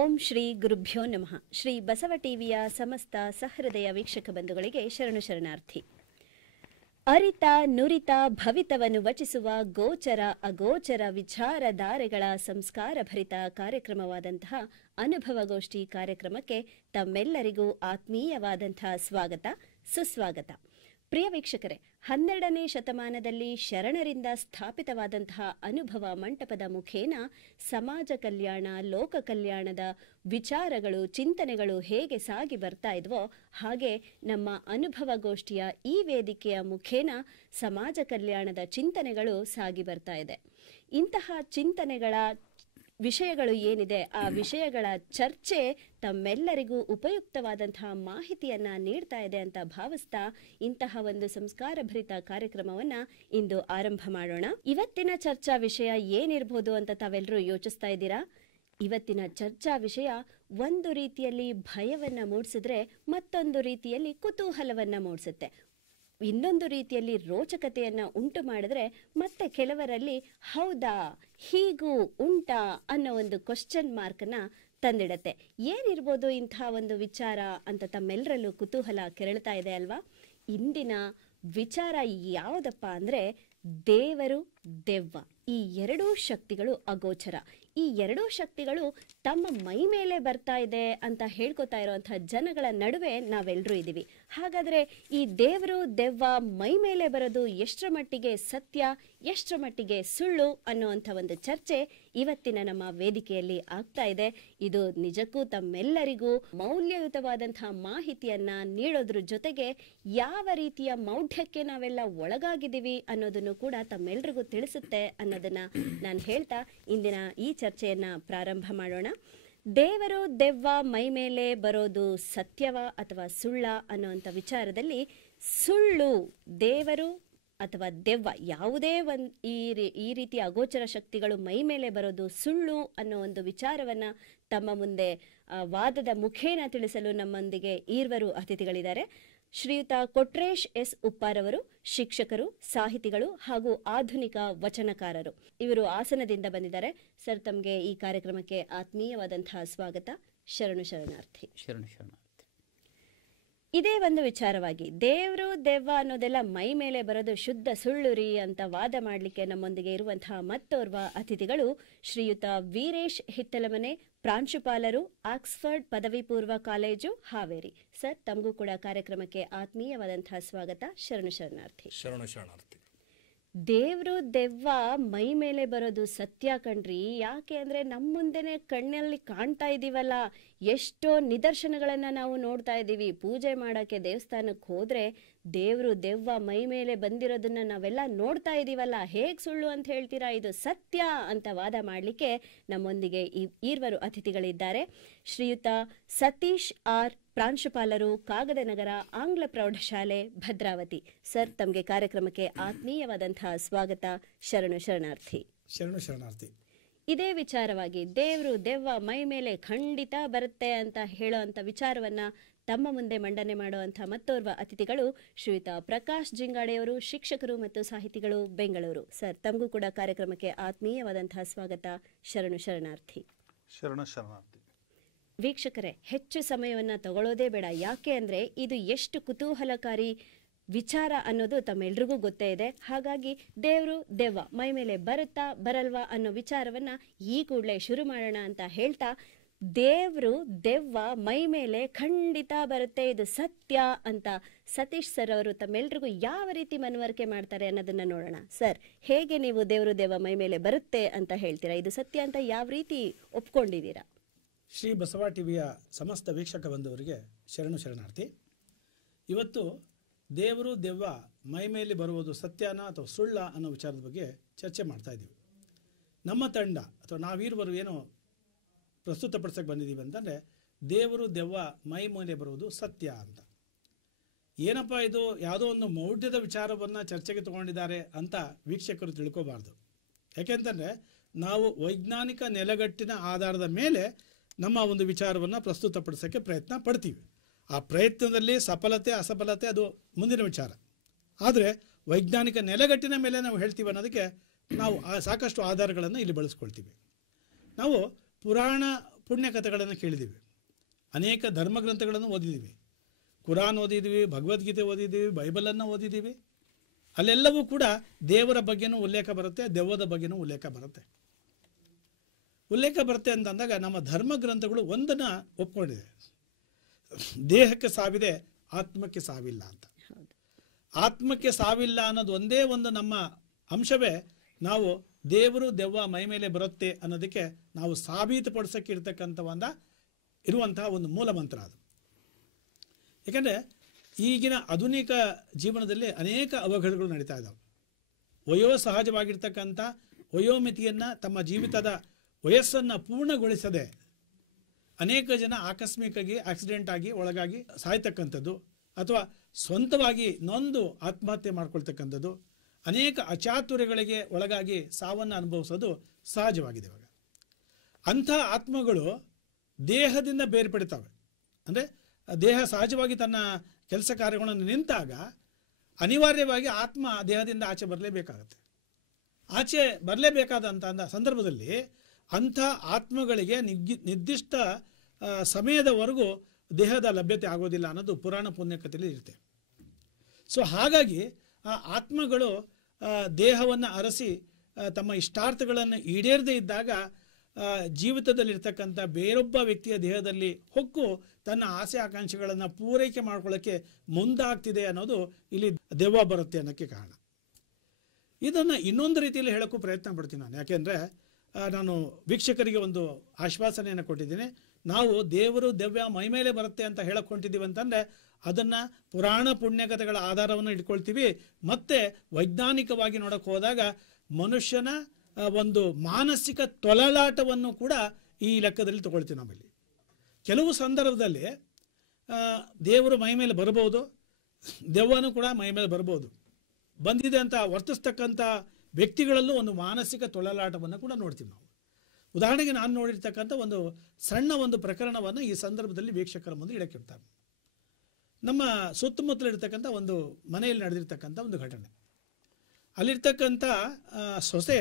ಓಂ ಶ್ರೀ ಗುರುಭ್ಯೋ ನಮಃ. ಶ್ರೀ ಬಸವ ಟಿವಿಯ ಸಮಸ್ತ ಸಹೃದಯ ವೀಕ್ಷಕ ಬಂಧುಗಳಿಗೆ ಶರಣು ಶರಣಾರ್ಥಿ. ಅರಿತ ನುರಿತ ಭವಿತವನ್ನು ವಚಿಸುವ ಗೋಚರ ಅಗೋಚರ ವಿಚಾರಧಾರೆಗಳ ಸಂಸ್ಕಾರ ಭರಿತ ಕಾರ್ಯಕ್ರಮವಾದಂತಹ ಅನುಭವಗೋಷ್ಠಿ ಕಾರ್ಯಕ್ರಮಕ್ಕೆ ತಮ್ಮೆಲ್ಲರಿಗೂ ಆತ್ಮೀಯವಾದಂತಹ ಸ್ವಾಗತ, ಸುಸ್ವಾಗತ. ಪ್ರಿಯ ವೀಕ್ಷಕರೇ, 12ನೇ ಶತಮಾನದಲ್ಲಿ ಶರಣರಿಂದ ಸ್ಥಾಪಿತವಾದಂತಹ ಅನುಭವ ಮಂಟಪದ ಮುಖೇನ ಸಮಾಜ ಕಲ್ಯಾಣ, ಲೋಕ ಕಲ್ಯಾಣದ ವಿಚಾರಗಳು, ಚಿಂತನೆಗಳು ಹೇಗೆ ಸಾಗಿ ಬರ್ತಾ ಇದ್ವೋ ಹಾಗೆ ನಮ್ಮ ಅನುಭವಗೋಷ್ಠಿಯ ಈ ವೇದಿಕೆಯ ಮುಖೇನ ಸಮಾಜ ಕಲ್ಯಾಣದ ಚಿಂತನೆಗಳು ಸಾಗಿ ಬರ್ತಾ ಇದೆ. ಇಂತಹ ಚಿಂತನೆಗಳ ವಿಷಯಗಳು ಏನಿದೆ, ಆ ವಿಷಯಗಳ ಚರ್ಚೆ ತಮ್ಮೆಲ್ಲರಿಗೂ ಉಪಯುಕ್ತವಾದಂತಹ ಮಾಹಿತಿಯನ್ನ ನೀಡ್ತಾ ಇದೆ ಅಂತ ಭಾವಿಸ್ತಾ ಇಂತಹ ಒಂದು ಸಂಸ್ಕಾರ ಭರಿತ ಕಾರ್ಯಕ್ರಮವನ್ನ ಇಂದು ಆರಂಭ ಮಾಡೋಣ. ಇವತ್ತಿನ ಚರ್ಚಾ ವಿಷಯ ಏನಿರಬಹುದು ಅಂತ ತಾವೆಲ್ಲರೂ ಯೋಚಿಸ್ತಾ ಇದ್ದೀರಾ? ಇವತ್ತಿನ ಚರ್ಚಾ ವಿಷಯ ಒಂದು ರೀತಿಯಲ್ಲಿ ಭಯವನ್ನ ಮೂಡಿಸಿದ್ರೆ ಮತ್ತೊಂದು ರೀತಿಯಲ್ಲಿ ಕುತೂಹಲವನ್ನ ಮೂಡಿಸುತ್ತೆ, ಇನ್ನೊಂದು ರೀತಿಯಲ್ಲಿ ರೋಚಕತೆಯನ್ನ ಉಂಟು ಮಾಡಿದ್ರೆ ಮತ್ತೆ ಕೆಲವರಲ್ಲಿ ಹೌದಾ, ಹೀಗೂ ಉಂಟಾ ಅನ್ನೋ ಒಂದು ಕ್ವಶನ್ ಮಾರ್ಕನ್ನ ತಂದಿಡತ್ತೆ. ಏನಿರ್ಬೋದು ಇಂಥ ಒಂದು ವಿಚಾರ ಅಂತ ತಮ್ಮೆಲ್ಲರಲ್ಲೂ ಕುತೂಹಲ ಕೆರಳ್ತಾ ಇದೆ ಅಲ್ವಾ? ಇಂದಿನ ವಿಚಾರ ಯಾವುದಪ್ಪ ಅಂದ್ರೆ ದೇವರು, ದೆವ್ವ, ಈ ಎರಡೂ ಶಕ್ತಿಗಳು ಅಗೋಚರ. ಈ ಎರಡೂ ಶಕ್ತಿಗಳು ತಮ್ಮ ಮೈ ಮೇಲೆ ಬರ್ತಾ ಇದೆ ಅಂತ ಹೇಳ್ಕೊತಾ ಇರುವಂತಹ ಜನಗಳ ನಡುವೆ ನಾವೆಲ್ಲರೂ ಇದ್ದೀವಿ. ಹಾಗಾದ್ರೆ ಈ ದೇವರು, ದೆವ್ವ ಮೈ ಮೇಲೆ ಬರೋದು ಎಷ್ಟರ ಮಟ್ಟಿಗೆ ಸತ್ಯ, ಎಷ್ಟರ ಮಟ್ಟಿಗೆ ಸುಳ್ಳು ಅನ್ನುವಂಥ ಒಂದು ಚರ್ಚೆ ಇವತ್ತಿನ ನಮ್ಮ ವೇದಿಕೆಯಲ್ಲಿ ಆಗ್ತಾ ಇದೆ. ಇದು ನಿಜಕ್ಕೂ ತಮ್ಮೆಲ್ಲರಿಗೂ ಮೌಲ್ಯಯುತವಾದಂತಹ ಮಾಹಿತಿಯನ್ನ ನೀಡೋದ್ರ ಜೊತೆಗೆ ಯಾವ ರೀತಿಯ ಮೌಢ್ಯಕ್ಕೆ ನಾವೆಲ್ಲ ಒಳಗಾಗಿದ್ದೀವಿ ಅನ್ನೋದನ್ನು ಕೂಡ ತಮ್ಮೆಲ್ಲರಿಗೂ ತಿಳಿಸುತ್ತೆ ಅನ್ನೋದನ್ನ ನಾನು ಹೇಳ್ತಾ ಇಂದಿನ ಈ ಚರ್ಚೆಯನ್ನ ಪ್ರಾರಂಭ ಮಾಡೋಣ. ದೇವರು, ದೆವ್ವ ಮೈ ಮೇಲೆ ಬರೋದು ಸತ್ಯವ ಅಥವಾ ಸುಳ್ಳ ಅನ್ನುವಂಥ ವಿಚಾರದಲ್ಲಿ ಸುಳ್ಳು, ದೇವರು ಅಥವಾ ದೆವ್ವ ಯಾವುದೇ ಈ ರೀತಿಯ ಅಗೋಚರ ಶಕ್ತಿಗಳು ಮೈ ಮೇಲೆ ಬರೋದು ಸುಳ್ಳು ಅನ್ನೋ ಒಂದು ವಿಚಾರವನ್ನ ತಮ್ಮ ಮುಂದೆ ವಾದದ ಮುಖೇನ ತಿಳಿಸಲು ನಮ್ಮೊಂದಿಗೆ ಈರ್ವರು ಅತಿಥಿಗಳಿದ್ದಾರೆ. ಶ್ರೀಯುತ ಕೊಟ್ರೇಶ್ ಎಸ್ ಉಪ್ಪಾರವರು ಶಿಕ್ಷಕರು, ಸಾಹಿತಿಗಳು ಹಾಗೂ ಆಧುನಿಕ ವಚನಕಾರರು. ಇವರು ಹಾಸನದಿಂದ ಬಂದಿದ್ದಾರೆ. ಸರ್, ತಮಗೆ ಈ ಕಾರ್ಯಕ್ರಮಕ್ಕೆ ಆತ್ಮೀಯವಾದಂತಹ ಸ್ವಾಗತ. ಶರಣು ಶರಣಾರ್ಥಿ. ಶರಣು ಶರಣಾರ್ಥಿ. ಇದೇ ಒಂದು ವಿಚಾರವಾಗಿ ದೇವರು, ದೆವ್ವ ಅನ್ನೋದೆಲ್ಲ ಮೈ ಮೇಲೆ ಬರೋದು ಶುದ್ಧ ಸುಳ್ಳುರಿ ಅಂತ ವಾದ ಮಾಡಲಿಕ್ಕೆ ನಮ್ಮೊಂದಿಗೆ ಇರುವಂತಹ ಮತ್ತೋರ್ವ ಅತಿಥಿಗಳು ಶ್ರೀಯುತ ವೀರೇಶ್ ಹಿತ್ತಲಮನೆ, ಪ್ರಾಂಶುಪಾಲರು, ಆಕ್ಸ್ಫರ್ಡ್ ಪದವಿ ಪೂರ್ವ ಕಾಲೇಜು, ಹಾವೇರಿ. ಸರ್, ತಮಗೂ ಕೂಡ ಕಾರ್ಯಕ್ರಮಕ್ಕೆ ಆತ್ಮೀಯವಾದಂತಹ ಸ್ವಾಗತ. ಶರಣು ಶರಣಾರ್ಥಿ. ಶರಣು ಶರಣಾರ್ಥಿ. ದೇವ್ರು, ದೆವ್ವ ಮೈ ಮೇಲೆ ಬರೋದು ಸತ್ಯ ಕಣ್ರಿ. ಯಾಕೆ ಅಂದ್ರೆ ನಮ್ಮ ಮುಂದೆನೆ ಕಣ್ಣಲ್ಲಿ ಕಾಣ್ತಾ ಇದೀವಲ್ಲ, ಎಷ್ಟೋ ನಿದರ್ಶನಗಳನ್ನ ನಾವು ನೋಡ್ತಾ ಇದ್ದೀವಿ. ಪೂಜೆ ಮಾಡಕ್ಕೆ ದೇವಸ್ಥಾನಕ್ಕೆ ಹೋದ್ರೆ ದೇವ್ರು, ದೆವ್ವ ಮೈ ಮೇಲೆ ಬಂದಿರೋದನ್ನ ನಾವೆಲ್ಲ ನೋಡ್ತಾ ಇದೀವಲ್ಲ, ಹೇಗ್ ಸುಳ್ಳು ಅಂತ ಹೇಳ್ತೀರಾ, ಇದು ಸತ್ಯ ಅಂತ ವಾದ ಮಾಡಲಿಕ್ಕೆ ನಮ್ಮೊಂದಿಗೆ ಈರ್ವರು ಅತಿಥಿಗಳಿದ್ದಾರೆ. ಶ್ರೀಯುತ ಸತೀಶ್ ಆರ್, ಪ್ರಾಂಶುಪಾಲರು, ಕಾಗದನಗರ ಆಂಗ್ಲ ಪ್ರೌಢಶಾಲೆ, ಭದ್ರಾವತಿ. ಸರ್, ತಮಗೆ ಕಾರ್ಯಕ್ರಮಕ್ಕೆ ಆತ್ಮೀಯವಾದಂತಹ ಸ್ವಾಗತ. ಶರಣು ಶರಣಾರ್ಥಿ. ಶರಣು ಶರಣಾರ್ಥಿ. ಇದೇ ವಿಚಾರವಾಗಿ ದೇವರು, ದೆವ್ವ ಮೈ ಮೇಲೆ ಖಂಡಿತ ಬರುತ್ತೆ ಅಂತ ಹೇಳೋ ಅಂತ ವಿಚಾರವನ್ನ ತಮ್ಮ ಮುಂದೆ ಮಂಡನೆ ಮಾಡುವಂತಹ ಮತ್ತೋರ್ವ ಅತಿಥಿಗಳು ಶ್ರೀಯುತ ಪ್ರಕಾಶ್ ಜಿಂಗಾಡೆಯವರು, ಶಿಕ್ಷಕರು ಮತ್ತು ಸಾಹಿತಿಗಳು, ಬೆಂಗಳೂರು. ಸರ್, ತಮಗೂ ಕೂಡ ಕಾರ್ಯಕ್ರಮಕ್ಕೆ ಆತ್ಮೀಯವಾದಂತಹ ಸ್ವಾಗತ. ಶರಣು ಶರಣಾರ್ಥಿ. ಶರಣ ಶರಣಾರ್ಥಿ. ವೀಕ್ಷಕರೇ, ಹೆಚ್ಚು ಸಮಯವನ್ನ ತಗೊಳ್ಳೋದೇ ಬೇಡ. ಯಾಕೆ ಅಂದ್ರೆ ಇದು ಎಷ್ಟು ಕುತೂಹಲಕಾರಿ ವಿಚಾರ ಅನ್ನೋದು ತಮ್ಮೆಲ್ರಿಗೂ ಗೊತ್ತೇ ಇದೆ. ಹಾಗಾಗಿ ದೇವರು, ದೆವ್ವ ಮೈ ಮೇಲೆ ಬರುತ್ತಾ ಬರಲ್ವಾ ಅನ್ನೋ ವಿಚಾರವನ್ನ ಈ ಕೂಡಲೇ ಶುರು ಮಾಡೋಣ ಅಂತ ಹೇಳ್ತಾ, ದೇವರು, ದೆವ್ವ ಮೈ ಮೇಲೆ ಖಂಡಿತ ಬರುತ್ತೆ, ಇದು ಸತ್ಯ ಅಂತ ಸತೀಶ್ ಸರ್ ಅವರು ತಮ್ಮೆಲ್ರಿಗೂ ಯಾವ ರೀತಿ ಮನವರಿಕೆ ಮಾಡ್ತಾರೆ ಅನ್ನೋದನ್ನ ನೋಡೋಣ. ಸರ್, ಹೇಗೆ ನೀವು ದೇವರು, ದೆವ್ವ ಮೈ ಮೇಲೆ ಬರುತ್ತೆ ಅಂತ ಹೇಳ್ತೀರಾ? ಇದು ಸತ್ಯ ಅಂತ ಯಾವ ರೀತಿ ಒಪ್ಕೊಂಡಿದ್ದೀರಾ? ಶ್ರೀ ಬಸವ ಟಿವಿಯ ಸಮಸ್ತ ವೀಕ್ಷಕ ಬಂಧುವರಿಗೆ ಶರಣು ಶರಣಾರ್ಥಿ. ಇವತ್ತು ದೇವರು, ದೆವ್ವ ಮೈ ಮೇಲೆ ಬರುವುದು ಸತ್ಯನ ಅಥವಾ ಸುಳ್ಳ ಅನ್ನೋ ವಿಚಾರದ ಬಗ್ಗೆ ಚರ್ಚೆ ಮಾಡ್ತಾ ಇದ್ದೀವಿ. ನಮ್ಮ ತಂಡ ಅಥವಾ ನಾವೀರ್ವರು ಏನೋ ಪ್ರಸ್ತುತಪಡಿಸಕ್ಕೆ ಬಂದಿದ್ದೀವಿ ಅಂತಂದರೆ ದೇವರು, ದೆವ್ವ ಮೈ ಮೇಲೆ ಬರುವುದು ಸತ್ಯ ಅಂತ. ಏನಪ್ಪ ಇದು, ಯಾವುದೋ ಒಂದು ಮೌಢ್ಯದ ವಿಚಾರವನ್ನು ಚರ್ಚೆಗೆ ತಗೊಂಡಿದ್ದಾರೆ ಅಂತ ವೀಕ್ಷಕರು ತಿಳ್ಕೋಬಾರ್ದು. ಯಾಕೆಂತಂದರೆ ನಾವು ವೈಜ್ಞಾನಿಕ ನೆಲೆಗಟ್ಟಿನ ಆಧಾರದ ಮೇಲೆ ನಮ್ಮ ಒಂದು ವಿಚಾರವನ್ನು ಪ್ರಸ್ತುತಪಡಿಸೋಕ್ಕೆ ಪ್ರಯತ್ನ ಪಡ್ತೀವಿ. ಆ ಪ್ರಯತ್ನದಲ್ಲಿ ಸಫಲತೆ ಅಸಫಲತೆ ಅದು ಮುಂದಿನ ವಿಚಾರ. ಆದರೆ ವೈಜ್ಞಾನಿಕ ನೆಲೆಗಟ್ಟಿನ ಮೇಲೆ ನಾವು ಹೇಳ್ತೀವಿ ಅನ್ನೋದಕ್ಕೆ ನಾವು ಸಾಕಷ್ಟು ಆಧಾರಗಳನ್ನು ಇಲ್ಲಿ ಬಳಸ್ಕೊಳ್ತೀವಿ. ನಾವು ಪುಣ್ಯಕಥೆಗಳನ್ನು ಕೇಳಿದ್ದೀವಿ, ಅನೇಕ ಧರ್ಮಗ್ರಂಥಗಳನ್ನು ಓದಿದ್ದೀವಿ, ಕುರಾನ್ ಓದಿದ್ದೀವಿ, ಭಗವದ್ಗೀತೆ ಓದಿದ್ದೀವಿ, ಬೈಬಲನ್ನು ಓದಿದ್ದೀವಿ. ಅಲ್ಲೆಲ್ಲವೂ ಕೂಡ ದೇವರ ಬಗ್ಗೆನೂ ಉಲ್ಲೇಖ ಬರುತ್ತೆ, ದೆವ್ವದ ಬಗ್ಗೆನೂ ಉಲ್ಲೇಖ ಬರುತ್ತೆ. ಅಂತಂದಾಗ ನಮ್ಮ ಧರ್ಮಗ್ರಂಥಗಳು ಒಂದನ್ನು ಒಪ್ಕೊಂಡಿದೆ, ದೇಹಕ್ಕೆ ಸಾವಿದೆ, ಆತ್ಮಕ್ಕೆ ಸಾವಿಲ್ಲ ಅಂತ. ಆತ್ಮಕ್ಕೆ ಸಾವಿಲ್ಲ ಅನ್ನೋದು ಒಂದೇ ಒಂದು ನಮ್ಮ ಅಂಶವೇ ನಾವು ದೇವರು ದೆವ್ವ ಮೈ ಮೇಲೆ ಬರುತ್ತೆ ಅನ್ನೋದಕ್ಕೆ ನಾವು ಸಾಬೀತುಪಡಿಸೋಕ್ಕೆ ಇರುವಂತಹ ಒಂದು ಮೂಲ ಮಂತ್ರ ಅದು. ಏಕೆಂದರೆ ಈಗಿನ ಆಧುನಿಕ ಜೀವನದಲ್ಲಿ ಅನೇಕ ಅವಘಡಗಳು ನಡೀತಾ ಇದ್ದಾವೆ. ಸಹಜವಾಗಿರ್ತಕ್ಕಂಥ ವಯೋಮಿತಿಯನ್ನು, ತಮ್ಮ ಜೀವಿತದ ವಯಸ್ಸನ್ನು ಪೂರ್ಣಗೊಳಿಸದೆ ಅನೇಕ ಜನ ಆಕಸ್ಮಿಕವಾಗಿ ಆಕ್ಸಿಡೆಂಟ್ ಆಗಿ ಒಳಗಾಗಿ ಸಾಯ್ತಕ್ಕಂಥದ್ದು, ಅಥವಾ ಸ್ವಂತವಾಗಿ ನೊಂದು ಆತ್ಮಹತ್ಯೆ ಮಾಡ್ಕೊಳ್ತಕ್ಕಂಥದ್ದು, ಅನೇಕ ಅಚಾತುರ್ಯಗಳಿಗೆ ಒಳಗಾಗಿ ಸಾವನ್ನು ಅನುಭವಿಸೋದು ಸಹಜವಾಗಿದೆ. ಇವಾಗ ಅಂಥ ಆತ್ಮಗಳು ದೇಹದಿಂದ ಬೇರ್ಪಡ್ತವೆ. ಅಂದರೆ ದೇಹ ಸಹಜವಾಗಿ ತನ್ನ ಕೆಲಸ ಕಾರ್ಯಗಳನ್ನು ನಿಂತಾಗ ಅನಿವಾರ್ಯವಾಗಿ ಆತ್ಮ ದೇಹದಿಂದ ಆಚೆ ಬರಲೇಬೇಕಾಗತ್ತೆ. ಆಚೆ ಬರಲೇಬೇಕಾದಂಥ ಸಂದರ್ಭದಲ್ಲಿ ಅಂಥ ಆತ್ಮಗಳಿಗೆ ನಿರ್ದಿಷ್ಟ ಸಮಯದವರೆಗೂ ದೇಹದ ಲಭ್ಯತೆ ಆಗೋದಿಲ್ಲ ಅನ್ನೋದು ಪುರಾಣ ಪುಣ್ಯಕಥೆಯಲ್ಲಿ ಇರುತ್ತೆ. ಸೊ ಹಾಗಾಗಿ ಆ ಆತ್ಮಗಳು ದೇಹವನ್ನು ಅರಸಿ ತಮ್ಮ ಇಷ್ಟಾರ್ಥಗಳನ್ನು ಈಡೇರದೇ ಇದ್ದಾಗ ಜೀವಿತದಲ್ಲಿರ್ತಕ್ಕಂಥ ಬೇರೊಬ್ಬ ವ್ಯಕ್ತಿಯ ದೇಹದಲ್ಲಿ ಹೊಕ್ಕು ತನ್ನ ಆಸೆ ಆಕಾಂಕ್ಷೆಗಳನ್ನು ಪೂರೈಕೆ ಮಾಡ್ಕೊಳ್ಳೋಕ್ಕೆ ಮುಂದಾಗ್ತಿದೆ ಅನ್ನೋದು ಇಲ್ಲಿ ದೆವ್ವ ಬರುತ್ತೆ ಅನ್ನೋಕ್ಕೆ ಕಾರಣ. ಇದನ್ನು ಇನ್ನೊಂದು ರೀತಿಯಲ್ಲಿ ಹೇಳೋಕ್ಕೂ ಪ್ರಯತ್ನ ಪಡ್ತೀನಿ ನಾನು. ಯಾಕೆಂದರೆ ನಾನು ವೀಕ್ಷಕರಿಗೆ ಒಂದು ಆಶ್ವಾಸನೆಯನ್ನು ಕೊಟ್ಟಿದ್ದೀನಿ. ನಾವು ದೇವರು ದೆವ್ವ ಮೈ ಮೇಲೆ ಬರುತ್ತೆ ಅಂತ ಹೇಳಕ್ಕೊಂಡಿದ್ದೀವಿ ಅಂತಂದರೆ ಅದನ್ನು ಪುರಾಣ ಪುಣ್ಯಕಥೆಗಳ ಆಧಾರವನ್ನು ಇಟ್ಕೊಳ್ತೀವಿ. ಮತ್ತು ವೈಜ್ಞಾನಿಕವಾಗಿ ನೋಡೋಕೆ ಹೋದಾಗ ಮನುಷ್ಯನ ಒಂದು ಮಾನಸಿಕ ತೊಳಲಾಟವನ್ನು ಕೂಡ ಈ ಲೆಕ್ಕದಲ್ಲಿ ತಗೊಳ್ತೀವಿ. ನಾವಿಲ್ಲಿ ಕೆಲವು ಸಂದರ್ಭದಲ್ಲಿ ದೇವರು ಮೈ ಮೇಲೆ ಬರ್ಬೋದು, ದೆವ್ವನೂ ಕೂಡ ಮೈ ಮೇಲೆ ಬರ್ಬೋದು. ಬಂದಿದೆ ಅಂತ ವರ್ತಿಸ್ತಕ್ಕಂಥ ವ್ಯಕ್ತಿಗಳಲ್ಲೂ ಒಂದು ಮಾನಸಿಕ ತೊಳಲಾಟವನ್ನು ಕೂಡ ನೋಡ್ತೀವಿ ನಾವು. ಉದಾಹರಣೆಗೆ ನಾನು ನೋಡಿರ್ತಕ್ಕಂಥ ಒಂದು ಸಣ್ಣ ಒಂದು ಪ್ರಕರಣವನ್ನು ಈ ಸಂದರ್ಭದಲ್ಲಿ ವೀಕ್ಷಕರ ಮುಂದೆ ಇಡಕ್ಕಿರ್ತಾರೆ. ನಮ್ಮ ಸುತ್ತಮುತ್ತಲಿರ್ತಕ್ಕಂಥ ಒಂದು ಮನೆಯಲ್ಲಿ ನಡೆದಿರ್ತಕ್ಕಂಥ ಒಂದು ಘಟನೆ. ಅಲ್ಲಿರ್ತಕ್ಕಂಥ ಸೊಸೆ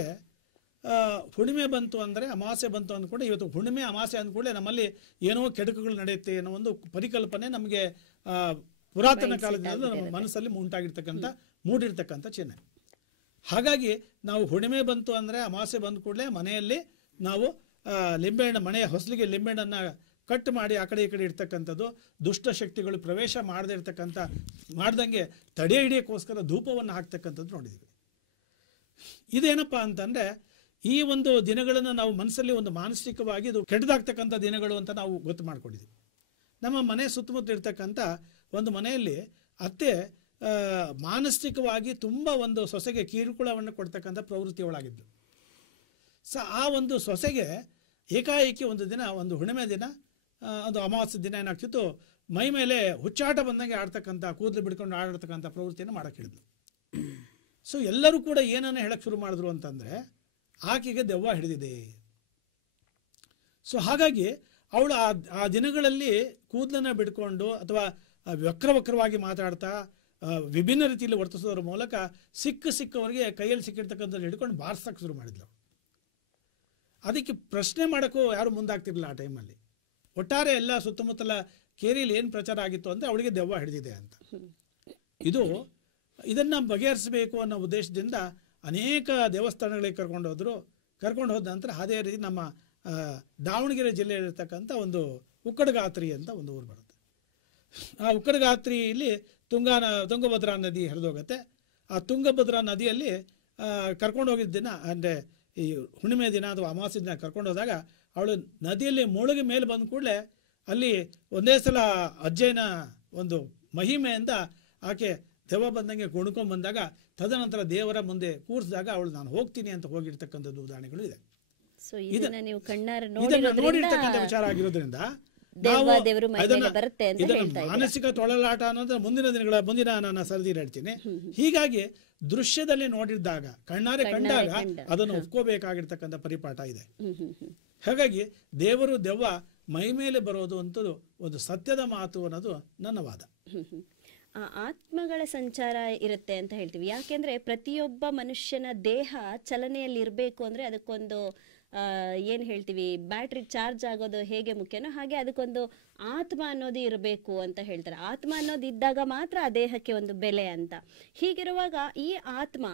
ಹುಣ್ಣಿಮೆ ಬಂತು ಅಂದರೆ, ಅಮಾವಾಸ್ಯೆ ಬಂತು ಅಂದ್ಕೊಂಡೆ, ಇವತ್ತು ಹುಣ್ಣಿಮೆ ಅಮಾವಾಸ್ಯೆ ಅಂದ್ಕೊಂಡೆ ನಮ್ಮಲ್ಲಿ ಏನೋ ಕೆಡುಕುಗಳು ನಡೆಯುತ್ತೆ ಅನ್ನೋ ಒಂದು ಪರಿಕಲ್ಪನೆ ನಮಗೆ ಪುರಾತನ ಕಾಲದಿಂದ ನಮ್ಮ ಮನಸ್ಸಲ್ಲಿ ಮೂಡಿರ್ತಕ್ಕಂಥ ಚಿಹ್ನೆ. ಹಾಗಾಗಿ ನಾವು ಹುಣ್ಣಿಮೆ ಬಂತು ಅಂದರೆ, ಅಮಾವಾಸ್ಯೆ ಬಂದ ಕೂಡಲೇ ಮನೆಯಲ್ಲಿ ನಾವು ಲಿಂಬೆಹಣ್ಣು, ಮನೆಯ ಹೊಸಲಿಗೆ ಲಿಂಬೆಹಣ್ಣನ್ನು ಕಟ್ ಮಾಡಿ ಆ ಕಡೆ ಈ ಕಡೆ ಇರ್ತಕ್ಕಂಥದ್ದು, ದುಷ್ಟಶಕ್ತಿಗಳು ಪ್ರವೇಶ ಮಾಡ್ದಂಗೆ ತಡೆ ಹಿಡಿಯೋಕ್ಕೋಸ್ಕರ ಧೂಪವನ್ನು ಹಾಕ್ತಕ್ಕಂಥದ್ದು ನೋಡಿದ್ದೀವಿ. ಇದೇನಪ್ಪ ಅಂತಂದರೆ ಈ ಒಂದು ದಿನಗಳನ್ನು ನಾವು ಮನಸ್ಸಲ್ಲಿ ಒಂದು ಮಾನಸಿಕವಾಗಿ ಇದು ಕೆಟ್ಟದಾಗ್ತಕ್ಕಂಥ ದಿನಗಳು ಅಂತ ನಾವು ಗೊತ್ತು ಮಾಡ್ಕೊಂಡಿದ್ದೀವಿ. ನಮ್ಮ ಮನೆ ಸುತ್ತಮುತ್ತ ಇರ್ತಕ್ಕಂಥ ಒಂದು ಮನೆಯಲ್ಲಿ ಅತ್ತೆ ಮಾನಸಿಕವಾಗಿ ತುಂಬ ಒಂದು ಸೊಸೆಗೆ ಕಿರುಕುಳವನ್ನು ಕೊಡ್ತಕ್ಕಂಥ ಪ್ರವೃತ್ತಿ ಒಳಗಿದ್ದು. ಆ ಒಂದು ಸೊಸೆಗೆ ಏಕಾಏಕಿ ಒಂದು ದಿನ, ಒಂದು ಹುಣ್ಣಿಮೆ ದಿನ, ಒಂದು ಅಮಾವಾಸ್ಯೆ ದಿನ ಏನಾಗ್ತಿತ್ತು, ಮೈ ಮೇಲೆ ಹುಚ್ಚಾಟ ಬಂದಂಗೆ ಆಡ್ತಕ್ಕಂಥ, ಕೂದಲು ಬಿಡ್ಕೊಂಡು ಆಡ್ತಕ್ಕಂಥ ಪ್ರವೃತ್ತಿಯನ್ನು ಮಾಡೋಕ್ಕೆ ಹಿಡಿದು. ಸೊ ಎಲ್ಲರೂ ಕೂಡ ಏನನ್ನು ಹೇಳಕ್ಕೆ ಶುರು ಮಾಡಿದ್ರು ಅಂತಂದರೆ ಆಕೆಗೆ ದೆವ್ವ ಹಿಡಿದಿದೆ. ಸೊ ಹಾಗಾಗಿ ಅವಳು ಆ ದಿನಗಳಲ್ಲಿ ಕೂದಲನ್ನು ಬಿಡ್ಕೊಂಡು ಅಥವಾ ವಕ್ರವಾಗಿ ಮಾತಾಡ್ತಾ ವಿಭಿನ್ನ ರೀತಿಯಲ್ಲಿ ವರ್ತಿಸೋದ್ರ ಮೂಲಕ ಸಿಕ್ಕವರಿಗೆ ಕೈಯಲ್ಲಿ ಸಿಕ್ಕಿರ್ತಕ್ಕಂಥದ್ದು ಹಿಡ್ಕೊಂಡು ಬಾರಿಸೋಕ್ಕೆ ಶುರು ಮಾಡಿದ್ಲು. ಅದಕ್ಕೆ ಪ್ರಶ್ನೆ ಮಾಡೋಕ್ಕೂ ಯಾರು ಮುಂದಾಗ್ತಿರಲಿಲ್ಲ ಆ ಟೈಮಲ್ಲಿ. ಒಟ್ಟಾರೆ ಎಲ್ಲ ಸುತ್ತಮುತ್ತಲ ಕೇರಿಯಲ್ಲಿ ಏನು ಪ್ರಚಾರ ಆಗಿತ್ತು ಅಂದರೆ ಅವಳಿಗೆ ದೆವ್ವ ಹಿಡಿದಿದೆ ಅಂತ. ಇದನ್ನು ಬಗೆಹರಿಸಬೇಕು ಅನ್ನೋ ಉದ್ದೇಶದಿಂದ ಅನೇಕ ದೇವಸ್ಥಾನಗಳಿಗೆ ಕರ್ಕೊಂಡು ಹೋದ ನಂತರ ಅದೇ ರೀತಿ ನಮ್ಮ ದಾವಣಗೆರೆ ಜಿಲ್ಲೆಯಲ್ಲಿರ್ತಕ್ಕಂಥ ಒಂದು ಉಕ್ಕಡಗಾತ್ರಿ ಅಂತ ಒಂದು ಊರು ಬರುತ್ತೆ. ಆ ಉಕ್ಕಡಗಾತ್ರಿಯಲ್ಲಿ ತುಂಗಭದ್ರಾ ನದಿ ಹರಿದೋಗುತ್ತೆ. ಆ ತುಂಗಭದ್ರಾ ನದಿಯಲ್ಲಿ ಕರ್ಕೊಂಡು ಹೋಗಿದ್ದ ದಿನ, ಅಂದರೆ ಈ ಹುಣ್ಣಿಮೆ ದಿನ ಅಥವಾ ಅಮಾವಾಸ್ಯೆ ದಿನ ಕರ್ಕೊಂಡು ಹೋದಾಗ ಅವಳು ನದಿಯಲ್ಲಿ ಮುಳುಗಿ ಮೇಲೆ ಬಂದ ಕೂಡಲೇ ಅಲ್ಲಿ ಒಂದೇ ಸಲ ಅಜ್ಜಯ್ಯನ ಒಂದು ಮಹಿಮೆಯಿಂದ ಆಕೆ ದೆವ್ವ ಬಂದಂಗೆ ಕುಣ್ಕೊಂಡು ಬಂದಾಗ, ತದನಂತರ ದೇವರ ಮುಂದೆ ಕೂರಿಸಿದಾಗ ಅವಳು ನಾನು ಹೋಗ್ತೀನಿ ಅಂತ ಹೋಗಿರ್ತಕ್ಕಂಥದ್ದು ಉದಾಹರಣೆಗಳು ಇದೆ. ಇದನ್ನು ನೋಡಿರ್ತಕ್ಕಂಥ ವಿಚಾರ ಆಗಿರೋದ್ರಿಂದ ಮಾನಸಿಕ ತೊಳಲಾಟ ಅನ್ನೋದು ಮುಂದಿನ ನಾನು ಸರದಿಯಲ್ಲಿ ಹೇಳ್ತೀನಿ. ಹೀಗಾಗಿ ದೃಶ್ಯದಲ್ಲಿ ನೋಡಿದಾಗ, ಕಣ್ಣಾರೆ ಕಂಡಾಗ ಅದನ್ನು ಒಪ್ಕೋಬೇಕಾಗಿರ್ತಕ್ಕಂಥ ಪರಿಪಾಠ ಇದೆ. ಹಾಗಾಗಿ ದೇವರು ದೆವ್ವ ಮೈ ಮೇಲೆ ಬರೋದು ಅಂತದ್ದು ಒಂದು ಸತ್ಯದ ಮಾತು ಅನ್ನೋದು ನನ್ನ ವಾದ. ಆತ್ಮಗಳ ಸಂಚಾರ ಇರುತ್ತೆ ಅಂತ ಹೇಳ್ತೀವಿ. ಯಾಕೆಂದ್ರೆ ಪ್ರತಿಯೊಬ್ಬ ಮನುಷ್ಯನ ದೇಹ ಚಲನೆಯಲ್ಲಿ ಇರಬೇಕು ಅಂದ್ರೆ ಅದಕ್ಕೊಂದು ಏನು ಹೇಳ್ತೀವಿ, ಬ್ಯಾಟ್ರಿ ಚಾರ್ಜ್ ಆಗೋದು ಹೇಗೆ ಮುಖ್ಯನೋ ಹಾಗೆ ಅದಕ್ಕೊಂದು ಆತ್ಮ ಅನ್ನೋದು ಇರಬೇಕು ಅಂತ ಹೇಳ್ತಾರೆ. ಆತ್ಮ ಅನ್ನೋದು ಇದ್ದಾಗ ಮಾತ್ರ ಆ ದೇಹಕ್ಕೆ ಒಂದು ಬೆಲೆ ಅಂತ. ಹೀಗಿರುವಾಗ ಈ ಆತ್ಮ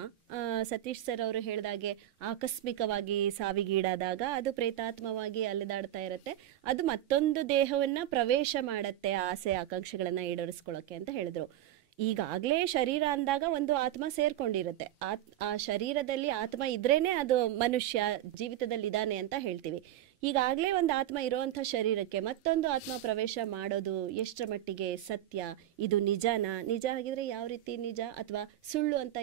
ಸತೀಶ್ ಸರ್ ಅವರು ಹೇಳಿದಾಗೆ ಆಕಸ್ಮಿಕವಾಗಿ ಸಾವಿಗೀಡಾದಾಗ ಅದು ಪ್ರೇತಾತ್ಮವಾಗಿ ಅಲೆದಾಡ್ತಾ ಇರುತ್ತೆ. ಅದು ಮತ್ತೊಂದು ದೇಹವನ್ನ ಪ್ರವೇಶ ಮಾಡತ್ತೆ ಆಸೆ ಆಕಾಂಕ್ಷೆಗಳನ್ನ ಈಡೇರಿಸ್ಕೊಳ್ಳೋಕೆ ಅಂತ ಹೇಳಿದ್ರು. ಈಗಾಗಲೇ ಶರೀರ ಅಂದಾಗ ಒಂದು ಆತ್ಮ ಸೇರ್ಕೊಂಡಿರುತ್ತೆ. ಆ ಶರೀರದಲ್ಲಿ ಆತ್ಮ ಇದ್ರೇನೆ ಅದು ಮನುಷ್ಯ ಜೀವಿತದಲ್ಲಿ ಇದ್ದಾನೆ ಅಂತ ಹೇಳ್ತೀವಿ. ಈಗಾಗಲೇ ಒಂದು ಆತ್ಮ ಇರುವಂಥ ಶರೀರಕ್ಕೆ ಮತ್ತೊಂದು ಆತ್ಮ ಪ್ರವೇಶ ಮಾಡೋದು ಎಷ್ಟರ ಮಟ್ಟಿಗೆ ಸತ್ಯ? ಇದು ನಿಜನಾ? ನಿಜ ಆಗಿದ್ರೆ ಯಾವ ರೀತಿ ನಿಜ ಅಥವಾ ಸುಳ್ಳು ಅಂತ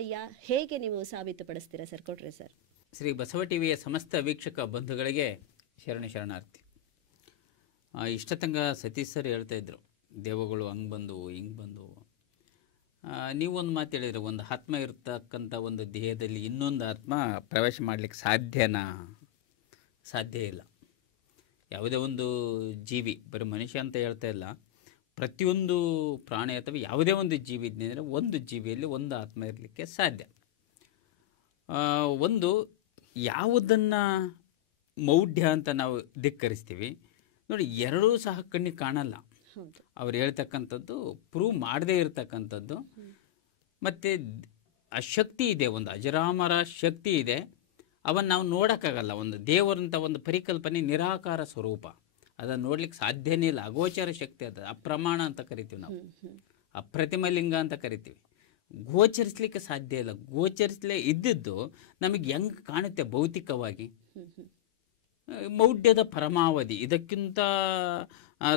ಹೇಗೆ ನೀವು ಸಾಬೀತುಪಡಿಸ್ತೀರಾ ಸರ್? ಕೊಟ್ರೆ ಸರ್. ಶ್ರೀ ಬಸವ ಟಿವಿಯ ಸಮಸ್ತ ವೀಕ್ಷಕ ಬಂಧುಗಳಿಗೆ ಶರಣಾರ್ಥಿ. ಇಷ್ಟತಂಗ ಸತೀಶ್ ಸರ್ ಹೇಳ್ತಾ ಇದ್ರು, ದೇವಗಳು ಹಂಗೆ ಬಂದು ಹಿಂಗೆ ಬಂದು. ನೀವೊಂದು ಮಾತು ಹೇಳಿದ್ರೆ, ಒಂದು ಆತ್ಮ ಇರ್ತಕ್ಕಂಥ ಒಂದು ದೇಹದಲ್ಲಿ ಇನ್ನೊಂದು ಆತ್ಮ ಪ್ರವೇಶ ಮಾಡಲಿಕ್ಕೆ ಸಾಧ್ಯನಾ? ಸಾಧ್ಯ ಇಲ್ಲ. ಯಾವುದೇ ಒಂದು ಜೀವಿ, ಬರೀ ಮನುಷ್ಯ ಅಂತ ಹೇಳ್ತಾ ಇಲ್ಲ, ಪ್ರತಿಯೊಂದು ಪ್ರಾಣಿ ಅಥವಾ ಯಾವುದೇ ಒಂದು ಜೀವಿ ಇದ್ದರೆ ಒಂದು ಜೀವಿಯಲ್ಲಿ ಒಂದು ಆತ್ಮ ಇರಲಿಕ್ಕೆ ಸಾಧ್ಯ. ಒಂದು ಯಾವುದನ್ನು ಮೌಢ್ಯ ಅಂತ ನಾವು ಧಿಕ್ಕರಿಸ್ತೀವಿ ನೋಡಿ, ಎರಡೂ ಸಹ ಕಣ್ಣಿಗೆ ಕಾಣಲ್ಲ. ಅವ್ರು ಹೇಳ್ತಕ್ಕಂಥದ್ದು ಪ್ರೂವ್ ಮಾಡದೇ ಇರತಕ್ಕಂಥದ್ದು. ಮತ್ತು ಆ ಶಕ್ತಿ ಇದೆ, ಒಂದು ಅಜರಾಮರ ಶಕ್ತಿ ಇದೆ, ಅವನ್ನು ನಾವು ನೋಡೋಕ್ಕಾಗಲ್ಲ. ಒಂದು ದೇವರಂಥ ಒಂದು ಪರಿಕಲ್ಪನೆ ನಿರಾಕಾರ ಸ್ವರೂಪ, ಅದನ್ನು ನೋಡ್ಲಿಕ್ಕೆ ಸಾಧ್ಯನೇ ಇಲ್ಲ. ಅಗೋಚರ ಶಕ್ತಿ ಅದು, ಅಪ್ರಮಾಣ ಅಂತ ಕರಿತೀವಿ ನಾವು, ಅಪ್ರತಿಮ ಲಿಂಗ ಅಂತ ಕರಿತೀವಿ. ಗೋಚರಿಸ್ಲಿಕ್ಕೆ ಸಾಧ್ಯ ಇಲ್ಲ. ಗೋಚರಿಸಲೇ ಇದ್ದಿದ್ದು ನಮಗೆ ಹೆಂಗೆ ಕಾಣುತ್ತೆ ಭೌತಿಕವಾಗಿ? ಮೌಢ್ಯದ ಪರಮಾವಧಿ, ಇದಕ್ಕಿಂತ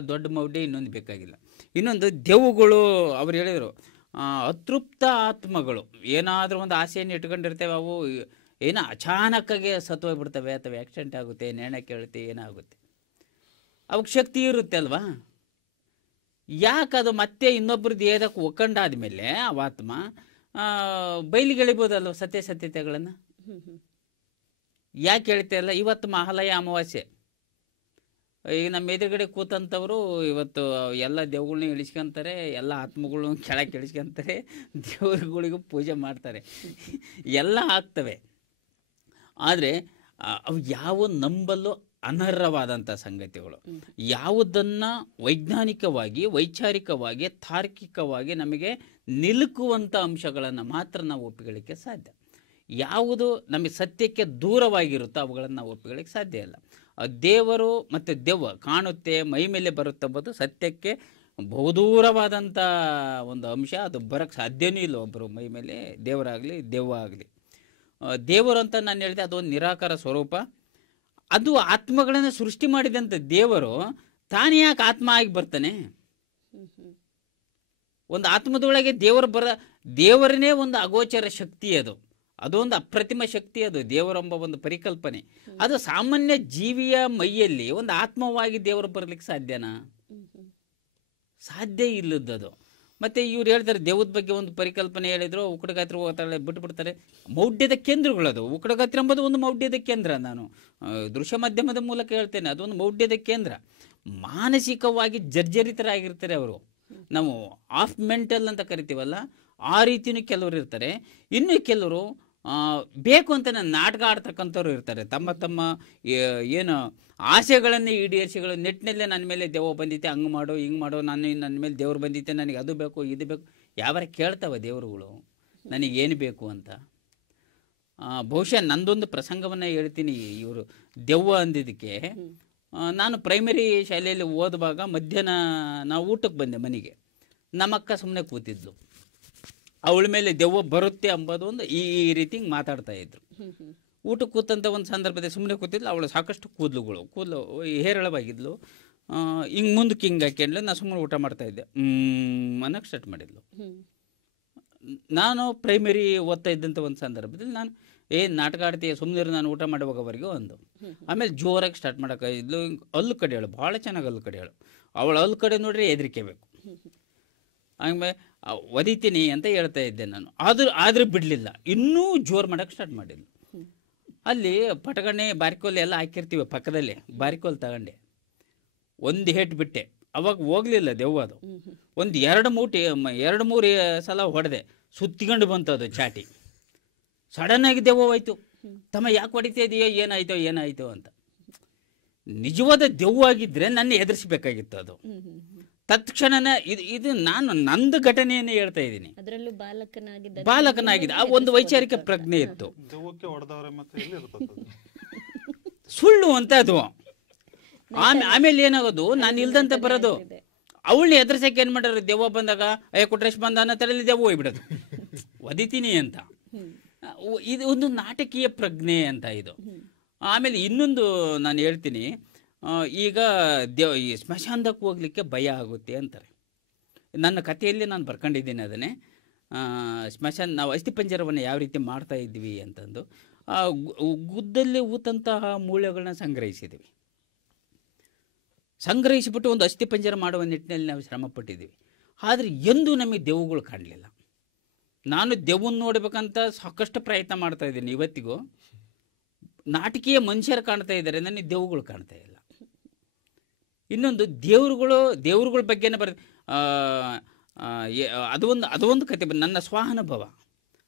ದೊಡ್ಡ ಮೌಢ್ಯ ಇನ್ನೊಂದು ಬೇಕಾಗಿಲ್ಲ. ಇನ್ನೊಂದು ದೆವ್ವಗಳು, ಅವ್ರು ಹೇಳಿದರು ಅತೃಪ್ತ ಆತ್ಮಗಳು ಏನಾದರೂ ಒಂದು ಆಸೆಯನ್ನು ಇಟ್ಕೊಂಡಿರ್ತೇವೆ, ಅವು ಏನೋ ಅಚಾನಕ್ಕಾಗಿ ಸತ್ತೋಗ್ಬಿಡ್ತವೆ ಅಥವಾ ಆಕ್ಸಿಡೆಂಟ್ ಆಗುತ್ತೆ, ನೇಣ ಕೇಳುತ್ತೆ, ಏನಾಗುತ್ತೆ. ಅವಕ್ಕೆ ಶಕ್ತಿ ಇರುತ್ತೆ ಅಲ್ವಾ? ಯಾಕೆ ಅದು ಮತ್ತೆ ಇನ್ನೊಬ್ಬರು ದೇಹದಕ್ಕೆ ಒಕ್ಕಂಡಾದ್ಮೇಲೆ ಅವ ಆತ್ಮ ಬಯಲಿಗೆಳಿಬೋದಲ್ವ ಸತ್ಯತೆಗಳನ್ನು? ಯಾಕೆ ಹೇಳ್ತಾ ಇಲ್ಲ? ಇವತ್ತು ಮಹಾಲಯ ಅಮಾವಾಸ್ಯೆ, ಈಗ ನಮ್ಮ ಎದುರುಗಡೆ ಕೂತಂಥವರು ಇವತ್ತು ಎಲ್ಲ ದೇವ್ಗಳನ್ನ ಇಳಿಸ್ಕೊಂತಾರೆ, ಎಲ್ಲ ಆತ್ಮಗಳನ್ನ ಕೆಳಗೆ ಇಳಿಸ್ಕೊಂತಾರೆ, ದೇವ್ರುಗಳಿಗೂ ಪೂಜೆ ಮಾಡ್ತಾರೆ, ಎಲ್ಲ ಆಗ್ತವೆ. ಆದರೆ ಅವು ಯಾವ ನಂಬಲು ಅನರ್ಹವಾದಂಥ ಸಂಗತಿಗಳು. ಯಾವುದನ್ನು ವೈಜ್ಞಾನಿಕವಾಗಿ, ವೈಚಾರಿಕವಾಗಿ, ತಾರ್ಕಿಕವಾಗಿ ನಮಗೆ ನಿಲುಕುವಂಥ ಅಂಶಗಳನ್ನು ಮಾತ್ರ ನಾವು ಒಪ್ಪಿಕೊಳ್ಳಿಕ್ಕೆ ಸಾಧ್ಯ. ಯಾವುದು ನಮಗೆ ಸತ್ಯಕ್ಕೆ ದೂರವಾಗಿರುತ್ತೋ ಅವುಗಳನ್ನು ನಾವು ಒಪ್ಪಿಕೊಳ್ಳಿಕ್ಕೆ ಸಾಧ್ಯ ಇಲ್ಲ. ದೇವರು ಮತ್ತು ದೆವ್ವ ಕಾಣುತ್ತೆ, ಮೈ ಮೇಲೆ ಬರುತ್ತಂಬುದು ಸತ್ಯಕ್ಕೆ ಬಹುದೂರವಾದಂಥ ಒಂದು ಅಂಶ. ಅದು ಬರೋಕ್ಕೆ ಸಾಧ್ಯನೂ ಇಲ್ಲ ಒಬ್ಬರು ಮೈ ಮೇಲೆ, ದೇವರಾಗಲಿ ದೆವ್ವ ಆಗಲಿ. ದೇವರು ಅಂತ ನಾನು ಹೇಳಿದೆ, ಅದೊಂದು ನಿರಾಕಾರ ಸ್ವರೂಪ. ಅದು ಆತ್ಮಗಳನ್ನು ಸೃಷ್ಟಿ ಮಾಡಿದಂಥ ದೇವರು ತಾನೇ ಯಾಕೆ ಆತ್ಮ ಆಗಿ ಬರ್ತಾನೆ? ಒಂದು ಆತ್ಮದೊಳಗೆ ದೇವರನ್ನೇ ಒಂದು ಅಗೋಚರ ಶಕ್ತಿ, ಅದೊಂದು ಅಪ್ರತಿಮ ಶಕ್ತಿ. ಅದು ದೇವರೆಂಬ ಒಂದು ಪರಿಕಲ್ಪನೆ. ಅದು ಸಾಮಾನ್ಯ ಜೀವಿಯ ಮೈಯಲ್ಲಿ ಒಂದು ಆತ್ಮವಾಗಿ ದೇವರು ಬರಲಿಕ್ಕೆ ಸಾಧ್ಯನಾ? ಸಾಧ್ಯ ಇಲ್ಲದದು. ಮತ್ತು ಇವ್ರು ಹೇಳ್ತಾರೆ ದೇವದ ಬಗ್ಗೆ ಒಂದು ಪರಿಕಲ್ಪನೆ ಹೇಳಿದ್ರು, ಉಕ್ಕಡಗಾತ್ರ ಹೋಗ್ತಾಳೆ ಬಿಟ್ಬಿಡ್ತಾರೆ. ಮೌಢ್ಯದ ಕೇಂದ್ರಗಳದು. ಉಕ್ಕಡಗಾತ್ರ ಎಂಬುದು ಒಂದು ಮೌಢ್ಯದ ಕೇಂದ್ರ. ನಾನು ದೃಶ್ಯ ಮಾಧ್ಯಮದ ಮೂಲಕ ಹೇಳ್ತೇನೆ, ಅದೊಂದು ಮೌಢ್ಯದ ಕೇಂದ್ರ. ಮಾನಸಿಕವಾಗಿ ಜರ್ಜರಿತರಾಗಿರ್ತಾರೆ ಅವರು. ನಾವು ಆಫ್ ಮೆಂಟಲ್ ಅಂತ ಕರಿತೀವಲ್ಲ, ಆ ರೀತಿಯೂ ಕೆಲವರು ಇರ್ತಾರೆ. ಇನ್ನು ಕೆಲವರು ಬೇಕು ಅಂತ ನಾಟಕ ಆಡ್ತಕ್ಕಂಥವ್ರು ಇರ್ತಾರೆ. ತಮ್ಮ ತಮ್ಮ ಏನು ಆಸೆಗಳನ್ನೇ ಈಡೇರಿಸಿಗಳು, ನೆಟ್ಟಿನಲ್ಲೇ ನನ್ನ ಮೇಲೆ ದೆವ್ವ ಬಂದಿತ್ತೆ, ಹಂಗೆ ಮಾಡು ಹಿಂಗೆ ಮಾಡು, ನನ್ನ ಮೇಲೆ ದೇವ್ರು ಬಂದಿತ್ತೆ, ನನಗೆ ಅದು ಬೇಕು ಇದು ಬೇಕು. ಯಾವಾರ ಕೇಳ್ತಾವ ದೇವರುಗಳು ನನಗೇನು ಬೇಕು ಅಂತ? ಬಹುಶಃ ನಂದೊಂದು ಪ್ರಸಂಗವನ್ನು ಹೇಳ್ತೀನಿ. ಇವರು ದೆವ್ವ ಅಂದಿದ್ದಕ್ಕೆ, ನಾನು ಪ್ರೈಮರಿ ಶಾಲೆಯಲ್ಲಿ ಓದುವಾಗ ಮಧ್ಯಾಹ್ನ ನಾವು ಊಟಕ್ಕೆ ಬಂದೆ ಮನೆಗೆ. ನಮ್ಮಕ್ಕ ಸುಮ್ಮನೆ ಕೂತಿದ್ಲು. ಅವಳ ಮೇಲೆ ದೆವ್ವ ಬರುತ್ತೆ ಅಂಬೋದು ಒಂದು ಈ ರೀತಿ ಹಿಂಗೆ ಮಾತಾಡ್ತಾ ಇದ್ರು. ಊಟಕ್ಕೆ ಕೂತಂಥ ಒಂದು ಸಂದರ್ಭದಲ್ಲಿ ಸುಮ್ಮನೆ ಕೂತಿದ್ಲು. ಅವಳು ಸಾಕಷ್ಟು ಕೂದಲು ಹೇರಳವಾಗಿದ್ಲು. ಹಿಂಗೆ ಮುಂದಕ್ಕೆ ಹಿಂಗೆ ಹಾಕ್ಯಂಡ್ಲು. ನಾನು ಸುಮ್ಮನೆ ಊಟ ಮಾಡ್ತಾಯಿದ್ದೆ. ಅನ್ನೋಕ್ಕೆ ಸ್ಟಾರ್ಟ್ ಮಾಡಿದ್ಲು. ನಾನು ಪ್ರೈಮರಿ ಓದ್ತಾ ಇದ್ದಂಥ ಒಂದು ಸಂದರ್ಭದಲ್ಲಿ ನಾನು ನಾಟಕ ಆಡ್ತೀಯ ಸುಮ್ಮನೆ ನಾನು ಊಟ ಮಾಡುವಾಗವರೆಗೂ ಒಂದು. ಆಮೇಲೆ ಜೋರಾಗಿ ಸ್ಟಾರ್ಟ್ ಮಾಡೋಕೆ ಇದ್ಲು. ಹಲ್ಲು ಕಡಿಯೋಳು, ಭಾಳ ಚೆನ್ನಾಗಿ ಹಲ್ಲು ಕಡಿಯೋಳು. ಅವಳು ಹಲ್ಲು ಕಡೆ ನೋಡ್ರಿ ಹೆದರಿಕೆ ಬೇಕು. ಆಮೇಲೆ ಒದಿತೀನಿ ಅಂತ ಹೇಳ್ತಾ ಇದ್ದೆ ನಾನು. ಆದರೂ ಬಿಡಲಿಲ್ಲ, ಇನ್ನೂ ಜೋರು ಮಾಡೋಕ್ಕೆ ಸ್ಟಾರ್ಟ್ ಮಾಡಿದ್ಲು. ಅಲ್ಲಿ ಪಟಗಣ್ಣೆ ಬಾರಿಕೋಲ್ ಎಲ್ಲ ಹಾಕಿರ್ತೀವಿ ಪಕ್ಕದಲ್ಲಿ, ಬಾರಿಕೋಲ್ ತಗೊಂಡೆ ಒಂದು ಹೇಟ್ ಬಿಟ್ಟೆ. ಅವಾಗ ಹೋಗಲಿಲ್ಲ ದೆವ್ವ. ಅದು ಒಂದು 2-3 ಸಲ ಹೊಡೆದೆ, ಸುತ್ತಿಕೊಂಡು ಬಂತು ಅದು ಚಾಟಿ. ಸಡನ್ನಾಗಿ ದೆವ್ವ ಹೋಯ್ತು. ತಮ್ಮ ಯಾಕೆ ಹೊಡಿತಾ ಇದೆಯೋ ಏನಾಯ್ತೋ ಅಂತ. ನಿಜವಾದ ದೆವ್ವಾಗಿದ್ರೆ ನನ್ನ ಎದುರಿಸಬೇಕಾಗಿತ್ತು. ಅದು ತತ್ಕ್ಷಣನ ಇದು ನಾನು ನಂದು ಘಟನೆಯನ್ನು ಹೇಳ್ತಾ ಇದ್ದೀನಿ. ಬಾಲಕನಾಗಿದೆ ಆ ಒಂದು ವೈಚಾರಿಕ ಪ್ರಜ್ಞೆ ಇತ್ತು. ಸುಳ್ಳು ಅಂತ ಅದು. ಆಮೇಲೆ ಏನಾಗೋದು, ನಾನು ಇಲ್ದಂತೆ ಬರೋದು. ಅವಳನ್ನ ಎದುರಿಸಕ್ಕೆ ಏನ್ ಮಾಡ್ಯಾರ, ದೆವ್ವ ಬಂದಾಗ ಕೊಟ್ರೇಶ್ ಬಂದ ಅನ್ನೋ ತರಲ್ಲಿ ದೆವ್ವ ಹೋಗ್ಬಿಡೋದು, ಒದಿತೀನಿ ಅಂತ. ಇದು ಒಂದು ನಾಟಕೀಯ ಪ್ರಜ್ಞೆ ಅಂತ ಇದು. ಆಮೇಲೆ ಇನ್ನೊಂದು ನಾನು ಹೇಳ್ತೀನಿ, ಈಗ ಈ ಸ್ಮಶಾನದಕ್ಕೆ ಹೋಗ್ಲಿಕ್ಕೆ ಭಯ ಆಗುತ್ತೆ ಅಂತಾರೆ. ನನ್ನ ಕಥೆಯಲ್ಲಿ ನಾನು ಬರ್ಕೊಂಡಿದ್ದೀನಿ ಅದನ್ನೇ. ನಾವು ಅಸ್ಥಿಪಂಜರವನ್ನು ಯಾವ ರೀತಿ ಮಾಡ್ತಾ ಇದ್ವಿ ಅಂತಂದು, ಗುದ್ದಲ್ಲಿ ಊತಂತಹ ಮೂಳೆಗಳನ್ನ ಸಂಗ್ರಹಿಸಿಬಿಟ್ಟು ಒಂದು ಅಸ್ಥಿಪಂಜರ ಮಾಡುವ ನಿಟ್ಟಿನಲ್ಲಿ ನಾವು ಶ್ರಮ ಪಟ್ಟಿದ್ದೀವಿ. ಆದರೆ ಎಂದೂ ನಮಗೆ ದೆವ್ವಗಳು ಕಾಣಲಿಲ್ಲ. ನಾನು ದೆವ್ವನ್ನ ನೋಡ್ಬೇಕಂತ ಸಾಕಷ್ಟು ಪ್ರಯತ್ನ ಮಾಡ್ತಾ ಇದ್ದೀನಿ. ಇವತ್ತಿಗೂ ನಾಟಕೀಯ ಮನುಷ್ಯರು ಕಾಣ್ತಾ ಇದ್ದಾರೆ, ನನಗೆ ದೆವ್ವಗಳು ಕಾಣ್ತಾ ಇಲ್ಲ. ಇನ್ನೊಂದು ದೇವರುಗಳ ಬಗ್ಗೆನೇ ಅದೊಂದು ಕತೆ. ನನ್ನ ಸ್ವಾನುಭವ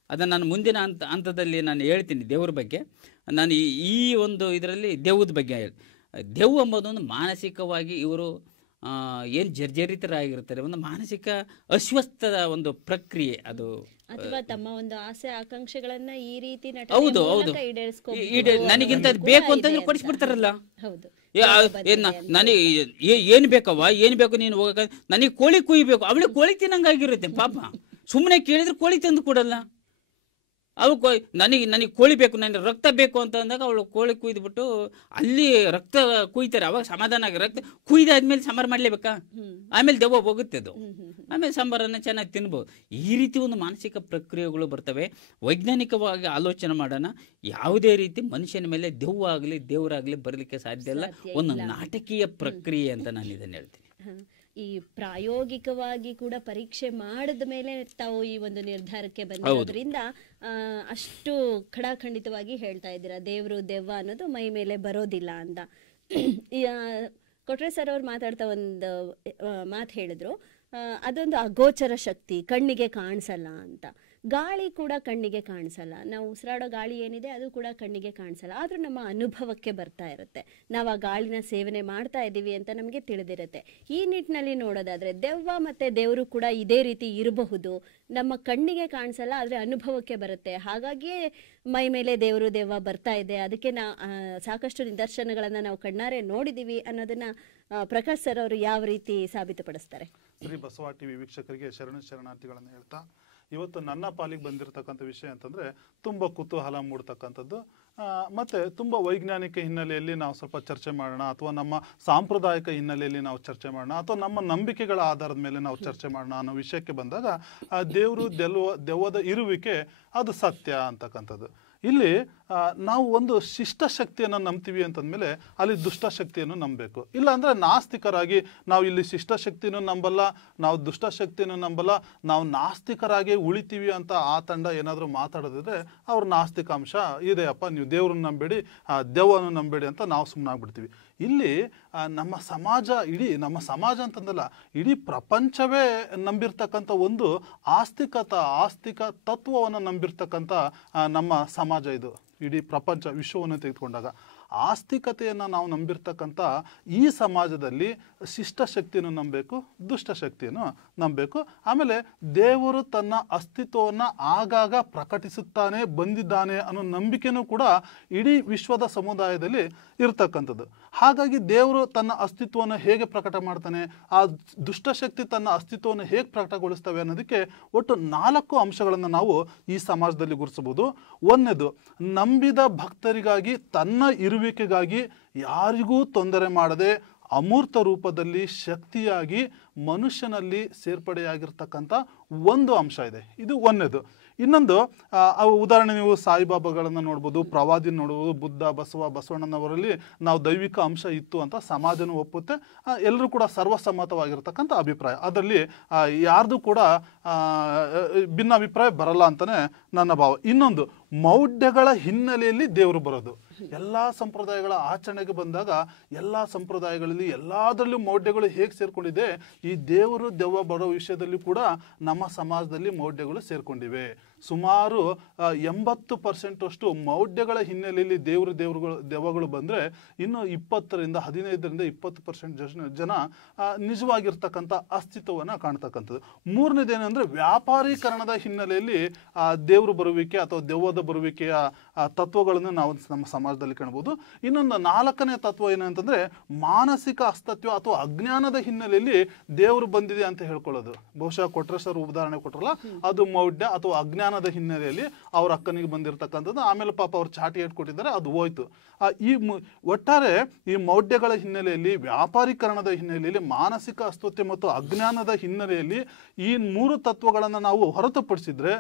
ಅದನ್ನು ನಾನು ಮುಂದಿನ ಹಂತದಲ್ಲಿ ನಾನು ಹೇಳ್ತೀನಿ ದೇವ್ರ ಬಗ್ಗೆ. ನಾನು ಈ ಒಂದು ಇದರಲ್ಲಿ ದೆವ್ವದ ಬಗ್ಗೆ ದೆವ್ವ ಎಂಬುದೊಂದು ಮಾನಸಿಕವಾಗಿ ಇವರು ಏನು ಜರ್ಜರಿತರಾಗಿರ್ತಾರೆ, ಒಂದು ಮಾನಸಿಕ ಅಸ್ವಸ್ಥದ ಒಂದು ಪ್ರಕ್ರಿಯೆ ಅದು. ಅಥವಾ ತಮ್ಮ ಒಂದು ಆಸೆ ಆಕಾಂಕ್ಷೆಗಳನ್ನ ಈ ರೀತಿ ಹೌದು ನನಗಿಂತ ಬೇಕು ಅಂತಂದ್ರೆ ಕೊಡಿಸ್ಬಿಡ್ತಾರಲ್ಲ. ನನಗೆ ಏನು ಬೇಕು ನೀನು ಹೋಗಕ್ಕೆ, ನನಗೆ ಕೋಳಿ ಕುಯ್ಬೇಕು, ಅವಳಿಗೆ ಕೋಳಿ ತಿನ್ನಂಗಾಗಿರುತ್ತೆ ಪಾಪ. ಸುಮ್ಮನೆ ಕೇಳಿದ್ರೆ ಕೋಳಿ ತಂದು ಕೊಡಲ್ಲ. ಅವಳು ನನಗೆ ಕೋಳಿ ಬೇಕು, ನನಗೆ ರಕ್ತ ಬೇಕು ಅಂತ ಅಂದಾಗ ಅವಳು ಕೋಳಿ ಕುಯ್ದುಬಿಟ್ಟು ಅಲ್ಲಿ ರಕ್ತ ಕುಯ್ತಾರೆ. ಅವಾಗ ಸಮಾಧಾನ ಆಗಿ ರಕ್ತ ಕುಯ್ದಾದ್ಮೇಲೆ ಸಾಂಬಾರು ಮಾಡಲೇಬೇಕಾ, ಆಮೇಲೆ ದೆವ್ವ ಹೋಗುತ್ತೆ ಅದು. ಆಮೇಲೆ ಸಾಂಬಾರನ್ನು ಚೆನ್ನಾಗಿ ತಿನ್ಬೋದು. ಈ ರೀತಿ ಒಂದು ಮಾನಸಿಕ ಪ್ರಕ್ರಿಯೆಗಳು ಬರ್ತವೆ. ವೈಜ್ಞಾನಿಕವಾಗಿ ಆಲೋಚನೆ ಮಾಡೋಣ. ಯಾವುದೇ ರೀತಿ ಮನುಷ್ಯನ ಮೇಲೆ ದೆವ್ವ ಆಗಲಿ ದೇವರಾಗಲಿ ಬರಲಿಕ್ಕೆ ಸಾಧ್ಯ ಇಲ್ಲ. ಒಂದು ನಾಟಕೀಯ ಪ್ರಕ್ರಿಯೆ ಅಂತ ನಾನು ಇದನ್ನು ಹೇಳ್ತೀನಿ. ಈ ಪ್ರಾಯೋಗಿಕವಾಗಿ ಕೂಡ ಪರೀಕ್ಷೆ ಮಾಡಿದ ಮೇಲೆ ತಾವು ಈ ಒಂದು ನಿರ್ಧಾರಕ್ಕೆ ಬಂದಿರೋದ್ರಿಂದ ಅಷ್ಟು ಖಡಾಖಂಡಿತವಾಗಿ ಹೇಳ್ತಾ ಇದ್ದೀರಾ, ದೆವ್ವ ಅನ್ನೋದು ಮೈ ಮೇಲೆ ಬರೋದಿಲ್ಲ ಅಂತ. ಕೊಟ್ರೆ ಸರ್ ಅವ್ರು ಮಾತಾಡ್ತಾ ಒಂದು ಮಾತು ಹೇಳಿದ್ರು, ಅದೊಂದು ಅಗೋಚರ ಶಕ್ತಿ, ಕಣ್ಣಿಗೆ ಕಾಣಿಸಲ್ಲ ಅಂತ. ಗಾಳಿ ಕೂಡ ಕಣ್ಣಿಗೆ ಕಾಣಿಸಲ್ಲ, ನಾವು ಉಸಿರಾಡೋ ಗಾಳಿ ಏನಿದೆ ಅದು ಕೂಡ ಕಣ್ಣಿಗೆ ಕಾಣಿಸಲ್ಲ, ಆದ್ರೂ ನಮ್ಮ ಅನುಭವಕ್ಕೆ ಬರ್ತಾ ಇರುತ್ತೆ. ನಾವು ಆ ಗಾಳಿನ ಸೇವನೆ ಮಾಡ್ತಾ ಇದ್ದೀವಿ ಅಂತ ನಮಗೆ ತಿಳಿದಿರುತ್ತೆ. ಈ ನಿಟ್ಟಿನಲ್ಲಿ ನೋಡೋದಾದ್ರೆ ದೆವ್ವ ಮತ್ತೆ ದೇವರು ಕೂಡ ಇದೇ ರೀತಿ ಇರಬಹುದು. ನಮ್ಮ ಕಣ್ಣಿಗೆ ಕಾಣಿಸಲ್ಲ, ಆದ್ರೆ ಅನುಭವಕ್ಕೆ ಬರುತ್ತೆ. ಹಾಗಾಗಿಯೇ ಮೈ ಮೇಲೆ ದೆವ್ವ ಬರ್ತಾ ಇದೆ, ಅದಕ್ಕೆ ಸಾಕಷ್ಟು ನಿದರ್ಶನಗಳನ್ನ ನಾವು ಕಣ್ಣಾರೆ ನೋಡಿದೀವಿ ಅನ್ನೋದನ್ನ ಪ್ರಕಾಶ್ ಸರ್ ಅವರು ಯಾವ ರೀತಿ ಸಾಬೀತುಪಡಿಸ್ತಾರೆ? ಶ್ರೀ ಬಸವ ಟಿವಿ ವೀಕ್ಷಕರಿಗೆ ಶರಣಾರ್ಥಿಗಳನ್ನು ಹೇಳ್ತಾ, ಇವತ್ತು ನನ್ನ ಪಾಲಿಗೆ ಬಂದಿರತಕ್ಕಂಥ ವಿಷಯ ಅಂತಂದರೆ ತುಂಬ ಕುತೂಹಲ ಮೂಡ್ತಕ್ಕಂಥದ್ದು. ಮತ್ತು ತುಂಬ ವೈಜ್ಞಾನಿಕ ಹಿನ್ನೆಲೆಯಲ್ಲಿ ನಾವು ಸ್ವಲ್ಪ ಚರ್ಚೆ ಮಾಡೋಣ, ಅಥವಾ ನಮ್ಮ ಸಾಂಪ್ರದಾಯಿಕ ಹಿನ್ನೆಲೆಯಲ್ಲಿ ನಾವು ಚರ್ಚೆ ಮಾಡೋಣ, ಅಥವಾ ನಮ್ಮ ನಂಬಿಕೆಗಳ ಆಧಾರದ ಮೇಲೆ ನಾವು ಚರ್ಚೆ ಮಾಡೋಣ ಅನ್ನೋ ವಿಷಯಕ್ಕೆ ಬಂದಾಗ ದೆವ್ವದ ಇರುವಿಕೆ ಅದು ಸತ್ಯ ಅಂತಕ್ಕಂಥದ್ದು. ಇಲ್ಲಿ ನಾವು ಒಂದು ಶಿಷ್ಟ ಶಕ್ತಿಯನ್ನು ನಂಬ್ತೀವಿ ಅಂತಂದಮೇಲೆ ಅಲ್ಲಿ ದುಷ್ಟಶಕ್ತಿಯನ್ನು ನಂಬಬೇಕು. ಇಲ್ಲ ಅಂದರೆ ನಾಸ್ತಿಕರಾಗಿ ನಾವು ಇಲ್ಲಿ ಶಿಷ್ಟಶಕ್ತಿನೂ ನಂಬಲ್ಲ, ನಾವು ದುಷ್ಟಶಕ್ತಿನೂ ನಂಬಲ್ಲ, ನಾವು ನಾಸ್ತಿಕರಾಗಿ ಉಳಿತೀವಿ ಅಂತ ಆ ತಂಡ ಏನಾದರೂ ಮಾತಾಡೋದಿದ್ರೆ ಅವ್ರ ನಾಸ್ತಿಕಾಂಶ ಇದೆಯಪ್ಪ, ನೀವು ದೇವ್ರನ್ನ ನಂಬೇಡಿ, ದೆವ್ವನು ನಂಬೇಡಿ ಅಂತ ನಾವು ಸುಮ್ಮನಾಗ್ಬಿಡ್ತೀವಿ. ಇಲ್ಲಿ ನಮ್ಮ ಸಮಾಜ, ನಮ್ಮ ಸಮಾಜ ಅಂತಂದಲ್ಲ, ಇಡೀ ಪ್ರಪಂಚವೇ ನಂಬಿರ್ತಕ್ಕಂಥ ಒಂದು ಆಸ್ತಿಕ ತತ್ವವನ್ನು ನಂಬಿರ್ತಕ್ಕಂಥ ನಮ್ಮ ಸಮಾಜ ಇದು. ಇಡೀ ಪ್ರಪಂಚ ವಿಶ್ವವನ್ನು ತೆಗೆದುಕೊಂಡಾಗ ಆಸ್ತಿಕತೆಯನ್ನು ನಾವು ನಂಬಿರ್ತಕ್ಕಂಥ ಈ ಸಮಾಜದಲ್ಲಿ ಶಿಷ್ಟಶಕ್ತಿಯನ್ನು ನಂಬಬೇಕು, ದುಷ್ಟಶಕ್ತಿಯನ್ನು ನಂಬಬೇಕು. ಆಮೇಲೆ ದೇವರು ತನ್ನ ಅಸ್ತಿತ್ವವನ್ನು ಆಗಾಗ ಪ್ರಕಟಿಸುತ್ತಾನೆ ಬಂದಿದ್ದಾನೆ ಅನ್ನೋ ನಂಬಿಕೆನೂ ಕೂಡ ಇಡೀ ವಿಶ್ವದ ಸಮುದಾಯದಲ್ಲಿ ಇರ್ತಕ್ಕಂಥದ್ದು. ಹಾಗಾಗಿ ದೇವರು ತನ್ನ ಅಸ್ತಿತ್ವವನ್ನು ಹೇಗೆ ಪ್ರಕಟ ಮಾಡ್ತಾನೆ, ಆ ದುಷ್ಟಶಕ್ತಿ ತನ್ನ ಅಸ್ತಿತ್ವವನ್ನು ಹೇಗೆ ಪ್ರಕಟಗೊಳಿಸ್ತವೆ ಅನ್ನೋದಕ್ಕೆ ಒಟ್ಟು 4 ಅಂಶಗಳನ್ನು ನಾವು ಈ ಸಮಾಜದಲ್ಲಿ ಗುರುತಿಸಬಹುದು. ಒಂದನೇದು, ನಂಬಿದ ಭಕ್ತರಿಗಾಗಿ ತನ್ನ ಇರುವಿಕೆಗಾಗಿ ಯಾರಿಗೂ ತೊಂದರೆ ಮಾಡದೆ ಅಮೂರ್ತ ರೂಪದಲ್ಲಿ ಶಕ್ತಿಯಾಗಿ ಮನುಷ್ಯನಲ್ಲಿ ಸೇರ್ಪಡೆಯಾಗಿರ್ತಕ್ಕಂಥ ಒಂದು ಅಂಶ ಇದೆ. ಇದು ಒಂದನೇದು. ಇನ್ನೊಂದು, ಉದಾಹರಣೆ ನೀವು ಸಾಯಿಬಾಬಾಗಳನ್ನು ನೋಡ್ಬೋದು, ಪ್ರವಾದಿ ನೋಡ್ಬೋದು, ಬುದ್ಧ, ಬಸವಣ್ಣನವರಲ್ಲಿ ನಾವು ದೈವಿಕ ಅಂಶ ಇತ್ತು ಅಂತ ಸಮಾಜನೂ ಒಪ್ಪುತ್ತೆ. ಎಲ್ಲರೂ ಕೂಡ ಸರ್ವಸಮ್ಮತವಾಗಿರ್ತಕ್ಕಂಥ ಅಭಿಪ್ರಾಯ, ಅದರಲ್ಲಿ ಯಾರ್ದು ಕೂಡ ಭಿನ್ನಾಭಿಪ್ರಾಯ ಬರಲ್ಲ ಅಂತಲೇ ನನ್ನ ಭಾವ. ಇನ್ನೊಂದು, ಮೌಢ್ಯಗಳ ಹಿನ್ನೆಲೆಯಲ್ಲಿ ದೇವರು ಬರೋದು. ಎಲ್ಲ ಸಂಪ್ರದಾಯಗಳ ಆಚರಣೆಗೆ ಬಂದಾಗ ಎಲ್ಲ ಸಂಪ್ರದಾಯಗಳಲ್ಲಿ ಎಲ್ಲದರಲ್ಲೂ ಮೌಢ್ಯಗಳು ಹೇಗೆ ಸೇರ್ಕೊಂಡಿದೆ, ಈ ದೆವ್ವ ಬರೋ ವಿಷಯದಲ್ಲಿ ಕೂಡ ನಮ್ಮ ಸಮಾಜದಲ್ಲಿ ಮೌಢ್ಯಗಳು ಸೇರ್ಕೊಂಡಿವೆ. ಸುಮಾರು 80% ಅಷ್ಟು ಮೌಢ್ಯಗಳ ಹಿನ್ನೆಲೆಯಲ್ಲಿ ದೆವ್ವಗಳು ಬಂದರೆ ಇನ್ನು 20ರಿಂದ 15ರಿಂದ 20% ಜನ ನಿಜವಾಗಿರ್ತಕ್ಕಂಥ ಅಸ್ತಿತ್ವವನ್ನು ಕಾಣ್ತಕ್ಕಂಥದ್ದು. ಮೂರನೇದೇನೆಂದರೆ ವ್ಯಾಪಾರೀಕರಣದ ಹಿನ್ನೆಲೆಯಲ್ಲಿ ದೇವರು ಬರುವಿಕೆ ಅಥವಾ ದೆವ್ವದ ಬರುವಿಕೆಯ ತತ್ವಗಳನ್ನು ನಾವು ನಮ್ಮ ಸಮಾಜದಲ್ಲಿ ಕಾಣ್ಬೋದು. ಇನ್ನೊಂದು 4ನೇ ತತ್ವ ಏನಂತಂದರೆ ಮಾನಸಿಕ ಅಸ್ತಿತ್ವ ಅಥವಾ ಅಜ್ಞಾನದ ಹಿನ್ನೆಲೆಯಲ್ಲಿ ದೇವರು ಬಂದಿದೆ ಅಂತ ಹೇಳ್ಕೊಳ್ಳೋದು. ಬಹುಶಃ ಕೊಟ್ರೆ ಸರ್ ಉದಾಹರಣೆ ಕೊಟ್ರಲ್ಲ, ಅದು ಮೌಢ್ಯ ಅಥವಾ ಅಜ್ಞಾನದ ಹಿನ್ನೆಲೆಯಲ್ಲಿ ಅವ್ರ ಅಕ್ಕನಿಗೆ ಬಂದಿರತಕ್ಕಂಥದ್ದು. ಆಮೇಲೆ ಪಾಪ ಅವ್ರು ಚಾಟಿ ಕೊಟ್ಟಿದ್ದಾರೆ, ಅದು ಹೋಯ್ತು. ಒಟ್ಟಾರೆ ಈ ಮೌಢ್ಯಗಳ ಹಿನ್ನೆಲೆಯಲ್ಲಿ, ವ್ಯಾಪಾರೀಕರಣದ ಹಿನ್ನೆಲೆಯಲ್ಲಿ, ಮಾನಸಿಕ ಅಸ್ತಿತ್ವ ಮತ್ತು ಅಜ್ಞಾನದ ಹಿನ್ನೆಲೆಯಲ್ಲಿ ಈ 3 ತತ್ವಗಳನ್ನು ನಾವು ಹೊರತುಪಡಿಸಿದ್ರೆ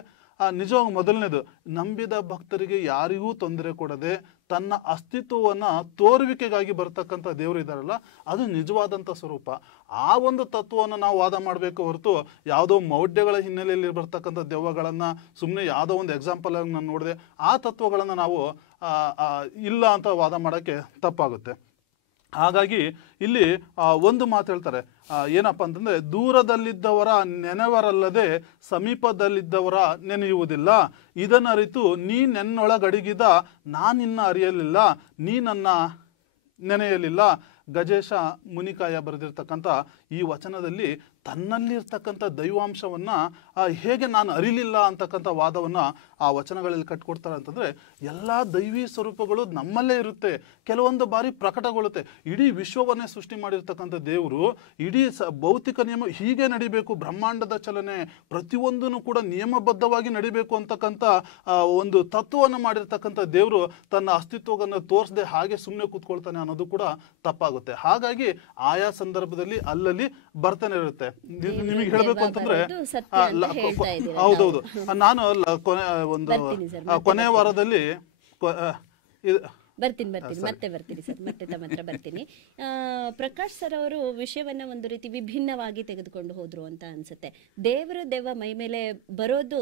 ನಿಜವಾಗಿ ಮೊದಲನೇದು, ನಂಬಿದ ಭಕ್ತರಿಗೆ ಯಾರಿಗೂ ತೊಂದರೆ ಕೊಡದೆ ತನ್ನ ಅಸ್ತಿತ್ವವನ್ನು ತೋರುವಿಕೆಗಾಗಿ ಬರ್ತಕ್ಕಂಥ ದೇವರು ಇದ್ದಾರಲ್ಲ, ಅದು ನಿಜವಾದಂಥ ಸ್ವರೂಪ. ಆ ಒಂದು ತತ್ವವನ್ನು ನಾವು ವಾದ ಮಾಡಬೇಕು ಹೊರತು ಯಾವುದೋ ಮೌಢ್ಯಗಳ ಹಿನ್ನೆಲೆಯಲ್ಲಿ ಬರ್ತಕ್ಕಂಥ ದೆವ್ವಗಳನ್ನು ಸುಮ್ಮನೆ ಯಾವುದೋ ಒಂದು ಎಕ್ಸಾಂಪಲ್ ಆಗಿ ನಾನು ನೋಡಿದೆ ಆ ತತ್ವಗಳನ್ನು ನಾವು ಇಲ್ಲ ಅಂತ ವಾದ ಮಾಡೋಕ್ಕೆ ತಪ್ಪಾಗುತ್ತೆ. ಹಾಗಾಗಿ ಇಲ್ಲಿ ಒಂದು ಮಾತು ಹೇಳ್ತಾರೆ, ಏನಪ್ಪ ಅಂತಂದರೆ, ದೂರದಲ್ಲಿದ್ದವರ ನೆನೆವರಲ್ಲದೆ ಸಮೀಪದಲ್ಲಿದ್ದವರ ನೆನೆಯುವುದಿಲ್ಲ. ಇದನ್ನರಿತು ನೀ ನನ್ನೊಳಗಡಿಗಿದ ನಾನಿನ್ನ ಅರಿಯಲಿಲ್ಲ, ನೀ ನನ್ನ ನೆನೆಯಲಿಲ್ಲ. ಗಜೇಶ ಮುನಿಕಾಯ ಬರೆದಿರ್ತಕ್ಕಂಥ ಈ ವಚನದಲ್ಲಿ ತನ್ನಲ್ಲಿರ್ತಕ್ಕಂಥ ದೈವಾಂಶವನ್ನು ಹೇಗೆ ನಾನು ಅರಿಲಿಲ್ಲ ಅಂತಕ್ಕಂಥ ವಾದವನ್ನು ಆ ವಚನಗಳಲ್ಲಿ ಕಟ್ಕೊಡ್ತಾರೆ ಅಂತಂದರೆ, ಎಲ್ಲ ದೈವಿ ಸ್ವರೂಪಗಳು ನಮ್ಮಲ್ಲೇ ಇರುತ್ತೆ, ಕೆಲವೊಂದು ಬಾರಿ ಪ್ರಕಟಗೊಳ್ಳುತ್ತೆ. ಇಡೀ ವಿಶ್ವವನ್ನೇ ಸೃಷ್ಟಿ ಮಾಡಿರ್ತಕ್ಕಂಥ ದೇವರು ಇಡೀ ಭೌತಿಕ ನಿಯಮ ಹೀಗೆ ನಡಿಬೇಕು, ಬ್ರಹ್ಮಾಂಡದ ಚಲನೆ ಪ್ರತಿಯೊಂದೂ ಕೂಡ ನಿಯಮಬದ್ಧವಾಗಿ ನಡಿಬೇಕು ಅಂತಕ್ಕಂಥ ಒಂದು ತತ್ವವನ್ನು ಮಾಡಿರ್ತಕ್ಕಂಥ ದೇವರು ತನ್ನ ಅಸ್ತಿತ್ವವನ್ನು ತೋರಿಸದೆ ಹಾಗೆ ಸುಮ್ಮನೆ ಕೂತ್ಕೊಳ್ತಾನೆ ಅನ್ನೋದು ಕೂಡ ತಪ್ಪಾಗುತ್ತೆ. ಹಾಗಾಗಿ ಆಯಾ ಸಂದರ್ಭದಲ್ಲಿ ಅಲ್ಲಲ್ಲಿ ಬರ್ತಾನೆ ಇರುತ್ತೆ. ನಿಮಗೆ ಹೇಳಬೇಕು ಅಂತಂದ್ರೆ, ಹೌದೌದು, ನಾನು ಕೊನೆಯ ವಾರದಲ್ಲಿ ಬರ್ತೀನಿ ಸರ್, ಮತ್ತೆ ತಮ್ಮ ಹತ್ರ ಬರ್ತೀನಿ. ಪ್ರಕಾಶ್ ಸರ್ ಅವರು ವಿಷಯವನ್ನ ಒಂದು ರೀತಿ ವಿಭಿನ್ನವಾಗಿ ತೆಗೆದುಕೊಂಡು ಹೋದ್ರು ಅಂತ ಅನ್ಸುತ್ತೆ. ದೆವ್ವ ಮೈ ಮೇಲೆ ಬರೋದು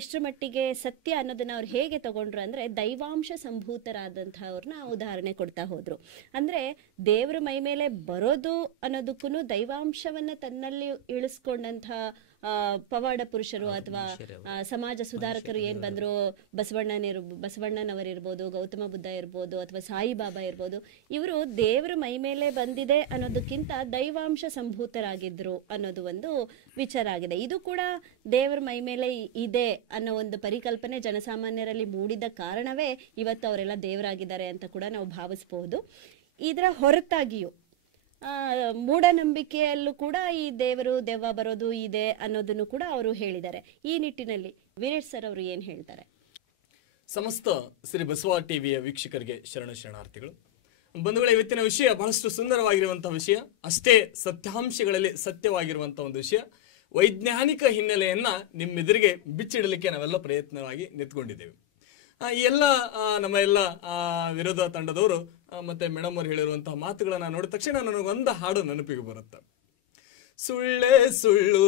ಎಷ್ಟರ ಮಟ್ಟಿಗೆ ಸತ್ಯ ಅನ್ನೋದನ್ನ ಅವ್ರು ಹೇಗೆ ತಗೊಂಡ್ರು ಅಂದ್ರೆ, ದೈವಾಂಶ ಸಂಭೂತರಾದಂತಹವ್ರನ್ನ ಉದಾಹರಣೆ ಕೊಡ್ತಾ ಹೋದ್ರು. ಅಂದ್ರೆ ದೇವ್ರ ಮೈ ಮೇಲೆ ಬರೋದು ಅನ್ನೋದಕ್ಕೂ ದೈವಾಂಶವನ್ನ ತನ್ನಲ್ಲಿ ಇಳಿಸ್ಕೊಂಡಂತಹ ಪವಾಡ ಪುರುಷರು ಅಥವಾ ಸಮಾಜ ಸುಧಾರಕರು ಏನ್ ಬಂದ್ರು, ಬಸವಣ್ಣನವರಿರ್ಬೋದು, ಗೌತಮ ಬುದ್ಧ ಇರ್ಬೋದು, ಅಥವಾ ಸಾಯಿಬಾಬಾ ಇರ್ಬೋದು, ಇವರು ದೇವ್ರ ಮೈ ಮೇಲೆ ಬಂದಿದೆ ಅನ್ನೋದಕ್ಕಿಂತ ದೈವಾಂಶ ಸಂಭೂತರಾಗಿದ್ರು ಅನ್ನೋದು ಒಂದು ವಿಚಾರ ಆಗಿದೆ. ಇದು ಕೂಡ ದೇವ್ರ ಮೈ ಮೇಲೆ ಇದೆ ಅನ್ನೋ ಒಂದು ಪರಿಕಲ್ಪನೆ ಜನಸಾಮಾನ್ಯರಲ್ಲಿ ಮೂಡಿದ ಕಾರಣವೇ ಇವತ್ತು ಅವರೆಲ್ಲ ದೇವರಾಗಿದ್ದಾರೆ ಅಂತ ಕೂಡ ನಾವು ಭಾವಿಸಬಹುದು. ಇದರ ಹೊರತಾಗಿಯೂ ಮೂಢನಂಬಿಕೆಯಲ್ಲೂ ಕೂಡ ಈ ದೆವ್ವ ಬರೋದು ಇದೆ ಅನ್ನೋದನ್ನು ಕೂಡ ಅವರು ಹೇಳಿದ್ದಾರೆ. ಈ ನಿಟ್ಟಿನಲ್ಲಿ ವೀರೇಶ್ ಸರ್ ಅವರು ಏನ್ ಹೇಳ್ತಾರೆ? ಸಮಸ್ತ ಶ್ರೀ ಬಸವ ಟಿವಿಯ ವೀಕ್ಷಕರಿಗೆ ಶರಣಾರ್ಥಿಗಳು. ಬಂಧುಗಳೇ, ಇವತ್ತಿನ ವಿಷಯ ಬಹಳಷ್ಟು ಸುಂದರವಾಗಿರುವಂತಹ ವಿಷಯ, ಅಷ್ಟೇ ಸತ್ಯಾಂಶಗಳಲ್ಲಿ ಸತ್ಯವಾಗಿರುವಂತಹ ಒಂದು ವಿಷಯ. ವೈಜ್ಞಾನಿಕ ಹಿನ್ನೆಲೆಯನ್ನ ನಿಮ್ಮೆದುರಿಗೆ ಬಿಚ್ಚಿಡಲಿಕ್ಕೆ ನಾವೆಲ್ಲ ಪ್ರಯತ್ನವಾಗಿ ನಿಂತ್ಕೊಂಡಿದ್ದೇವೆ. ಎಲ್ಲ ನಮ್ಮ ಎಲ್ಲ ವಿರೋಧ ತಂಡದವರು ಮತ್ತೆ ಮೇಡಮ್ ಅವರು ಹೇಳಿರುವಂತಹ ಮಾತುಗಳನ್ನ ನೋಡಿದ ತಕ್ಷಣ ನನಗೊಂದು ಹಾಡು ನೆನಪಿಗೆ ಬರುತ್ತೆ. ಸುಳ್ಳೇ ಸುಳ್ಳು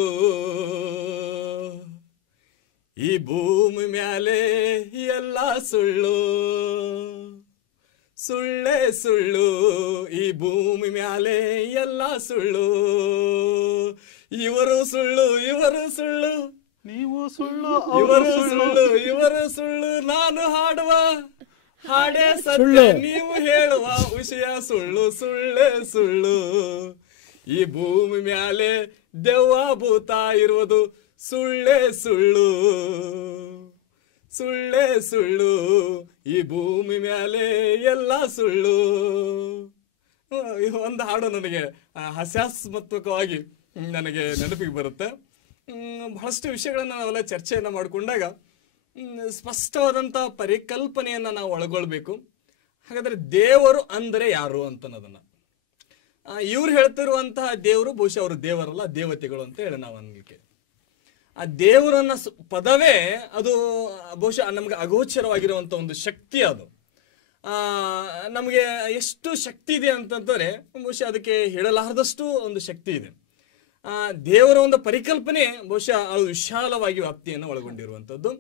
ಈ ಭೂಮಿ ಮ್ಯಾಲೆ ಎಲ್ಲ ಸುಳ್ಳು, ಸುಳ್ಳೇ ಸುಳ್ಳು ಈ ಭೂಮಿ ಮ್ಯಾಲೆ ಎಲ್ಲ ಸುಳ್ಳು, ಇವರು ಸುಳ್ಳು ಇವರು ಸುಳ್ಳು ನೀವು ಸುಳ್ಳು ಇವರು ಸುಳ್ಳು, ನಾನು ಹಾಡುವ ಹಾಡೇ ಸತ್ಯ, ನೀವು ಹೇಳುವ ವಿಷಯ ಸುಳ್ಳು, ಸುಳ್ಳೇ ಸುಳ್ಳು ಈ ಭೂಮಿ ಮ್ಯಾಲೆ ದೆವ್ವ ಭೂತ ಇರುವುದು ಸುಳ್ಳೇ ಸುಳ್ಳು, ಸುಳ್ಳೇ ಸುಳ್ಳು ಈ ಭೂಮಿ ಮ್ಯಾಲೆ ಎಲ್ಲ ಸುಳ್ಳು. ಒಂದು ಹಾಡು ನನಗೆ ಹಾಸ್ಯಾಸ್ಮತ್ಮಕವಾಗಿ ನನಗೆ ನೆನಪಿಗೆ ಬರುತ್ತೆ. ಬಹಳಷ್ಟು ವಿಷಯಗಳನ್ನ ನಾವೆಲ್ಲ ಚರ್ಚೆಯನ್ನ ಮಾಡಿಕೊಂಡಾಗ ಸ್ಪಷ್ಟವಾದಂಥ ಪರಿಕಲ್ಪನೆಯನ್ನ ನಾವು ಒಳಗೊಳ್ಬೇಕು. ಹಾಗಾದ್ರೆ ದೇವರು ಅಂದರೆ ಯಾರು ಅಂತನ್ನೋದನ್ನ ಇವ್ರು ಹೇಳ್ತಿರುವಂತಹ ದೇವರು ಬಹುಶಃ ಅವರು ದೇವರಲ್ಲ, ದೇವತೆಗಳು ಅಂತ ಹೇಳಿ ನಾವು ಅನ್ಲಿಕ್ಕೆ. ಆ ದೇವರನ್ನ ಪದವೇ ಅದು ಬಹುಶಃ ನಮ್ಗೆ ಅಗೋಚರವಾಗಿರುವಂತ ಒಂದು ಶಕ್ತಿ. ಅದು ನಮಗೆ ಎಷ್ಟು ಶಕ್ತಿ ಇದೆ ಅಂತಂದ್ರೆ ಬಹುಶಃ ಅದಕ್ಕೆ ಹೇಳಲಾರದಷ್ಟು ಒಂದು ಶಕ್ತಿ ಇದೆ. ದೇವರ ಒಂದು ಪರಿಕಲ್ಪನೆ ಬಹುಶಃ ಅದು ವಿಶಾಲವಾಗಿ ವ್ಯಾಪ್ತಿಯನ್ನು ಒಳಗೊಂಡಿರುವಂಥದ್ದು.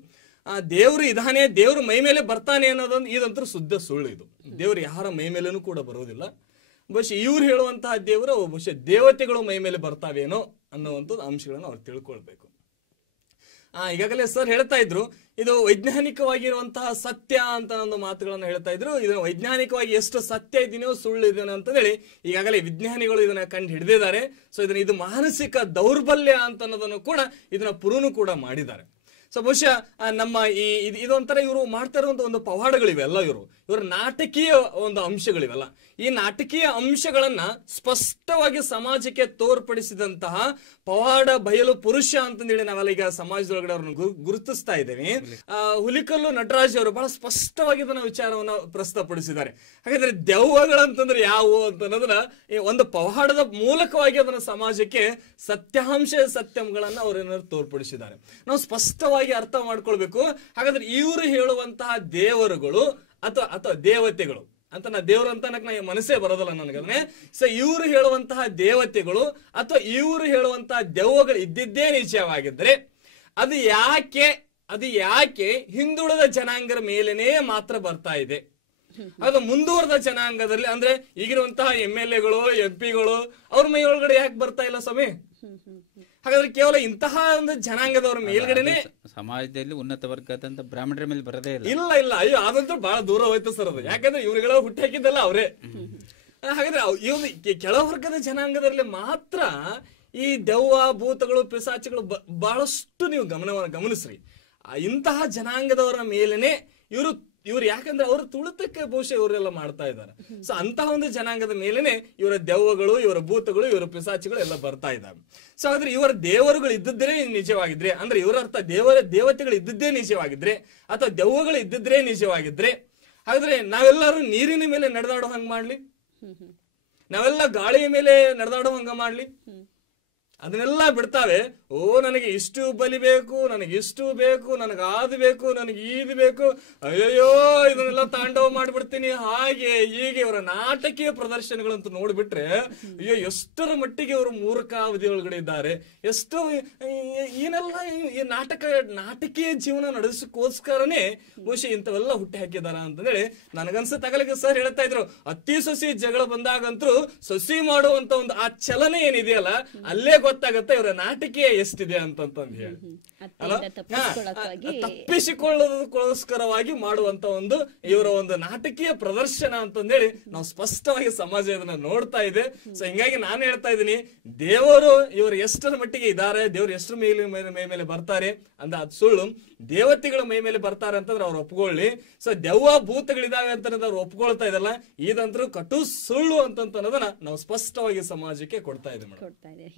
ದೇವರು ಇದಾನೆ, ದೇವರು ಮೈ ಮೇಲೆ ಬರ್ತಾನೆ ಅನ್ನೋದೊಂದು ಇದಂತೂ ಶುದ್ಧ ಸುಳ್ಳು. ಇದು ದೇವರು ಯಾರ ಮೈ ಮೇಲೇನೂ ಕೂಡ ಬರೋದಿಲ್ಲ. ಬಹುಶಃ ಇವ್ರು ಹೇಳುವಂತಹ ದೇವರು ಬಹುಶಃ ದೇವತೆಗಳು ಮೈ ಮೇಲೆ ಬರ್ತಾವೇನೋ ಅನ್ನುವಂಥದ್ದು ಅಂಶಗಳನ್ನು ಅವ್ರು ತಿಳ್ಕೊಳ್ಬೇಕು. ಈಗಾಗಲೇ ಸರ್ ಹೇಳ್ತಾ ಇದ್ರು, ಇದು ವೈಜ್ಞಾನಿಕವಾಗಿರುವಂತಹ ಸತ್ಯ ಅಂತ ಒಂದು ಮಾತುಗಳನ್ನು ಹೇಳ್ತಾ ಇದ್ರು. ಇದನ್ನ ವೈಜ್ಞಾನಿಕವಾಗಿ ಎಷ್ಟು ಸತ್ಯ ಇದೆಯೋ ಸುಳ್ಳು ಇದೆಯೋ ಅಂತ ಹೇಳಿ ಈಗಾಗಲೇ ವಿಜ್ಞಾನಿಗಳು ಇದನ್ನ ಕಂಡು ಹಿಡಿದಿದ್ದಾರೆ. ಸೊ ಇದು ಮಾನಸಿಕ ದೌರ್ಬಲ್ಯ ಅಂತ ಅನ್ನೋದನ್ನು ಕೂಡ ಇದನ್ನ ಪ್ರೂವ್ ಕೂಡ ಮಾಡಿದ್ದಾರೆ. ಸೊ ಬಹುಶಃ ನಮ್ಮ ಇದೊಂಥರ ಇವರು ಮಾಡ್ತಾ ಇರುವಂತ ಒಂದು ಪವಾಡಗಳಿವೆ ಎಲ್ಲ, ಇವರ ನಾಟಕೀಯ ಒಂದು ಅಂಶಗಳಿವೆಲ್ಲ. ಈ ನಾಟಕೀಯ ಅಂಶಗಳನ್ನ ಸ್ಪಷ್ಟವಾಗಿ ಸಮಾಜಕ್ಕೆ ತೋರ್ಪಡಿಸಿದಂತಹ ಪವಾಡ ಬಯಲು ಪುರುಷ ಅಂತಂದೇಳಿ ನಾವೆಲ್ಲ ಈಗ ಸಮಾಜದೊಳಗಡೆ ಅವ್ರನ್ನ ಗುರುತಿಸ್ತಾ ಇದ್ದೇವೆ. ಹುಲಿಕಲ್ಲು ನಟರಾಜ್ ಅವರು ಬಹಳ ಸ್ಪಷ್ಟವಾಗಿ ಇದನ್ನ ವಿಚಾರವನ್ನ ಪ್ರಸ್ತುತಪಡಿಸಿದ್ದಾರೆ. ಹಾಗಾದ್ರೆ ದೆವ್ವಗಳಂತಂದ್ರೆ ಯಾವುವು ಅಂತ ಅನ್ನೋದನ್ನ ಒಂದು ಪವಾಡದ ಮೂಲಕವಾಗಿ ಅದನ್ನ ಸಮಾಜಕ್ಕೆ ಸತ್ಯಂಗಳನ್ನ ಅವರೇನಾದ್ರು ತೋರ್ಪಡಿಸಿದ್ದಾರೆ. ನಾವು ಸ್ಪಷ್ಟವಾಗಿ ಅರ್ಥ ಮಾಡ್ಕೊಳ್ಬೇಕು. ಹಾಗಾದ್ರೆ ಇವರು ಹೇಳುವಂತಹ ದೇವರುಗಳು ಅಥವಾ ದೇವತೆಗಳು ಅಂತ, ನಾ ದೇವರು ಅಂತ ಮನಸ್ಸೇ ಬರೋದಲ್ಲ ನನಗೆ. ಸೊ ಇವರು ಹೇಳುವಂತಹ ದೇವತೆಗಳು ಅಥವಾ ಇವರು ಹೇಳುವಂತಹ ದೆವ್ವಗಳು ಇದ್ದಿದ್ದೇ ನಿಜವಾಗಿದ್ರೆ ಅದು ಯಾಕೆ ಹಿಂದುಳಿದ ಜನಾಂಗರ ಮೇಲೇನೆ ಮಾತ್ರ ಬರ್ತಾ ಇದೆ? ಅದು ಮುಂದುವರೆದ ಜನಾಂಗದಲ್ಲಿ ಅಂದ್ರೆ ಈಗಿರುವಂತಹ MLAಗಳು MP ಗಳು ಅವ್ರ ಮೈ ಒಳಗಡೆ ಯಾಕೆ ಬರ್ತಾ ಇಲ್ಲ ಸ್ವಾಮಿ? ಹಾಗಾದ್ರೆ ಕೇವಲ ಇಂತಹ ಒಂದು ಜನಾಂಗದವರ ಮೇಲ್ಗಡೆನೆ ಸಮಾಜದಲ್ಲಿ ಉನ್ನತ ವರ್ಗದಂತ ಬ್ರಾಹ್ಮಣರ ಮೇಲೆ ಬರದೇ ಇಲ್ಲ. ಅಯ್ಯೋ ಅದಂತೂ ಬಹಳ ದೂರ ಹೋಯ್ತು ಸರ್ ಅದು. ಯಾಕಂದ್ರೆ ಇವ್ರುಗಳ ಹುಟ್ಟಿ ಹಾಕಿದ್ದಲ್ಲ ಅವರೇ. ಹಾಗಾದ್ರೆ ಇವ್ರು ಕೆಳವರ್ಗದ ಜನಾಂಗದಲ್ಲಿ ಮಾತ್ರ ಈ ದೆವ್ವ ಭೂತಗಳು ಪಿಶಾಚಿಗಳು ಬಹಳಷ್ಟು ನೀವು ಗಮನಿಸ್ರಿ. ಇಂತಹ ಜನಾಂಗದವರ ಮೇಲೇನೆ ಇವ್ರು ಯಾಕಂದ್ರೆ ಅವರು ತುಳಿತಕ್ಕೆ ಬಹುಶಃ ಇವರೆಲ್ಲ ಮಾಡ್ತಾ ಇದ್ದಾರೆ. ಸೊ ಅಂತಹ ಒಂದು ಜನಾಂಗದ ಮೇಲೇನೆ ಇವರ ದೆವ್ವಗಳು, ಇವರ ಭೂತಗಳು, ಇವರ ಪಿಶಾಚಿಗಳು ಎಲ್ಲ ಬರ್ತಾ ಇದ್ದಾವೆ. ಸೊ ಹಾಗಾದ್ರೆ ಇವರ ದೇವರುಗಳು ಇದ್ದಿದ್ದೇ ನಿಜವಾಗಿದ್ರೆ, ಅಂದ್ರೆ ಇವರ ಅರ್ಥ ದೇವತೆಗಳು ಇದ್ದಿದ್ದೇ ನಿಜವಾಗಿದ್ರೆ ಅಥವಾ ದೆವ್ವಗಳು ಇದ್ದಿದ್ರೆ ನಿಜವಾಗಿದ್ರೆ, ಹಾಗಾದ್ರೆ ನಾವೆಲ್ಲರೂ ನೀರಿನ ಮೇಲೆ ನಡೆದಾಡೋ ಹಂಗ ಮಾಡ್ಲಿ, ನಾವೆಲ್ಲ ಗಾಳಿಯ ಮೇಲೆ ನಡೆದಾಡೋ ಹಂಗ ಮಾಡ್ಲಿ, ಅದನ್ನೆಲ್ಲ ಬಿಡ್ತಾವೆ. ನನಗೆ ಇಷ್ಟು ಬಲಿ ಬೇಕು, ನನಗೆ ಇಷ್ಟು ಬೇಕು, ನನಗೆ ಅದು ಬೇಕು, ನನಗೆ ಇದು ಬೇಕು, ಅಯ್ಯಯ್ಯೋ ಇದನ್ನೆಲ್ಲ ತಾಂಡವ ಮಾಡ್ಬಿಡ್ತೀನಿ, ಹಾಗೆ ಹೀಗೆ ಇವರ ನಾಟಕೀಯ ಪ್ರದರ್ಶನಗಳಂತೂ ನೋಡ್ಬಿಟ್ರೆ ಅಯ್ಯೋ ಎಷ್ಟರ ಮಟ್ಟಿಗೆ ಇವರು ಮೂರ್ಖಾವಧಿ ಒಳಗಡೆ ಇದ್ದಾರೆ. ಎಷ್ಟು ಏನೆಲ್ಲ ಈ ನಾಟಕೀಯ ಜೀವನ ನಡೆಸೋಸ್ಕರನೇ ಬಹುಶಃ ಇಂಥವೆಲ್ಲ ಹುಟ್ಟಿ ಹಾಕಿದಾರ ಅಂತಂದೇಳಿ ನನಗನ್ಸುತ್ತಾಗಲಿಕ್ಕೆ ಸರ್ ಹೇಳ್ತಾ ಇದ್ರು. ಅತ್ತಿ ಸೊಸಿ ಜಗಳ ಬಂದಾಗಂತೂ ಸೊಸಿ ಮಾಡುವಂತ ಒಂದು ಆ ಚಲನೆ ಏನಿದೆಯಲ್ಲ ಅಲ್ಲೇ ಗೊತ್ತಾಗತ್ತೆ ಇವರ ನಾಟಕೀಯ ಎಷ್ಟಿದೆ ಅಂತಂದು ಹೇಳಿ. ತಪ್ಪಿಸಿಕೊಳ್ಳೋದಕ್ಕೋಸ್ಕರವಾಗಿ ಮಾಡುವಂತ ಒಂದು ಇವರ ಒಂದು ನಾಟಕೀಯ ಪ್ರದರ್ಶನ ಅಂತಂದೇಳಿ ನಾವು ಸ್ಪಷ್ಟವಾಗಿ ಸಮಾಜ ಇದನ್ನ ನೋಡ್ತಾ ಇದೆ. ಸೊ ಹಿಂಗಾಗಿ ನಾನು ಹೇಳ್ತಾ ಇದ್ದೀನಿ, ದೇವರು ಇವರು ಎಷ್ಟರ ಮಟ್ಟಿಗೆ ಇದ್ದಾರೆ, ದೇವರು ಎಷ್ಟರ ಮೇಲೆ ಬರ್ತಾರೆ ಅಂದ ಅದು ಸುಳ್ಳು. ದೇವತೆಗಳ ಮೈ ಮೇಲೆ ಬರ್ತಾರೆ ಅಂತಂದ್ರೆ ಅವ್ರು ಒಪ್ಕೊಳ್ಳಿ. ಸೊ ದೆವ್ವ ಭೂತಗಳಿದಾವೆ ಅಂತ ಅವ್ರು ಒಪ್ಕೊಳ್ತಾ ಇದಲ್ಲ, ಇದಂತೂ ಕಟು ಸುಳ್ಳು ಅಂತನ್ನೋದನ್ನ ನಾವು ಸ್ಪಷ್ಟವಾಗಿ ಸಮಾಜಕ್ಕೆ ಕೊಡ್ತಾ ಇದ್ದೇವೆ.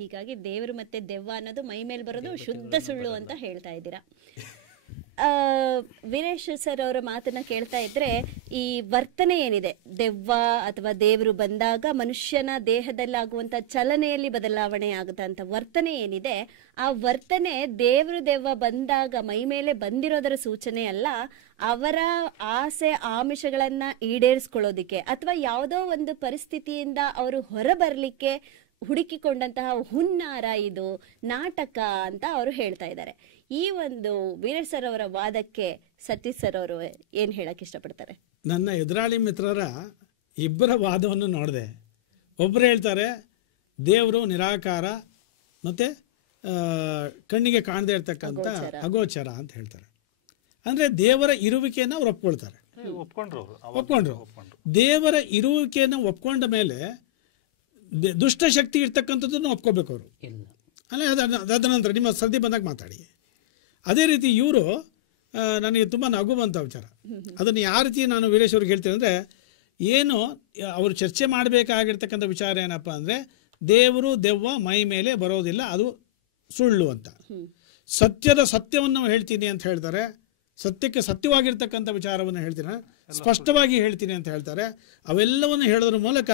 ಹೀಗಾಗಿ ದೇವರು ಮತ್ತೆ ದೆವ್ವ ಅನ್ನೋದು ಮೈ ಮೇಲೆ ಬರೋದು ಶುದ್ಧ ಸುಳ್ಳು ಅಂತ ಹೇಳ್ತಾ ಇದ್ದೀರಾ. ವೀರೇಶ್ ಸರ್ ಅವರ ಮಾತನ್ನ ಕೇಳ್ತಾ ಇದ್ರೆ ಈ ವರ್ತನೆ ಏನಿದೆ, ದೆವ್ವ ಅಥವಾ ದೇವರು ಬಂದಾಗ ಮನುಷ್ಯನ ದೇಹದಲ್ಲಾಗುವಂತ ಚಲನೆಯಲ್ಲಿ ಬದಲಾವಣೆ ಆಗದಂತ ವರ್ತನೆ ಏನಿದೆ, ಆ ವರ್ತನೆ ದೇವರು ದೆವ್ವ ಬಂದಾಗ ಮೈ ಮೇಲೆ ಬಂದಿರೋದರ ಸೂಚನೆ ಅಲ್ಲ, ಅವರ ಆಸೆ ಆಮಿಷಗಳನ್ನ ಈಡೇರಿಸ್ಕೊಳ್ಳೋದಿಕ್ಕೆ ಅಥವಾ ಯಾವುದೋ ಒಂದು ಪರಿಸ್ಥಿತಿಯಿಂದ ಅವರು ಹೊರಬರ್ಲಿಕ್ಕೆ ಹುಡುಕಿಕೊಂಡಂತಹ ಹುನ್ನಾರ, ಇದು ನಾಟಕ ಅಂತ ಅವರು ಹೇಳ್ತಾ ಇದ್ದಾರೆ. ಈ ಒಂದು ವೀರೇಶ್ ಸರ್ ಅವರ ವಾದಕ್ಕೆ ಸತೀಶ್ ಸರ್ ಅವರು ಏನ್ ಹೇಳಕ್ ಇಷ್ಟಪಡ್ತಾರೆ? ನನ್ನ ಎದುರಾಳಿ ಮಿತ್ರರ ಇಬ್ಬರ ವಾದವನ್ನು ನೋಡಿದೆ. ಒಬ್ಬರು ಹೇಳ್ತಾರೆ ದೇವರು ನಿರಾಕಾರ ಮತ್ತೆ ಕಣ್ಣಿಗೆ ಕಾಣದೇ ಇರ್ತಕ್ಕಂಥ ಅಗೋಚರ ಅಂತ ಹೇಳ್ತಾರೆ. ಅಂದ್ರೆ ದೇವರ ಇರುವಿಕೆಯನ್ನು ಅವ್ರು ಒಪ್ಕೊಳ್ತಾರೆ, ಒಪ್ಕೊಂಡ್ರು. ದೇವರ ಇರುವಿಕೆಯನ್ನು ಒಪ್ಕೊಂಡ ಮೇಲೆ ದುಷ್ಟಶಕ್ತಿ ಇರ್ತಕ್ಕಂಥದ್ದನ್ನು ಒಪ್ಕೋಬೇಕು ಅವರು. ಅಲ್ಲ, ಅದ ನಂತರ ನಿಮ್ಮ ಸರ್ದಿ ಬಂದಾಗ ಮಾತಾಡಿ. ಅದೇ ರೀತಿ ಇವರು ನನಗೆ ತುಂಬ ನಗುವಂಥ ವಿಚಾರ. ಅದನ್ನು ಯಾವ ರೀತಿ ನಾನು ವೀರೇಶ್ ಅವ್ರಿಗೆ ಹೇಳ್ತೇನೆ ಅಂದರೆ, ಏನು ಅವರು ಚರ್ಚೆ ಮಾಡಬೇಕಾಗಿರ್ತಕ್ಕಂಥ ವಿಚಾರ ಏನಪ್ಪ ಅಂದರೆ, ದೇವರು ದೆವ್ವ ಮೈ ಮೇಲೆ ಬರೋದಿಲ್ಲ, ಅದು ಸುಳ್ಳು ಅಂತ. ಸತ್ಯವನ್ನು ಹೇಳ್ತೀನಿ ಅಂತ ಹೇಳ್ತಾರೆ, ಸತ್ಯಕ್ಕೆ ಸತ್ಯವಾಗಿರ್ತಕ್ಕಂಥ ವಿಚಾರವನ್ನು ಹೇಳ್ತೀನಿ, ಸ್ಪಷ್ಟವಾಗಿ ಹೇಳ್ತೀನಿ ಅಂತ ಹೇಳ್ತಾರೆ. ಅವೆಲ್ಲವನ್ನು ಹೇಳೋದ್ರ ಮೂಲಕ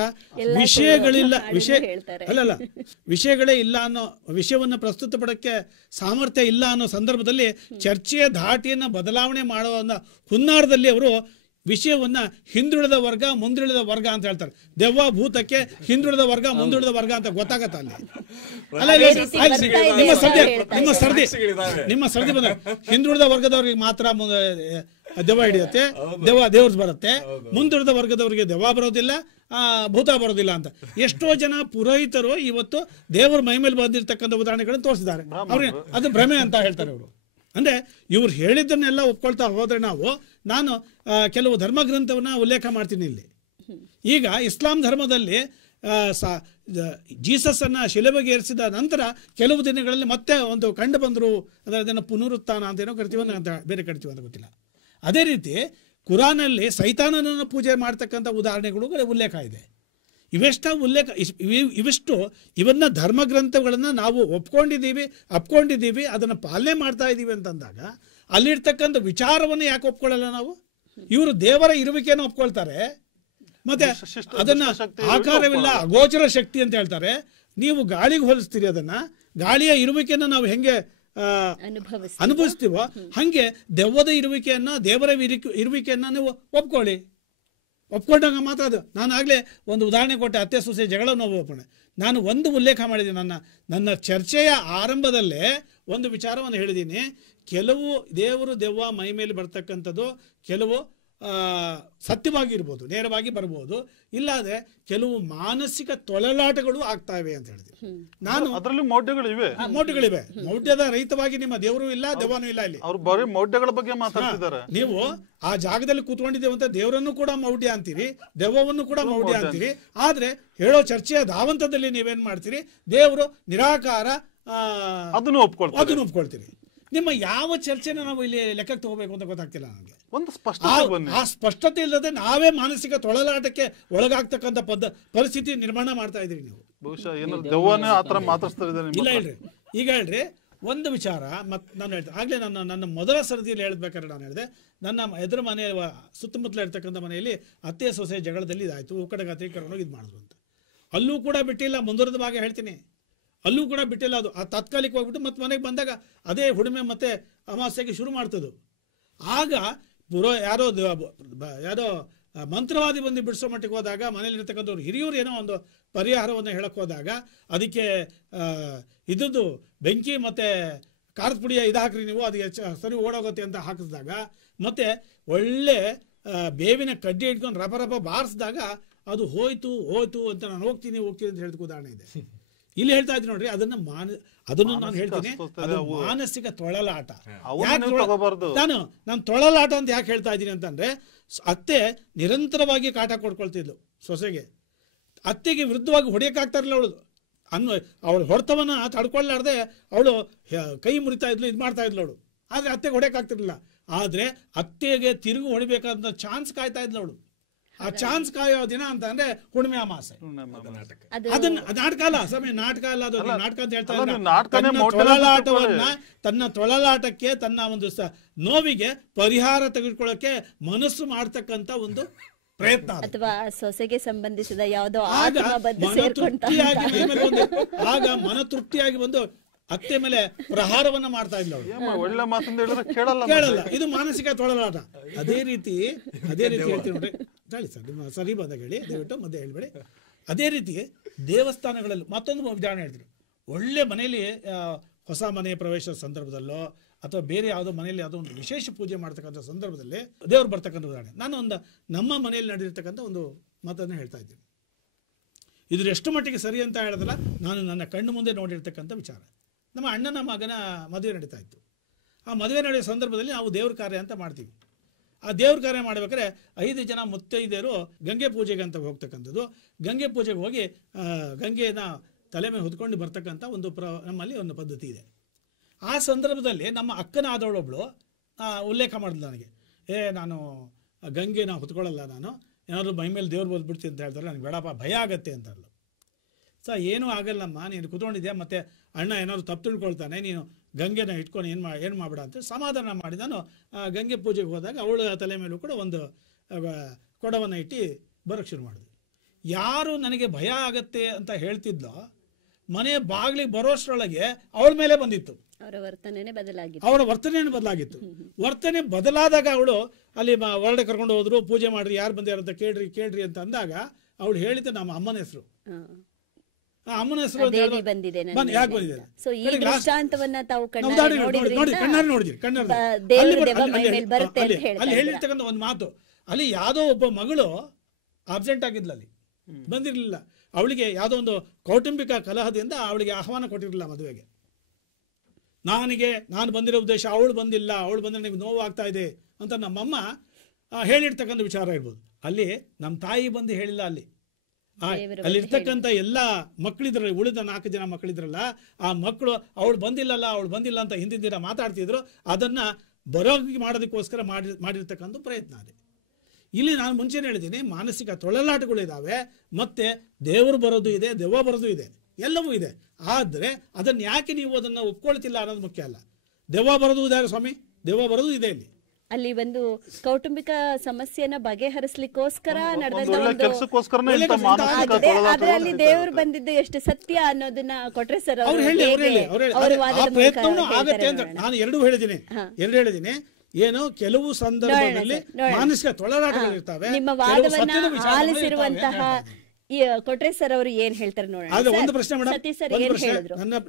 ವಿಷಯಗಳೇ ಇಲ್ಲ ಅನ್ನೋ ವಿಷಯವನ್ನು ಪ್ರಸ್ತುತಪಡಕ್ಕೆ ಸಾಮರ್ಥ್ಯ ಇಲ್ಲ ಅನ್ನೋ ಸಂದರ್ಭದಲ್ಲಿ ಚರ್ಚೆಯ ಧಾಟಿಯನ್ನು ಬದಲಾವಣೆ ಮಾಡುವ ಹುನ್ನಾರದಲ್ಲಿ ಅವರು ವಿಷಯವನ್ನ ಹಿಂದುಳಿದ ವರ್ಗ ಮುಂದುಳಿದ ವರ್ಗ ಅಂತ ಹೇಳ್ತಾರೆ. ದೆವ್ವ ಭೂತಕ್ಕೆ ಹಿಂದುಳಿದ ವರ್ಗ ಮುಂದುಳಿದ ವರ್ಗ ಅಂತ ಗೊತ್ತಾಗತ್ತ ಅಲ್ಲಿ. ನಿಮ್ಮ ಸರ್ದಿ ಬಂದ ಹಿಂದುಳಿದ ವರ್ಗದವರಿಗೆ ಮಾತ್ರ ದೆವ್ವ ಹಿಡಿಯುತ್ತೆ, ದೇವ್ರ ಬರುತ್ತೆ, ಮುಂದುಳಿದ ವರ್ಗದವರಿಗೆ ದೆವ್ವ ಬರೋದಿಲ್ಲ, ಭೂತ ಬರೋದಿಲ್ಲ ಅಂತ. ಎಷ್ಟೋ ಜನ ಪುರೋಹಿತರು ಇವತ್ತು ದೇವರ ಮೈ ಮೇಲೆ ಬಂದಿರತಕ್ಕಂಥ ಉದಾಹರಣೆಗಳನ್ನು ತೋರಿಸಿದ್ದಾರೆ. ಅವ್ರಿಗೆ ಅದು ಭ್ರಮೆ ಅಂತ ಹೇಳ್ತಾರೆ ಅವರು. ಅಂದರೆ ಇವ್ರು ಹೇಳಿದ್ದನ್ನೆಲ್ಲ ಒಪ್ಕೊಳ್ತಾ ಹೋದರೆ ನಾನು ಕೆಲವು ಧರ್ಮಗ್ರಂಥವನ್ನು ಉಲ್ಲೇಖ ಮಾಡ್ತೀನಿ ಇಲ್ಲಿ. ಈಗ ಇಸ್ಲಾಂ ಧರ್ಮದಲ್ಲಿ ಜೀಸಸ್ಸನ್ನು ಶಿಲೆಬೆಗೆ ಏರಿಸಿದ ನಂತರ ಕೆಲವು ದಿನಗಳಲ್ಲಿ ಮತ್ತೆ ಒಂದು ಕಂಡು ಬಂದರು, ಅಂದರೆ ಅದನ್ನು ಪುನರುತ್ಥಾನ ಅಂತೇನೋ ಕರಿತೀವಿ ಅಂತ ಬೇರೆ ಕರಿತೀವಿ ಅಂತ ಗೊತ್ತಿಲ್ಲ. ಅದೇ ರೀತಿ ಕುರಾನಲ್ಲಿ ಸೈತಾನನನ್ನು ಪೂಜೆ ಮಾಡ್ತಕ್ಕಂಥ ಉದಾಹರಣೆಗಳು ಉಲ್ಲೇಖ ಇದೆ. ಇವಿಷ್ಟು ಇವನ್ನ ಧರ್ಮಗ್ರಂಥಗಳನ್ನು ನಾವು ಅಪ್ಕೊಂಡಿದ್ದೀವಿ, ಅದನ್ನು ಪಾಲನೆ ಮಾಡ್ತಾ ಇದ್ದೀವಿ ಅಂತಂದಾಗ ಅಲ್ಲಿರ್ತಕ್ಕಂಥ ವಿಚಾರವನ್ನು ಯಾಕೆ ಒಪ್ಕೊಳ್ಳಲ್ಲ ನಾವು? ಇವರು ದೇವರ ಇರುವಿಕೆಯನ್ನು ಒಪ್ಕೊಳ್ತಾರೆ, ಮತ್ತೆ ಅದನ್ನ ಆಕಾರವಿಲ್ಲ ಅಗೋಚರ ಶಕ್ತಿ ಅಂತ ಹೇಳ್ತಾರೆ. ನೀವು ಗಾಳಿಗೆ ಹೋಲಿಸ್ತೀರಿ, ಅದನ್ನ ಗಾಳಿಯ ಇರುವಿಕೆಯನ್ನು ನಾವು ಹೆಂಗೆ ಅನುಭವಿಸ್ತೀವೋ ಹಂಗೆ ದೆವ್ವದ ಇರುವಿಕೆಯನ್ನ, ದೇವರ ಇರುವಿಕೆಯನ್ನ ನೀವು ಒಪ್ಕೊಂಡಾಗ ಮಾತ್ರ ಅದು. ನಾನು ಆಗಲೇ ಒಂದು ಉದಾಹರಣೆ ಕೊಟ್ಟೆ, ಅತ್ತೆ ಸೊಸೆ ಜಗಳ ಒಪ್ಪಣೆ. ನಾನು ಒಂದು ಉಲ್ಲೇಖ ಮಾಡಿದ್ದೀನಿ ನನ್ನ ಚರ್ಚೆಯ ಆರಂಭದಲ್ಲೇ ಒಂದು ವಿಚಾರವನ್ನು ಹೇಳಿದ್ದೀನಿ. ಕೆಲವು ದೆವ್ವ ಮೈ ಮೇಲೆ ಬರ್ತಕ್ಕಂಥದ್ದು ಕೆಲವು ಸತ್ಯವಾಗಿರ್ಬೋದು, ನೇರವಾಗಿ ಬರ್ಬೋದು, ಇಲ್ಲಾದ್ರೆ ಕೆಲವು ಮಾನಸಿಕ ತೊಳಲಾಟಗಳು ಆಗ್ತಾವೆ ಅಂತ ಹೇಳಿದೆ. ನಾನು ಅದರಲ್ಲಿ ಮೌಢ್ಯಗಳಿವೆ. ಮೌಢ್ಯದ ರಹಿತವಾಗಿ ನಿಮ್ಮ ದೇವರು ಇಲ್ಲ, ದೆವ್ವನೂ ಇಲ್ಲ. ಇಲ್ಲಿ ಅವ್ರು ಬರೀ ಮೌಢ್ಯಗಳ ಬಗ್ಗೆ ಮಾತಾಡ್ತಿದ್ದಾರೆ. ನೀವು ಆ ಜಾಗದಲ್ಲಿ ಕೂತ್ಕೊಂಡಿದ್ದೇವೆ ಅಂತ ದೇವರನ್ನು ಕೂಡ ಮೌಢ್ಯ ಅಂತೀರಿ, ದೆವ್ವವನ್ನು ಕೂಡ ಮೌಢ್ಯ ಅಂತೀರಿ. ಆದ್ರೆ ಹೇಳೋ ಚರ್ಚೆಯ ಧಾವಂತದಲ್ಲಿ ನೀವೇನ್ ಮಾಡ್ತೀರಿ? ದೇವರು ನಿರಾಕಾರ, ಅದನ್ನು ಒಪ್ಕೊಳ್ತೀರಿ. ನಿಮ್ಮ ಯಾವ ಚರ್ಚೆನ ನಾವು ಇಲ್ಲಿ ಲೆಕ್ಕಕ್ಕೆ ತಗೋಬೇಕು ಅಂತ ಗೊತ್ತಾಗ್ತಿಲ್ಲ ನನಗೆ. ಒಂದು ಆ ಸ್ಪಷ್ಟತೆ ಇಲ್ಲದೆ ನಾವೇ ಮಾನಸಿಕ ತೊಳಲಾಟಕ್ಕೆ ಒಳಗಾಗ್ತಕ್ಕಂಥ ಪರಿಸ್ಥಿತಿ ನಿರ್ಮಾಣ ಮಾಡ್ತಾ ಇದ್ದೀರಿ ನೀವು. ಇಲ್ಲ ಹೇಳ್ರಿ, ಈಗ ಹೇಳ್ರಿ ಒಂದು ವಿಚಾರ. ನಾನು ಹೇಳ್ತೇನೆ ಆಗ್ಲೇ ನನ್ನ ಮೊದಲ ಸರದಿಯಲ್ಲಿ ಹೇಳ್ಬೇಕಾದ್ರೆ ನಾನು ಹೇಳಿದೆ, ನನ್ನ ಎದುರು ಮನೆಯ ಸುತ್ತಮುತ್ತಲ ಇರ್ತಕ್ಕಂಥ ಮನೆಯಲ್ಲಿ ಅತ್ತೆ ಸೊಸೆ ಜಗಳದಲ್ಲಿ ಇದಾಯ್ತು, ಉಕ್ಕಡಗಾತಿ ಕರ್ಕೊಂಡೋಗಿ ಇದು ಮಾಡಿದ್ರು ಅಂತ. ಅಲ್ಲೂ ಕೂಡ ಬಿಟ್ಟಿಲ್ಲ, ಮುಂದುವರೆದ ಭಾಗ ಹೇಳ್ತೀನಿ, ಅಲ್ಲೂ ಕೂಡ ಬಿಟ್ಟಿಲ್ಲ. ಅದು ತಾತ್ಕಾಲಿಕ ಹೋಗ್ಬಿಟ್ಟು ಮತ್ತೆ ಮನೆಗೆ ಬಂದಾಗ ಅದೇ ಹುಡುಮೆ ಮತ್ತೆ ಅಮಾವಾಸ್ಯೆಗೆ ಶುರು ಮಾಡ್ತದ್ದು. ಆಗ ಯಾರೋ ಮಂತ್ರವಾದಿ ಬಂದು ಬಿಡಿಸೋ ಮಟ್ಟಿಗೆ ಹೋದಾಗ ಮನೇಲಿರ್ತಕ್ಕಂಥವ್ರು ಹಿರಿಯೂರು ಏನೋ ಒಂದು ಪರಿಹಾರವನ್ನು ಹೇಳಕ್ಕೆ ಹೋದಾಗ ಅದಕ್ಕೆ ಇದ್ದದ್ದು ಬೆಂಕಿ ಮತ್ತು ಖಾರದ ಪುಡಿಯ ಇದು ಹಾಕ್ರಿ ನೀವು, ಅದಕ್ಕೆ ಸರಿ ಓಡೋಗುತ್ತೆ ಅಂತ ಹಾಕಿಸಿದಾಗ ಮತ್ತೆ ಒಳ್ಳೆ ಬೇವಿನ ಕಡ್ಡಿ ಇಟ್ಕೊಂಡು ರಪ ಬಾರಿಸಿದಾಗ ಅದು ಹೋಯ್ತು ಅಂತ ನಾನು ಹೋಗ್ತೀನಿ ಅಂತ ಹೇಳಿದ ಉದಾಹರಣೆ ಇದೆ. ಇಲ್ಲಿ ಹೇಳ್ತಾ ಇದ್ದೀನಿ ನೋಡ್ರಿ, ಅದನ್ನು ನಾನು ಹೇಳ್ತೀನಿ, ಅದು ಮಾನಸಿಕ ತೊಳಲಾಟ. ನಾನು ತೊಳಲಾಟ ಅಂತ ಯಾಕೆ ಹೇಳ್ತಾ ಇದ್ದೀನಿ ಅಂತಂದ್ರೆ, ಅತ್ತೆ ನಿರಂತರವಾಗಿ ಕಾಟ ಕೊಡ್ಕೊಳ್ತಿದ್ಲು ಸೊಸೆಗೆ. ಅತ್ತೆಗೆ ವಿರುದ್ಧವಾಗಿ ಹೊಡೆಯಕ್ಕಾಗ್ತಾ ಇರಲಿಲ್ಲ ಅವಳು ಹೊಡೆತವನ್ನ ತಡ್ಕೊಳ್ಳಾರ್ದೆ ಅವಳು ಕೈ ಮುರಿತಾ ಇದ್ಲು, ಇದು ಮಾಡ್ತಾ ಇದ್ಲು ಅವಳು. ಆದ್ರೆ ಅತ್ತೆಗೆ ಹೊಡೆಯಕ್ಕಾಗ್ತಿರ್ಲಿಲ್ಲ. ಆದ್ರೆ ಅತ್ತೆಗೆ ತಿರುಗಿ ಹೊಡಿಬೇಕಾದ ಚಾನ್ಸ್ ಕಾಯ್ತಾ ಇದ್ಲು ಅವಳು. ಆ ಚಾನ್ಸ್ ಕಾಯೋ ದಿನ ಅಂತ ಅಂದ್ರೆ ಹುಣ್ಣಿಮೆ ಅಮಾಸೆ. ಅದನ್ನ ನಾಟಕ ಅಲ್ಲ ಸಮಯ, ನಾಟಕ ಅಲ್ಲ, ಅದು ನಾಟಕ ಅಂತ ಹೇಳ್ತಾ ತನ್ನ ತೊಳಲಾಟಕ್ಕೆ, ತನ್ನ ಒಂದು ನೋವಿಗೆ ಪರಿಹಾರ ತೆಗೆದುಕೊಳ್ಳಕ್ಕೆ ಮನಸ್ಸು ಮಾಡ್ತಕ್ಕಂತ ಒಂದು ಪ್ರಯತ್ನ. ಅಥವಾ ಸೊಸೆಗೆ ಸಂಬಂಧಿಸಿದ ಯಾವುದೋ ಆಗ ಮನತೃಪ್ತಿಯಾಗಿ ಬಂದು ಅತ್ತೆ ಮೇಲೆ ಪ್ರಹಾರವನ್ನ ಮಾಡ್ತಾ ಇದ್ಲು ಅವಳು. ಒಳ್ಳೆ ಮಾತಂದ ಕೇಳಲ್ಲ. ಇದು ಮಾನಸಿಕ ತೊಳಲಾಟ. ಅದೇ ರೀತಿ ಹೇಳ್ತೀನಿ ನೋಡ್ರಿ, ಹೇಳಿ ಸರ್, ನಿಮ್ಮ ಸರಿ ಬಂದಾಗ ಹೇಳಿ, ದಯವಿಟ್ಟು ಮಧ್ಯೆ ಹೇಳ್ಬೇಡಿ. ಅದೇ ರೀತಿ ದೇವಸ್ಥಾನಗಳಲ್ಲಿ ಮತ್ತೊಂದು ಉದಾಹರಣೆ ಹೇಳ್ತೀನಿ. ಒಳ್ಳೆ ಮನೆಯಲ್ಲಿ ಹೊಸ ಮನೆ ಪ್ರವೇಶದ ಸಂದರ್ಭದಲ್ಲೋ ಅಥವಾ ಬೇರೆ ಯಾವುದೋ ಮನೆಯಲ್ಲಿ ಯಾವುದೋ ಒಂದು ವಿಶೇಷ ಪೂಜೆ ಮಾಡ್ತಕ್ಕಂಥ ಸಂದರ್ಭದಲ್ಲಿ ದೇವ್ರು ಬರ್ತಕ್ಕಂಥ ಉದಾಹರಣೆ. ನಾನು ನಮ್ಮ ಮನೆಯಲ್ಲಿ ನಡೆದಿರ್ತಕ್ಕಂಥ ಒಂದು ಮಾತನ್ನು ಹೇಳ್ತಾ ಇದ್ದೀನಿ. ಇದ್ರ ಎಷ್ಟು ಮಟ್ಟಿಗೆ ಸರಿ ಅಂತ ಹೇಳೋದಲ್ಲ, ನಾನು ನನ್ನ ಕಣ್ಣು ಮುಂದೆ ನೋಡಿರ್ತಕ್ಕಂಥ ವಿಚಾರ. ನಮ್ಮ ಅಣ್ಣನ ಮಗನ ಮದುವೆ ನಡೀತಾ ಇತ್ತು. ಆ ಮದುವೆ ನಡೆಯೋ ಸಂದರ್ಭದಲ್ಲಿ ನಾವು ದೇವ್ರ ಕಾರ್ಯ ಅಂತ ಮಾಡ್ತೀವಿ. ಆ ದೇವ್ರ ಕಾರ್ಯ ಮಾಡ್ಬೇಕಾದ್ರೆ 5 ಜನ ಮುತ್ತೈದೆಯರು ಗಂಗೆ ಪೂಜೆಗೆ ಅಂತ ಹೋಗ್ತಕ್ಕಂಥದ್ದು. ಗಂಗೆ ಪೂಜೆಗೆ ಹೋಗಿ ಗಂಗೆನ ತಲೆ ಮೇಲೆ ಹೊತ್ಕೊಂಡು ಬರ್ತಕ್ಕಂಥ ನಮ್ಮಲ್ಲಿ ಒಂದು ಪದ್ಧತಿ ಇದೆ. ಆ ಸಂದರ್ಭದಲ್ಲಿ ನಮ್ಮ ಅಕ್ಕನ ಆದವಳೊಬ್ಳು ಉಲ್ಲೇಖ ಮಾಡಿದ್ಲು ನನಗೆ, ನಾನು ಗಂಗೆನ ಹೊತ್ಕೊಳ್ಳಲ್ಲ, ನಾನು ಏನಾದ್ರು ಮೈ ಮೇಲೆ ದೇವ್ರು ಬೋದ್ಬಿಡ್ತೀನಿ ಅಂತ ಹೇಳ್ತಾರೆ, ನನಗೆ ಬೇಡಪ್ಪ ಭಯ ಆಗತ್ತೆ ಅಂತ ಅಲ್ಲ. ಏನೂ ಆಗಲ್ಲಮ್ಮ, ನೀನು ಕೂತ್ಕೊಂಡಿದ್ಯಾ, ಮತ್ತು ಅಣ್ಣ ಏನಾದ್ರು ತಪ್ಪು ತಿಳ್ಕೊಳ್ತಾನೆ, ನೀನು ಗಂಗೆನ ಇಟ್ಕೊಂಡು ಏನು ಮಾಡಬೇಡ ಅಂತ ಸಮಾಧಾನ ಮಾಡಿ ನಾನು ಗಂಗೆ ಪೂಜೆಗೆ ಹೋದಾಗ ಅವಳ ತಲೆ ಮೇಲೂ ಕೂಡ ಒಂದು ಕೊಡವನ್ನು ಇಟ್ಟು ಬರೋಕ್ಕೆ ಶುರು ಮಾಡಿದ್ವಿ. ಯಾರು ನನಗೆ ಭಯ ಆಗತ್ತೆ ಅಂತ ಹೇಳ್ತಿದ್ಲೋ ಮನೆ ಬಾಗಿಲಿಗೆ ಬರೋಷ್ಟರೊಳಗೆ ಅವಳ ಮೇಲೆ ಬಂದಿತ್ತು. ಅವರ ವರ್ತನೆ ಬದಲಾಗಿತ್ತು. ವರ್ತನೆ ಬದಲಾದಾಗ ಅವಳು ಅಲ್ಲಿ ಹೊರಡೆ ಕರ್ಕೊಂಡು ಹೋದ್ರು, ಪೂಜೆ ಮಾಡ್ರಿ, ಯಾರು ಬಂದ್ಯಾರ ಅಂತ ಕೇಳ್ರಿ ಅಂತ ಅಂದಾಗ ಅವಳು ಹೇಳಿದ್ದು ನಮ್ಮ ಅಮ್ಮನ ಹೆಸರು. ಅಮ್ಮನ ಹೆಸರು ನೋಡಿದ್ರಿ, ಅಲ್ಲಿ ಹೇಳಿರ್ತಕ್ಕಂಥ ಒಂದು ಮಾತು, ಅಲ್ಲಿ ಯಾವುದೋ ಒಬ್ಬ ಮಗಳು ಆಬ್ಸೆಂಟ್ ಆಗಿದ್ಲ, ಅಲ್ಲಿ ಬಂದಿರ್ಲಿಲ್ಲ. ಅವಳಿಗೆ ಯಾವುದೋ ಒಂದು ಕೌಟುಂಬಿಕ ಕಲಹದಿಂದ ಅವಳಿಗೆ ಆಹ್ವಾನ ಕೊಟ್ಟಿರಲಿಲ್ಲ ಮದುವೆಗೆ. ನಾನು ಬಂದಿರೋ ಉದ್ದೇಶ ಅವಳು ಬಂದಿಲ್ಲ, ಅವಳು ಬಂದರೆ ನಿಮ್ಗೆ ನೋವು ಆಗ್ತಾ ಇದೆ ಅಂತ ನಮ್ಮಮ್ಮ ಹೇಳಿರ್ತಕ್ಕಂಥ ವಿಚಾರ ಇರ್ಬೋದು. ಅಲ್ಲಿ ನಮ್ಮ ತಾಯಿ ಬಂದು ಹೇಳಿಲ್ಲ. ಅಲ್ಲಿರ್ತಕ್ಕಂಥ ಎಲ್ಲ ಮಕ್ಕಳಿದ್ರಲ್ಲ, ಉಳಿದ 4 ಜನ ಮಕ್ಕಳಿದ್ರಲ್ಲ, ಆ ಮಕ್ಕಳು ಅವಳು ಬಂದಿಲ್ಲ ಅಂತ ಹಿಂದಿನ ದಿನ ಮಾತಾಡ್ತಿದ್ರು. ಅದನ್ನು ಬರೋಗಿ ಮಾಡೋದಕ್ಕೋಸ್ಕರ ಮಾಡಿರ್ತಕ್ಕಂಥ ಪ್ರಯತ್ನ ಅದೇ. ಇಲ್ಲಿ ನಾನು ಮುಂಚೆನೇ ಹೇಳಿದ್ದೀನಿ, ಮಾನಸಿಕ ತೊಳಲಾಟಗಳಿದ್ದಾವೆ, ಮತ್ತು ದೇವರು ಬರೋದು ಇದೆ, ದೆವ್ವ ಬರೋದು ಇದೆ, ಎಲ್ಲವೂ ಇದೆ. ಆದರೆ ಅದನ್ನು ಯಾಕೆ ನೀವು ಅದನ್ನು ಒಪ್ಕೊಳ್ತಿಲ್ಲ ಅನ್ನೋದು ಮುಖ್ಯ ಅಲ್ಲ. ದೆವ್ವ ಬರೋದು ಇದ್ದಾರೆ ಸ್ವಾಮಿ, ದೆವ್ವ ಬರೋದು ಇದೆ. ಅಲ್ಲಿ ಒಂದು ಕೌಟುಂಬಿಕ ಸಮಸ್ಯೆನ ಬಗೆಹರಿಸಲಿಕ್ಕೋಸ್ಕರ ಆದ್ರೆ ಅಲ್ಲಿ ದೇವರು ಬಂದಿದ್ದು ಎಷ್ಟು ಸತ್ಯ ಅನ್ನೋದನ್ನ ಕೊಟ್ರೆ ಸರ್ ಆಗತ್ತೆ ಅಂತ ನಾನು ಎರಡು ಹೇಳಿದ್ದೀನಿ. ಏನೋ ಕೆಲವು ಸಂದರ್ಭದಲ್ಲಿ ಮಾನಸಿಕ ತೊಳಲಾಟಗಳಿರ್ತವೆ. ನಿಮ್ಮ ವಾದವನ್ನ ಆಲಿಸಿರುವಂತಹ ಕೊಟ್ರೆ ಸರ್ ಅವರು ಏನ್ ಹೇಳ್ತಾರೆ ನೋಡೋಣ. ಒಂದು ಪ್ರಶ್ನೆ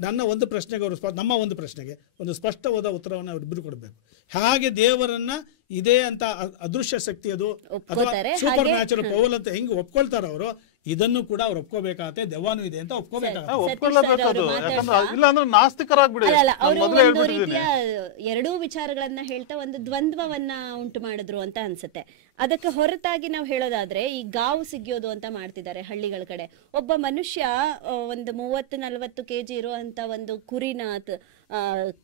ನನ್ನ ಒಂದು ಪ್ರಶ್ನೆಗೆ ನಮ್ಮ ಒಂದು ಪ್ರಶ್ನೆಗೆ ಒಂದು ಸ್ಪಷ್ಟವಾದ ಉತ್ತರವನ್ನು ಅವರಿಬ್ಬರು ಕೊಡಬೇಕು. ಹಾಗೆ ದೇವರನ್ನ ಇದೆ ಅಂತ ಅದೃಶ್ಯ ಶಕ್ತಿ ಅದು ಸೂಪರ್ ನ್ಯಾಚುರಲ್ ಪವರ್ ಅಂತ ಹೆಂಗ್ ಒಪ್ಕೊಳ್ತಾರ ಅವರು, ಇದನ್ನು ಕೂಡ ಅವ್ರು ಒಪ್ಕೋಬೇಕಾಗತ್ತೆ. ದೆವ್ವನೂ ಇದೆ ಅಂತ ಎರಡೂ ವಿಚಾರಗಳನ್ನ ಹೇಳ್ತಾ ಒಂದು ದ್ವಂದ್ವವನ್ನ ಉಂಟು ಮಾಡಿದ್ರು ಅಂತ ಅನ್ಸುತ್ತೆ. ಅದಕ್ಕೆ ಹೊರತಾಗಿ ನಾವು ಹೇಳೋದಾದ್ರೆ, ಈ ಗಾವು ಸಿಗಿಯೋದು ಅಂತ ಮಾಡ್ತಿದ್ದಾರೆ ಹಳ್ಳಿಗಳ ಕಡೆ. ಒಬ್ಬ ಮನುಷ್ಯ ಒಂದು 30-40 kg ಇರುವಂತ ಒಂದು ಕುರಿನ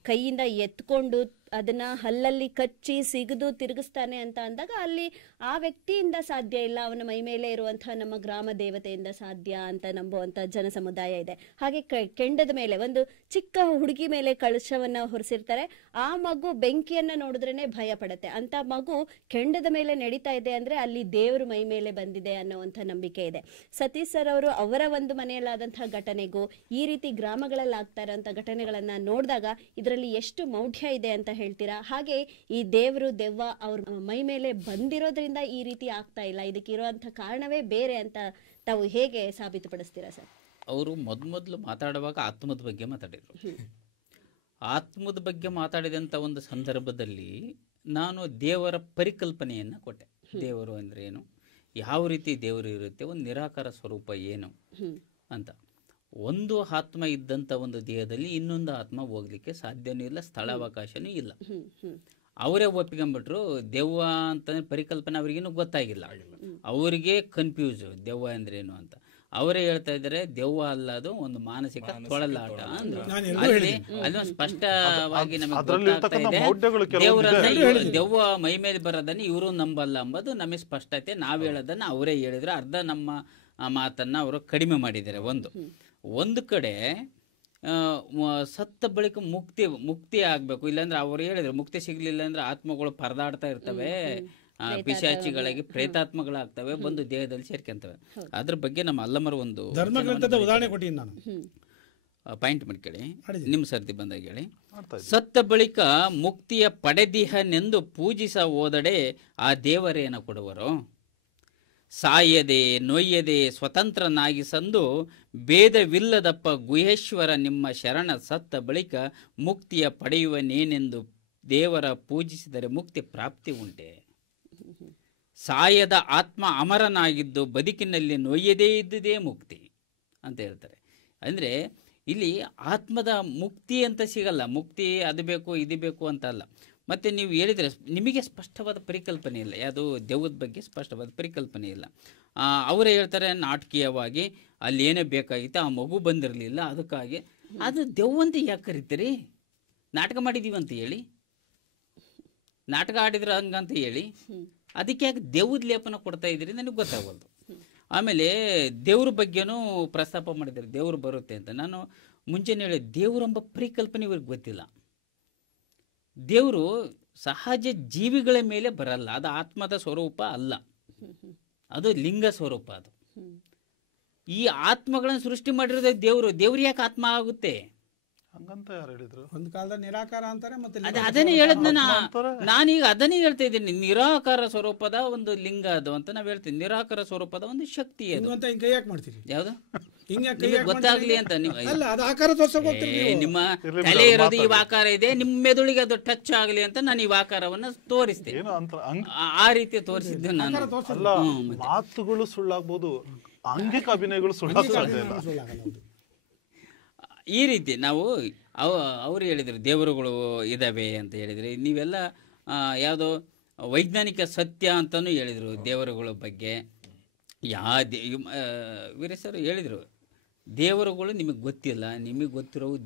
ಕೈಯಿಂದ ಎತ್ಕೊಂಡು ಅದನ್ನ ಹಲ್ಲಲ್ಲಿ ಕಚ್ಚಿ ಸಿಗದು ತಿರುಗಿಸ್ತಾನೆ ಅಂತ ಅಂದಾಗ ಅಲ್ಲಿ ಆ ವ್ಯಕ್ತಿಯಿಂದ ಸಾಧ್ಯ ಇಲ್ಲ, ಅವನ ಮೈ ಮೇಲೆ ಇರುವಂತಹ ನಮ್ಮ ಗ್ರಾಮ ದೇವತೆಯಿಂದ ಸಾಧ್ಯ ಅಂತ ನಂಬುವಂತ ಜನ ಸಮುದಾಯ ಇದೆ. ಹಾಗೆ ಕೆಂಡದ ಮೇಲೆ ಒಂದು ಚಿಕ್ಕ ಹುಡುಗಿ ಮೇಲೆ ಕಳಶವನ್ನ ಹೊರಿಸಿರ್ತಾರೆ. ಆ ಮಗು ಬೆಂಕಿಯನ್ನ ನೋಡಿದ್ರೇನೆ ಭಯ ಪಡುತ್ತೆ. ಅಂತ ಮಗು ಕೆಂಡದ ಮೇಲೆ ನಡೀತಾ ಇದೆ ಅಂದ್ರೆ ಅಲ್ಲಿ ದೇವರು ಮೈ ಮೇಲೆ ಬಂದಿದೆ ಅನ್ನುವಂಥ ನಂಬಿಕೆ ಇದೆ. ಸತೀಶ್ ಸರ್ ಅವರು ಅವರ ಒಂದು ಮನೆಯಲ್ಲಾದಂತಹ ಘಟನೆಗೂ ಈ ರೀತಿ ಗ್ರಾಮಗಳಲ್ಲಿ ಆಗ್ತಾ ಇರೋಂಥ ಘಟನೆಗಳನ್ನ ನೋಡಿದಾಗ ಇದರಲ್ಲಿ ಎಷ್ಟು ಮೌಢ್ಯ ಇದೆ ಅಂತ ಹೇಳ್ತೀರಾ? ಹಾಗೆ ಈ ದೇವರು ದೆವ್ವ ಅವ್ರ ಮೈ ಮೇಲೆ ಬಂದಿರೋದ್ರಿಂದ ಈ ರೀತಿ ಆಗ್ತಾ ಇಲ್ಲ, ಇದಕ್ಕೆ ಇರುವಂತ ಕಾರಣವೇ ಬೇರೆ ಅಂತ ತಾವು ಹೇಗೆ ಸಾಬೀತುಪಡಿಸ್ತೀರಾ ಸರ್? ಅವರು ಮೊದಲು ಮಾತಾಡುವಾಗ ಆತ್ಮದ ಬಗ್ಗೆ ಮಾತಾಡಿದ್ರು. ಆತ್ಮದ ಬಗ್ಗೆ ಮಾತಾಡಿದಂಥ ಒಂದು ಸಂದರ್ಭದಲ್ಲಿ ನಾನು ದೇವರ ಪರಿಕಲ್ಪನೆಯನ್ನು ಕೊಟ್ಟೆ. ದೇವರು ಅಂದರೆ ಏನು, ಯಾವ ರೀತಿ ದೇವರು ಇರುತ್ತೆ, ಒಂದು ನಿರಾಕಾರ ಸ್ವರೂಪ ಏನು ಅಂತ. ಒಂದು ಆತ್ಮ ಇದ್ದಂಥ ಒಂದು ದೇಹದಲ್ಲಿ ಇನ್ನೊಂದು ಆತ್ಮ ಹೋಗ್ಲಿಕ್ಕೆ ಸಾಧ್ಯನೂ ಇಲ್ಲ, ಸ್ಥಳಾವಕಾಶನೂ ಇಲ್ಲ. ಅವರೇ ಒಪ್ಪಿಕೊಂಡ್ಬಿಟ್ರು ದೆವ್ವ ಅಂತಂದ್ರೆ ಪರಿಕಲ್ಪನೆ ಅವ್ರಿಗೇನು ಗೊತ್ತಾಗಿಲ್ಲ. ಅವರಿಗೆ ಕನ್ಫ್ಯೂಸ್ ದೆವ್ವ ಅಂದ್ರೆ ಏನು ಅಂತ. ಅವರೇ ಹೇಳ್ತಾ ಇದ್ದಾರೆ ದೆವ್ವ ಅಲ್ಲ, ಅದು ಒಂದು ಮಾನಸಿಕ ತೊಳಲಾಟ ಅಂದ್ರು. ಅಲ್ಲಿ ಸ್ಪಷ್ಟವಾಗಿ ನಮಗೆ ಗೊತ್ತಾಗ್ತಾ ಇದೆ, ದೆವ್ವ ಮೈ ಮೇಲೆ ಬರೋದನ್ನ ಇವರು ನಂಬಲ್ಲ ಎಂಬುದು ನಮಗೆ ಸ್ಪಷ್ಟತೆ. ನಾವು ಹೇಳೋದನ್ನ ಅವರೇ ಹೇಳಿದ್ರು, ಅರ್ಧ ನಮ್ಮ ಮಾತನ್ನ ಅವರು ಕಡಿಮೆ ಮಾಡಿದ್ದಾರೆ. ಒಂದು ಕಡೆ ಸತ್ತ ಬಳಿಕ ಮುಕ್ತಿ ಆಗ್ಬೇಕು, ಇಲ್ಲಾಂದ್ರೆ ಅವ್ರು ಹೇಳಿದ್ರು ಮುಕ್ತಿ ಸಿಗ್ಲಿಲ್ಲ ಅಂದ್ರೆ ಆತ್ಮಗಳು ಪರದಾಡ್ತಾ ಇರ್ತವೆ, ಪಿಶಾಚಿಗಳಿಗೆ ಪ್ರೇತಾತ್ಮಗಳಾಗ್ತವೆ, ಬಂದು ದೇಹದಲ್ಲಿ ಸೇರ್ಕೊಂತವೆ. ಅದ್ರ ಬಗ್ಗೆ ನಮ್ಮ ಅಲ್ಲಮರು ಒಂದು ಧರ್ಮಗ್ರಂಥದ ಉದಾಹರಣೆ ಕೊಟ್ಟಿದ್ದೀನಿ ನಾನು. ಪಾಯಿಂಟ್ ಮಾಡ್ಕೊಳ್ಳಿ, ನಿಮ್ಮ ಸರ್ತಿ ಬಂದಾಗ ಹೇಳಿ. ಸತ್ತ ಬಳಿಕ ಮುಕ್ತಿಯ ಪಡೆದಿಹನೆಂದು ಪೂಜಿಸ ಹೋದಡೆ ಆ ದೇವರೇನ ಕೊಡುವರು. ಸಾಯದೆ ನೊಯ್ಯದೆ ಸ್ವತಂತ್ರನಾಗಿ ಸಂದು ಭೇದವಿಲ್ಲದಪ್ಪ ಗುಹೇಶ್ವರ ನಿಮ್ಮ ಶರಣ. ಸತ್ತ ಬಳಿಕ ಮುಕ್ತಿಯ ಪಡೆಯುವನೇನೆಂದು ದೇವರ ಪೂಜಿಸಿದರೆ ಮುಕ್ತಿ ಪ್ರಾಪ್ತಿ ಉಂಟೆ. ಸಾಯದ ಆತ್ಮ ಅಮರನಾಗಿದ್ದು ಬದುಕಿನಲ್ಲಿ ನೊಯ್ಯದೇ ಇದ್ದುದೇ ಮುಕ್ತಿ ಅಂತ ಹೇಳ್ತಾರೆ. ಅಂದರೆ ಇಲ್ಲಿ ಆತ್ಮದ ಮುಕ್ತಿ ಅಂತ ಸಿಗಲ್ಲ, ಮುಕ್ತಿ ಅದು ಬೇಕು ಇದು ಬೇಕು ಅಂತ ಅಲ್ಲ. ಮತ್ತು ನೀವು ಹೇಳಿದರೆ ನಿಮಗೆ ಸ್ಪಷ್ಟವಾದ ಪರಿಕಲ್ಪನೆ ಇಲ್ಲ, ಯಾವುದು ದೆವ್ವದ ಬಗ್ಗೆ ಸ್ಪಷ್ಟವಾದ ಪರಿಕಲ್ಪನೆ ಇಲ್ಲ. ಅವರೇ ಹೇಳ್ತಾರೆ ನಾಟಕೀಯವಾಗಿ ಅಲ್ಲಿ ಏನೇ ಬೇಕಾಗಿತ್ತು ಆ ಮಗು ಬಂದಿರಲಿಲ್ಲ, ಅದಕ್ಕಾಗಿ ಅದು ದೆವ್ವಂತ ಯಾಕೆ ಕರಿತೀರಿ? ನಾಟಕ ಮಾಡಿದ್ದೀವಿ ಅಂತ ಹೇಳಿ, ನಾಟಕ ಆಡಿದ್ರೆ ಹಂಗಂತ ಹೇಳಿ, ಅದಕ್ಕೆ ಯಾಕೆ ದೆವ್ವದ ಲೇಪನ ಕೊಡ್ತಾ ಇದ್ದೀರಿ ನನಗೆ ಗೊತ್ತಾಗಲ್ದು. ಆಮೇಲೆ ದೇವ್ರ ಬಗ್ಗೆನೂ ಪ್ರಸ್ತಾಪ ಮಾಡಿದ್ದಾರೆ, ದೇವರು ಬರುತ್ತೆ ಅಂತ. ನಾನು ಮುಂಚೆನೇ ಹೇಳಿ ದೇವರೆಂಬ ಪರಿಕಲ್ಪನೆ ಇವ್ರಿಗೆ ಗೊತ್ತಿಲ್ಲ. ದೇವರು ಸಹಜ ಜೀವಿಗಳ ಮೇಲೆ ಬರಲ್ಲ, ಅದು ಆತ್ಮದ ಸ್ವರೂಪ ಅಲ್ಲ, ಅದು ಲಿಂಗ ಸ್ವರೂಪ. ಅದು ಈ ಆತ್ಮಗಳನ್ನು ಸೃಷ್ಟಿ ಮಾಡಿರೋದೇ ದೇವ್ರು ಯಾಕೆ ಆತ್ಮ ಆಗುತ್ತೆ ಹಂಗಂತ ಯಾರು ಹೇಳಿದ್ರು? ಒಂದು ಕಾಲದ ನಿರಾಕಾರ ಅಂತಾರೆ, ಮತ್ತೆ ಅದನ್ನೇ ಹೇಳದ್ ನಾನೀಗ ಅದನ್ನೇ ಹೇಳ್ತಾ ಇದ್ದೀನಿ. ನಿರಾಕಾರ ಸ್ವರೂಪದ ಒಂದು ಲಿಂಗ ಅದು ಅಂತ ನಾವ್ ಹೇಳ್ತೀವಿ, ನಿರಾಕಾರ ಸ್ವರೂಪದ ಒಂದು ಶಕ್ತಿ ಅದು. ಯಾಕೆ ಮಾಡ್ತೀರಿ? ಯಾವ್ದು ಗೊತ್ತಾಗ್ಲಿ ಅಂತ ನೀವು ನಿಮ್ಮ ತಲೆ ಇರೋದು ಈ ಆಕಾರ ಇದೆ, ನಿಮ್ಮ ಮೆದುಳಿಗೆ ಅದು ಟಚ್ ಆಗಲಿ ಅಂತ ನಾನು ಈ ಆಕಾರವನ್ನ ತೋರಿಸ್ತೇನೆ. ಆ ರೀತಿ ತೋರಿಸಿದ್ದು ನಾನು. ಮಾತುಗಳು ಸುಳ್ಳಾಗ್ಬೋದು, ಆಂಗಿಕ ಅಭಿನಯಗಳು ಸುಳ್ಳಾಗ್ತದೆ. ಈ ರೀತಿ ನಾವು ಅವರು ಹೇಳಿದರು ದೇವರುಗಳು ಇದ್ದಾವೆ ಅಂತ ಹೇಳಿದರೆ, ನೀವೆಲ್ಲ ಯಾವುದೋ ವೈಜ್ಞಾನಿಕ ಸತ್ಯ ಅಂತಲೂ ಹೇಳಿದರು ದೇವರುಗಳ ಬಗ್ಗೆ. ವೀರೇಶರು ಹೇಳಿದರು, ದೇವರುಗಳು ನಿಮಗೆ ಗೊತ್ತಿಲ್ಲ, ನಿಮಗೆ ಗೊತ್ತಿರೋವು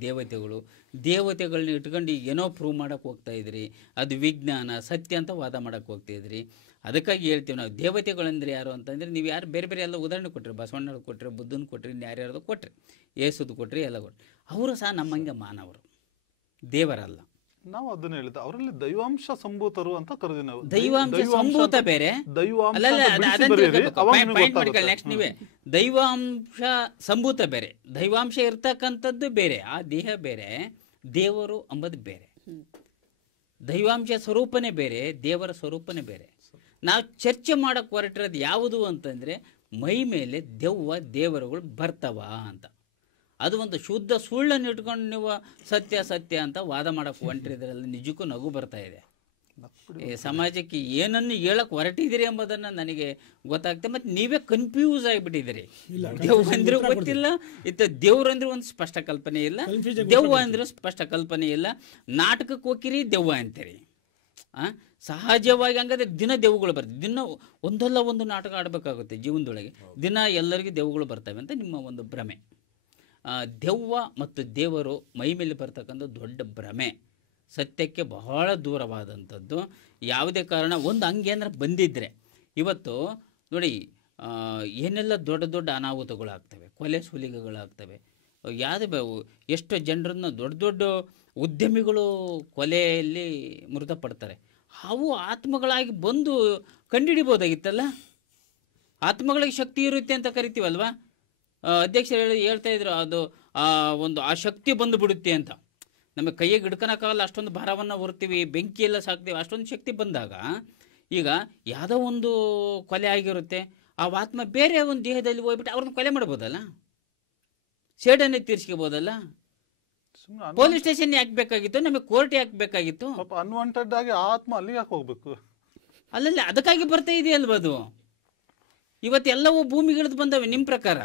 ದೇವತೆಗಳನ್ನ ಇಟ್ಕೊಂಡು ಈಗ ಏನೋ ಪ್ರೂವ್ ಮಾಡೋಕ್ಕೆ ಹೋಗ್ತಾಯಿದ್ರಿ, ಅದು ವಿಜ್ಞಾನ ಸತ್ಯ ಅಂತ ವಾದ ಮಾಡೋಕ್ಕೆ ಹೋಗ್ತಾಯಿದ್ರಿ. ಅದಕ್ಕಾಗಿ ಹೇಳ್ತೀವಿ ನಾವು, ದೇವತೆಗಳಂದ್ರೆ ಯಾರು ಅಂತಂದರೆ, ನೀವು ಯಾರು ಬೇರೆ ಬೇರೆ ಎಲ್ಲ ಉದಾಹರಣೆ ಕೊಟ್ಟರೆ, ಬಸವಣ್ಣವ್ರು ಕೊಟ್ಟರೆ, ಬುದ್ಧನ ಕೊಟ್ಟರೆ, ಯಾರ್ಯಾರ್ದು ಕೊಟ್ಟರೆ, ಯೇಸುದು ಕೊಟ್ಟರೆ, ಎಲ್ಲ ಕೊಟ್ಟರೆ, ಅವರು ಸಹ ನಮ್ಮಂಗೆ ಮಾನವರು, ದೇವರಲ್ಲ. ನಾವು ಅದನ್ನ ಹೇಳಿದ ಅವರಲ್ಲಿ ದೈವಾಂಶ ಸಂಭೂತರು ಅಂತ ಕರೆದಿ ನಾವು. ದೈವಾಂಶ ಸಂಭೂತ ಬೇರೆ, ನೆಕ್ಸ್ಟ್ ನೀವೇ ದೈವಾಂಶ ಸಂಭೂತ ಬೇರೆ, ದೈವಾಂಶ ಇರ್ತಕ್ಕಂಥದ್ದು ಬೇರೆ, ಆ ದೇಹ ಬೇರೆ, ದೇವರು ಅಂಬದು ಬೇರೆ. ದೈವಾಂಶ ಸ್ವರೂಪನೇ ಬೇರೆ, ದೇವರ ಸ್ವರೂಪನೇ ಬೇರೆ. ನಾವು ಚರ್ಚೆ ಮಾಡಕ್ಕೆ ಹೊರಟಿರೋದು ಯಾವುದು ಅಂತಂದರೆ, ಮೈ ಮೇಲೆ ದೆವ್ವ ದೇವರುಗಳು ಬರ್ತವ ಅಂತ. ಅದು ಒಂದು ಶುದ್ಧ ಸುಳ್ಳನ್ನು ಇಟ್ಕೊಂಡು ನೀವು ಸತ್ಯ ಸತ್ಯ ಅಂತ ವಾದ ಮಾಡೋಕ್ಕೆ ಹೊಂಟಿದ್ರಲ್ಲಿ ನಿಜಕ್ಕೂ ನಗು ಬರ್ತಾ ಇದೆ. ಸಮಾಜಕ್ಕೆ ಏನನ್ನು ಹೇಳಕ್ಕೆ ಹೊರಟಿದ್ದೀರಿ ಎಂಬುದನ್ನು ನನಗೆ ಗೊತ್ತಾಗ್ತದೆ. ಮತ್ತು ನೀವೇ ಕನ್ಫ್ಯೂಸ್ ಆಗಿಬಿಟ್ಟಿದ್ದೀರಿ. ದೆವ್ವ ಅಂದ್ರೆ ಗೊತ್ತಿಲ್ಲ, ದೇವ್ರು ಅಂದ್ರೆ ಒಂದು ಸ್ಪಷ್ಟ ಕಲ್ಪನೆ ಇಲ್ಲ, ದೆವ್ವ ಅಂದ್ರೆ ಸ್ಪಷ್ಟ ಕಲ್ಪನೆ ಇಲ್ಲ. ನಾಟಕಕ್ಕೆ ಹೋಗಿರಿ ದೆವ್ವ ಅಂತೀರಿ. ಸಹಜವಾಗಿ ಹಂಗಾದ್ರೆ ದಿನ ದೆವ್ವಗಳು ಬರ್ತವೆ, ದಿನ ಒಂದಲ್ಲ ಒಂದು ನಾಟಕ ಆಡಬೇಕಾಗುತ್ತೆ ಜೀವನದೊಳಗೆ, ದಿನ ಎಲ್ಲರಿಗೂ ದೆವ್ವಗಳು ಬರ್ತವೆ ಅಂತ ನಿಮ್ಮ ಒಂದು ಭ್ರಮೆ. ದೆವ್ವ ಮತ್ತು ದೇವರು ಮೈ ಮೇಲೆ ಬರ್ತಕ್ಕಂಥ ದೊಡ್ಡ ಭ್ರಮೆ, ಸತ್ಯಕ್ಕೆ ಬಹಳ ದೂರವಾದಂಥದ್ದು. ಯಾವುದೇ ಕಾರಣ ಒಂದು ಹಂಗೇನಾರ ಬಂದಿದ್ದರೆ ಇವತ್ತು ನೋಡಿ, ಏನೆಲ್ಲ ದೊಡ್ಡ ದೊಡ್ಡ ಅನಾಹುತಗಳಾಗ್ತವೆ, ಕೊಲೆ ಸುಲಿಗೆಗಳಾಗ್ತವೆ. ಎಷ್ಟು ಜನರನ್ನು ದೊಡ್ಡ ದೊಡ್ಡ ಉದ್ಯಮಿಗಳು ಕೊಲೆಯಲ್ಲಿ ಮೃತಪಡ್ತಾರೆ. ಅವು ಆತ್ಮಗಳಾಗಿ ಬಂದು ಕಂಡುಹಿಡಿಬೋದಾಗಿತ್ತಲ್ಲ. ಆತ್ಮಗಳಿಗೆ ಶಕ್ತಿ ಇರುತ್ತೆ ಅಂತ ಕರಿತೀವಲ್ವಾ, ಅಧ್ಯಕ್ಷರು ಹೇಳ್ತಾ ಇದ್ರು, ಅದು ಆ ಶಕ್ತಿ ಬಂದು ಬಿಡುತ್ತೆ ಅಂತ. ನಮಗೆ ಕೈಗೆ ಹಿಡ್ಕೊಳಕ್ಕಾಗಲ್ಲ, ಅಷ್ಟೊಂದು ಭಾರವನ್ನು ಹೊರ್ತೀವಿ, ಬೆಂಕಿ ಎಲ್ಲ ಸಾಕ್ತೀವಿ, ಅಷ್ಟೊಂದು ಶಕ್ತಿ ಬಂದಾಗ ಈಗ ಯಾವುದೋ ಒಂದು ಕೊಲೆ ಆಗಿರುತ್ತೆ, ಆ ಆತ್ಮ ಬೇರೆ ಒಂದು ದೇಹದಲ್ಲಿ ಹೋಗ್ಬಿಟ್ಟು ಅವ್ರನ್ನ ಕೊಲೆ ಮಾಡ್ಬೋದಲ್ಲ, ಸೇಡನ್ನೇ ತೀರ್ಸ್ಕೋಬೋದಲ್ಲ. ಪೊಲೀಸ್ ಸ್ಟೇಷನ್ ಯಾಕೆ ಬೇಕಾಗಿತ್ತು, ನಮಗೆ ಕೋರ್ಟ್ ಯಾಕೆ ಬೇಕಾಗಿತ್ತು? ಅನ್ವಾಂಟೆಡ್ ಆಗಿ ಆತ್ಮ ಅಲ್ಲಿ ಯಾಕೆ ಹೋಗ್ಬೇಕು? ಅಲ್ಲಲ್ಲಿ ಅದಕ್ಕಾಗಿ ಬರ್ತಾ ಇದೆಯಲ್ವ ಅದು. ಇವತ್ತೆಲ್ಲವೂ ಭೂಮಿಗೆ ಇಳಿದು ಬಂದವೆ. ನಿಮ್ಮ ಪ್ರಕಾರ,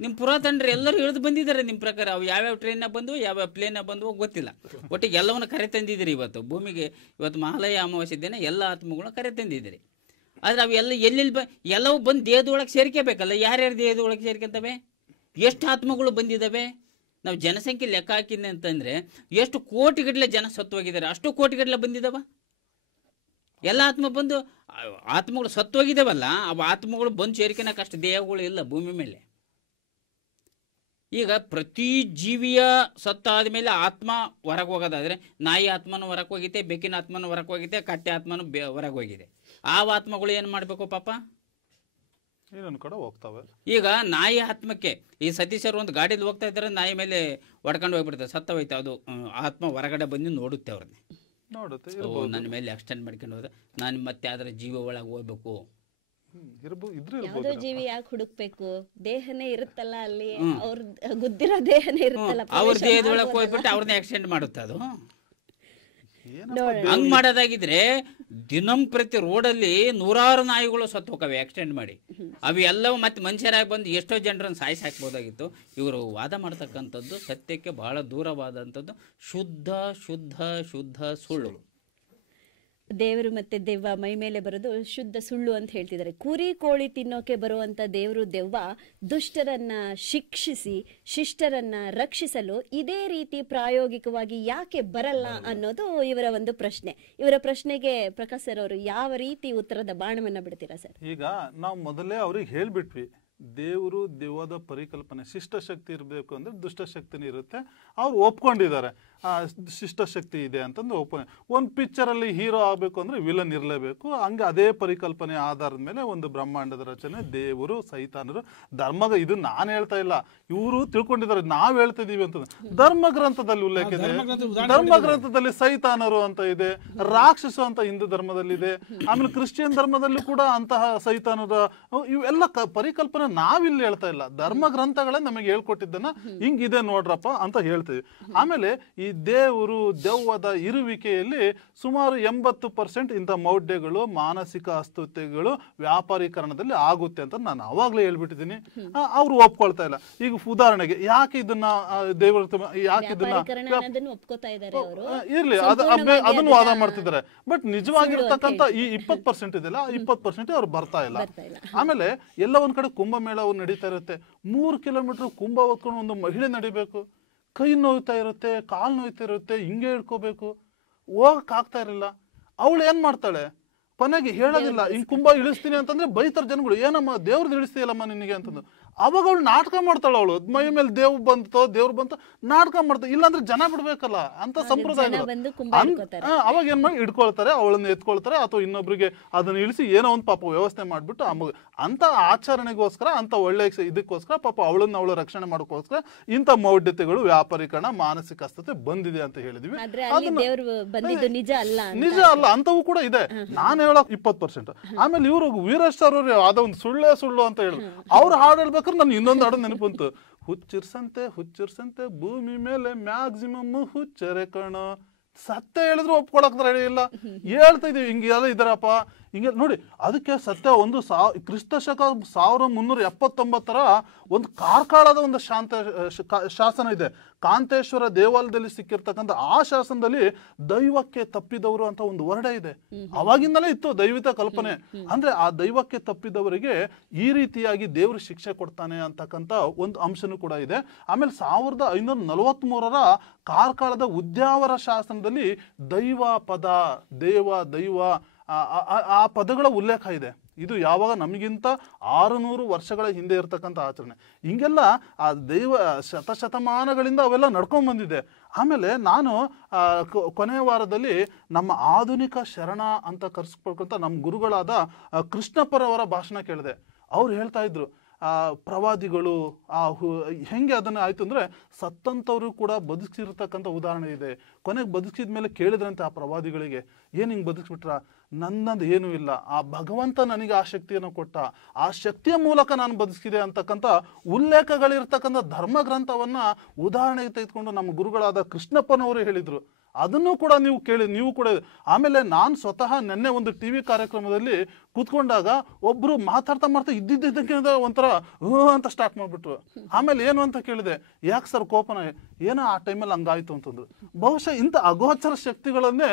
ನಿಮ್ಮ ಪುರಾತನರು ಎಲ್ಲರೂ ಇಳಿದು ಬಂದಿದ್ದಾರೆ ನಿಮ್ಮ ಪ್ರಕಾರ. ಅವು ಯಾವ್ಯಾವ ಟ್ರೈನಾಗ ಬಂದವು, ಯಾವ್ಯಾವ ಪ್ಲೇನಾಗ ಬಂದವು ಗೊತ್ತಿಲ್ಲ, ಒಟ್ಟಿಗೆ ಎಲ್ಲವನ್ನು ಕರೆ ತಂದಿದ್ದೀರಿ ಇವತ್ತು ಭೂಮಿಗೆ. ಇವತ್ತು ಮಹಾಲಯ ಅಮಾವಾಸ್ಯೆ ದಿನ ಎಲ್ಲ ಆತ್ಮಗಳನ್ನ ಕರೆ ತಂದಿದ್ದೀರಿ. ಆದರೆ ಅವು ಎಲ್ಲೆಲ್ಲಿ ಎಲ್ಲವೂ ಬಂದು ದೇಹದೊಳಗೆ ಸೇರ್ಕೋಬೇಕಲ್ಲ. ಯಾರ್ಯಾರು ದೇಹದೊಳಗೆ ಸೇರ್ಕೊಂತವೆ? ಎಷ್ಟು ಆತ್ಮಗಳು ಬಂದಿದ್ದಾವೆ? ನಾವು ಜನಸಂಖ್ಯೆ ಲೆಕ್ಕ ಹಾಕಿದ್ದೆ ಅಂತಂದರೆ ಎಷ್ಟು ಕೋಟಿಗಟ್ಟಲೆ ಜನ ಸತ್ತೋಗಿದ್ದಾರೆ, ಅಷ್ಟು ಕೋಟಿಗಟ್ಟಲೆ ಬಂದಿದ್ದಾವ. ಎಲ್ಲ ಆತ್ಮಗಳು ಸತ್ತೋಗಿದ್ದಾವಲ್ಲ, ಅವು ಆತ್ಮಗಳು ಬಂದು ಸೇರ್ಕೊಳಕ್ಕೆ ಅಷ್ಟು ದೇಹಗಳು ಇಲ್ಲ ಭೂಮಿ ಮೇಲೆ. ಈಗ ಪ್ರತಿ ಜೀವಿಯ ಸತ್ತಾದ ಮೇಲೆ ಆತ್ಮ ಹೊರಗೆ ಹೋಗೋದಾದರೆ, ನಾಯಿ ಆತ್ಮನೂ ಹೊರಗೆ ಹೋಗಿದೆ, ಬೆಕ್ಕಿನ ಆತ್ಮನೂ ಹೊರಗೆ ಹೋಗಿದೆ, ಕಟ್ಟೆ ಆತ್ಮನೂ ಹೊರಗೆ ಹೋಗಿದೆ. ಆ ಆತ್ಮಗಳು ಏನು ಮಾಡಬೇಕು ಪಾಪ? ಇನ್ನೊಂದು ಕಡೆ ಹೋಗ್ತವೆ. ಈಗ ನಾಯಿ ಆತ್ಮಕ್ಕೆ ಈ ಸತೀಶರು ಒಂದು ಗಾಡೀಲಿ ಹೋಗ್ತಾ ಇದ್ದಾರೆ, ನಾಯಿ ಮೇಲೆ ಹೊಡ್ಕೊಂಡು ಹೋಗ್ಬಿಡ್ತಾರೆ, ಸತ್ತೋಯ್ತು. ಅದು ಆತ್ಮ ಹೊರಗಡೆ ಬಂದು ನೋಡುತ್ತೆ, ಅವ್ರನ್ನೇ ನೋಡುತ್ತೆ. ನನ್ನ ಮೇಲೆ ಎಕ್ಸ್ಟೆಂಡ್ ಮಾಡ್ಕೊಂಡು ಹೋದ್ರೆ ನಾನು ಮತ್ತೆ ಅದರ ಜೀವ ಒಳಗೆ ಹೋಗ್ಬೇಕು. ಯಾವುದೋ ಜೀವಿ ಯಾಕೆ ಹುಡುಕ್ಬೇಕು? ದೇಹನೇ ಇರುತ್ತಲ್ಲ ಅಲ್ಲಿ, ಅವ್ರ ಗುದ್ದಿರೋ ದೇಹನೇ ಇರುತ್ತಲ್ಲ, ಅವ್ರ ದೇಹದೊಳಗೆ ಹೋಗ್ಬಿಟ್ಟು ಅವ್ರನ್ನ ಎಕ್ಸ್ಟೆಂಡ್ ಮಾಡುತ್ತೆ. ಅದು ಹಂಗ್ ಮಾಡೋದಾಗಿದ್ರೆ ದಿನಂಪ್ರತಿ ರೋಡಲ್ಲಿ ನೂರಾರು ನಾಯಿಗಳು ಸತ್ತು ಹೋಗವೆ ಎಕ್ಸ್ಟೆಂಡ್ ಮಾಡಿ. ಅವು ಎಲ್ಲವೂ ಮತ್ತೆ ಮನುಷ್ಯರಾಗಿ ಬಂದು ಎಷ್ಟೋ ಜನರನ್ನು ಸಾಯಿಸಿ ಹಾಕ್ಬೋದಾಗಿತ್ತು. ಇವರು ವಾದ ಮಾಡ್ತಕ್ಕಂಥದ್ದು ಸತ್ಯಕ್ಕೆ ಬಹಳ ದೂರವಾದಂಥದ್ದು, ಶುದ್ಧ ಶುದ್ಧ ಶುದ್ಧ ಸುಳ್ಳು. ದೇವರು ಮತ್ತೆ ದೆವ್ವ ಮೈ ಮೇಲೆ ಬರೋದು ಶುದ್ಧ ಸುಳ್ಳು ಅಂತ ಹೇಳ್ತಿದ್ದಾರೆ. ಕುರಿ ಕೋಳಿ ತಿನ್ನೋಕೆ ಬರುವಂತ ದೇವರು ದೆವ್ವ ದುಷ್ಟರನ್ನ ಶಿಕ್ಷಿಸಿ ಶಿಷ್ಟರನ್ನ ರಕ್ಷಿಸಲು ಇದೇ ರೀತಿ ಪ್ರಾಯೋಗಿಕವಾಗಿ ಯಾಕೆ ಬರಲ್ಲ ಅನ್ನೋದು ಇವರ ಒಂದು ಪ್ರಶ್ನೆ. ಇವರ ಪ್ರಶ್ನೆಗೆ ಪ್ರಕಾಶ್ ಸರ್ ಅವರು ಯಾವ ರೀತಿ ಉತ್ತರದ ಬಾಣವನ್ನ ಬಿಡ್ತೀರಾ ಸರ್? ಈಗ ನಾವು ಮೊದಲೇ ಅವ್ರಿಗೆ ಹೇಳ್ಬಿಟ್ವಿ, ದೇವರು ದೆವ್ವದ ಪರಿಕಲ್ಪನೆ, ಶಿಷ್ಟಶಕ್ತಿ ಇರಬೇಕು ಅಂದ್ರೆ ದುಷ್ಟಶಕ್ತಿನೇ ಇರುತ್ತೆ. ಅವ್ರು ಒಪ್ಕೊಂಡಿದ್ದಾರೆ ಶಿಷ್ಟಶಕ್ತಿ ಇದೆ ಅಂತಂದು ಒಪ್ಪ. ಒಂದು ಪಿಕ್ಚರಲ್ಲಿ ಹೀರೋ ಆಗಬೇಕು ಅಂದ್ರೆ ವಿಲನ್ ಇರಲೇಬೇಕು. ಹಂಗೆ ಅದೇ ಪರಿಕಲ್ಪನೆ ಆಧಾರದ ಮೇಲೆ ಒಂದು ಬ್ರಹ್ಮಾಂಡದ ರಚನೆ, ದೇವರು ಸೈತಾನರು ಧರ್ಮದ, ಇದು ನಾನು ಹೇಳ್ತಾ ಇಲ್ಲ, ಇವರು ತಿಳ್ಕೊಂಡಿದ್ದಾರೆ, ನಾವು ಹೇಳ್ತಾ ಇದೀವಿ ಅಂತ. ಧರ್ಮ ಗ್ರಂಥದಲ್ಲಿ ಉಲ್ಲೇಖ ಇದೆ, ಧರ್ಮ ಗ್ರಂಥದಲ್ಲಿ ಸೈತಾನರು ಅಂತ ಇದೆ, ರಾಕ್ಷಸ ಅಂತ ಹಿಂದೂ ಧರ್ಮದಲ್ಲಿದೆ, ಆಮೇಲೆ ಕ್ರಿಶ್ಚಿಯನ್ ಧರ್ಮದಲ್ಲೂ ಕೂಡ ಅಂತಹ ಸೈತಾನರ ಇವೆಲ್ಲ ಪರಿಕಲ್ಪನೆ ನಾವಿಲ್ಲಿ ಹೇಳ್ತಾ ಇಲ್ಲ, ಧರ್ಮ ಗ್ರಂಥಗಳೇ ನಮಗೆ ಹೇಳ್ಕೊಟ್ಟಿದ್ದನ್ನ ಹಿಂಗಿದೆ ನೋಡ್ರಪ್ಪ ಅಂತ ಹೇಳ್ತೀವಿ. ಆಮೇಲೆ ಈ ದೇವರು ದೆವ್ವದ ಇರುವಿಕೆಯಲ್ಲಿ ಸುಮಾರು 80% ಇಂಥ ಮೌಢ್ಯಗಳು, ಮಾನಸಿಕ ಅಸ್ವಸ್ಥತೆಗಳು ವ್ಯಾಪಾರೀಕರಣದಲ್ಲಿ ಆಗುತ್ತೆ ಅಂತ ನಾನು ಅವಾಗ್ಲೇ ಹೇಳ್ಬಿಟ್ಟಿದ್ದೀನಿ. ಅವ್ರು ಒಪ್ಕೊಳ್ತಾ ಇಲ್ಲ. ಈಗ ಉದಾಹರಣೆಗೆ ಯಾಕೆ ಇದನ್ನ ದೇವರ ಯಾಕೆ ಇದನ್ನ ಇರ್ಲಿ ಅದನ್ನು ವಾದ ಮಾಡ್ತಿದ್ದಾರೆ. ಬಟ್ ನಿಜವಾಗಿರ್ತಕ್ಕಂಥ ಈ 20% ಇದೆಯಲ್ಲ, 20% ಅವ್ರು ಬರ್ತಾ ಇಲ್ಲ. ಆಮೇಲೆ ಎಲ್ಲ ಒಂದ್ ಕಡೆ ಕುಂಭಮೇಳ ನಡೀತಾ ಇರುತ್ತೆ. 3 ಕಿಲೋಮೀಟರ್ ಕುಂಭ ಹೊತ್ಕೊಂಡು ಒಂದು ಮಹಿಳೆ ನಡಿಬೇಕು, ಕೈ ನೋಯ್ತಾ ಇರುತ್ತೆ, ಕಾಲು ನೋಯ್ತಾ ಇರುತ್ತೆ, ಹಿಂಗೆ ಹಿಡ್ಕೋಬೇಕು, ಹೋಗಕ್ ಆಗ್ತಾ ಇರಲಿಲ್ಲ. ಅವಳು ಏನ್ ಮಾಡ್ತಾಳೆ, ಕೊನೆಗೆ ಹೇಳೋದಿಲ್ಲ ಹಿಂಗ್ ಕುಂಭ ಇಳಿಸ್ತೀನಿ ಅಂತಂದ್ರೆ ಬೈತಾರ ಜನಗಳು, ಏನಮ್ಮ ದೇವ್ರದ್ದು ಇಳಿಸ್ತೀಯಲ್ಲಮ್ಮ ನಿನಗೆ ಅಂತಂದು. ಅವಾಗ ಅವಳು ನಾಟಕ ಮಾಡ್ತಾಳ, ಅವಳು ಮೈ ಮೇಲೆ ದೇವ್ರು ಬಂತು ನಾಟಕ ಮಾಡ್ತಾಳೆ. ಇಲ್ಲಾಂದ್ರೆ ಜನ ಬಿಡ್ಬೇಕಲ್ಲ ಅಂತ ಸಂಪ್ರದಾಯ. ಅವಾಗ ಏನ್ ಮಾಡಿ ಹಿಡ್ಕೊಳ್ತಾರೆ, ಅವಳನ್ನ ಎತ್ಕೊಳ್ತಾರೆ, ಅಥವಾ ಇನ್ನೊಬ್ರಿಗೆ ಅದನ್ನ ಇಳಿಸಿ ಏನೋ ಒಂದು ಪಾಪ ವ್ಯವಸ್ಥೆ ಮಾಡ್ಬಿಟ್ಟು ಅಂತ ಆಚರಣೆಗೋಸ್ಕರ, ಅಂತ ಒಳ್ಳೆ ಇದಕ್ಕೋಸ್ಕರ ಪಾಪ ಅವಳು ರಕ್ಷಣೆ ಮಾಡೋಕ್ಕೋಸ್ಕರ ಇಂಥ ಮೌಢ್ಯತೆಗಳು, ವ್ಯಾಪಾರೀಕರಣ, ಮಾನಸಿಕ ಅಸ್ವಸ್ಥತೆ ಬಂದಿದೆ ಅಂತ ಹೇಳಿದ್ವಿ. ನಿಜ ಅಲ್ಲ, ಅಂತವೂ ಕೂಡ ಇದೆ. ನಾನು ಹೇಳಕ್ 20%. ಆಮೇಲೆ ಇವರು ವೀರೇಶ್ ಸರ್ ಅವ್ರು ಅದೊಂದು ಸುಳ್ಳು ಅಂತ ಹೇಳಿದ್ರು. ಅವ್ರು ಹಾಡು ಹೇಳ್ಬೇಕಾದ್ರೆ ನನ್ ಇನ್ನೊಂದು ಹಾಡು ನೆನಪಂತು. ಹುಚ್ಚಿರ್ಸಂತೆ ಭೂಮಿ ಮೇಲೆ ಮ್ಯಾಕ್ಸಿಮಮ್ ಹುಚ್ಚರೆ ಕಣ. ಸತ್ಯ ಹೇಳಿದ್ರು ಒಪ್ಕೊಳಕ್ ರೆಡಿ ಇಲ್ಲ. ಹೇಳ್ತಾ ಇದೀವಿ ಹಿಂಗೆಲ್ಲ ಇದಾರಪ್ಪ, ಹಿಂಗೆ ನೋಡಿ. ಅದಕ್ಕೆ ಸತ್ಯ ಒಂದು ಕ್ರಿಸ್ತ ಶಕ 1379 ಒಂದು ಕಾರ್ಕಳದ ಒಂದು ಶಾಸನ ಇದೆ. ಕಾಂತೇಶ್ವರ ದೇವಾಲಯದಲ್ಲಿ ಸಿಕ್ಕಿರ್ತಕ್ಕಂಥ ಆ ಶಾಸನದಲ್ಲಿ ದೈವಕ್ಕೆ ತಪ್ಪಿದವರು ಅಂತ ಒಂದು ವರ್ಡ ಇದೆ. ಅವಾಗಿಂದಲೇ ಇತ್ತು ದೈವಿಕ ಕಲ್ಪನೆ. ಅಂದ್ರೆ ಆ ದೈವಕ್ಕೆ ತಪ್ಪಿದವರಿಗೆ ಈ ರೀತಿಯಾಗಿ ದೇವರು ಶಿಕ್ಷೆ ಕೊಡ್ತಾನೆ ಅಂತಕ್ಕಂಥ ಒಂದು ಅಂಶನೂ ಕೂಡ ಇದೆ. ಆಮೇಲೆ 1543 ಕಾರ್ಕಳದ ಉದ್ಯಾವರ ಶಾಸನದಲ್ಲಿ ದೈವ ಪದ, ದೈವ ಆ ಪದಗಳ ಉಲ್ಲೇಖ ಇದೆ. ಇದು ಯಾವಾಗ ನಮಗಿಂತ 600 ವರ್ಷಗಳ ಹಿಂದೆ ಇರ್ತಕ್ಕಂಥ ಆಚರಣೆ. ಹಿಂಗೆಲ್ಲ ಆ ದೈವ ಶತಮಾನಗಳಿಂದ ಅವೆಲ್ಲ ನಡ್ಕೊಂಡ್ ಬಂದಿದೆ. ಆಮೇಲೆ ನಾನು ಕೊನೆಯ ವಾರದಲ್ಲಿ ನಮ್ಮ ಆಧುನಿಕ ಶರಣ ಅಂತ ಕರೆಸ್ಕೊಳ್ಕೊಂತ ನಮ್ಮ ಗುರುಗಳಾದ ಕೃಷ್ಣಪ್ಪರವರ ಭಾಷಣ ಕೇಳಿದೆ. ಅವ್ರು ಹೇಳ್ತಾ ಇದ್ರು, ಪ್ರವಾದಿಗಳು ಹೆಂಗೆ ಅದನ್ನ ಆಯ್ತು ಅಂದ್ರೆ ಸತ್ತಂತವ್ರು ಕೂಡ ಬದುಕಿರ್ತಕ್ಕಂಥ ಉದಾಹರಣೆ ಇದೆ. ಕೊನೆಗೆ ಬದುಕಿದ ಮೇಲೆ ಕೇಳಿದ್ರಂತೆ ಆ ಪ್ರವಾದಿಗಳಿಗೆ, ಏನ್ ಹಿಂಗ್ ಬದುಕ್ಬಿಟ್ರ? ನನ್ನದು ಏನೂ ಇಲ್ಲ, ಆ ಭಗವಂತ ನನಗೆ ಆ ಶಕ್ತಿಯನ್ನು ಕೊಟ್ಟ, ಆ ಶಕ್ತಿಯ ಮೂಲಕ ನಾನು ಬದುಕಿದೆ ಅಂತಕ್ಕಂಥ ಉಲ್ಲೇಖಗಳಿರ್ತಕ್ಕಂಥ ಧರ್ಮ ಗ್ರಂಥವನ್ನ ಉದಾಹರಣೆಗೆ ತೆಗೆದುಕೊಂಡು ನಮ್ಮ ಗುರುಗಳಾದ ಕೃಷ್ಣಪ್ಪನವರು ಹೇಳಿದ್ರು. ಅದನ್ನು ಕೂಡ ನೀವು ಕೇಳಿ, ನೀವು ಕೂಡ. ಆಮೇಲೆ ನಾನು ಸ್ವತಃ ನೆನ್ನೆ ಒಂದು ಟಿವಿ ಕಾರ್ಯಕ್ರಮದಲ್ಲಿ ಕೂತ್ಕೊಂಡಾಗ ಒಬ್ರು ಮಾತಾಡ್ತಾ ಇದ್ದಿದ್ದಕ್ಕೆ ಒಂಥರ ಅಂತ ಸ್ಟಾರ್ಟ್ ಮಾಡ್ಬಿಟ್ರು. ಆಮೇಲೆ ಏನು ಅಂತ ಕೇಳಿದೆ, ಯಾಕೆ ಸರ್ ಕೋಪನ? ಏನೋ ಆ ಟೈಮಲ್ಲಿ ಹಂಗಾಯ್ತು ಅಂತಂದ್ರು. ಬಹುಶಃ ಇಂಥ ಅಗೋಚರ ಶಕ್ತಿಗಳನ್ನೇ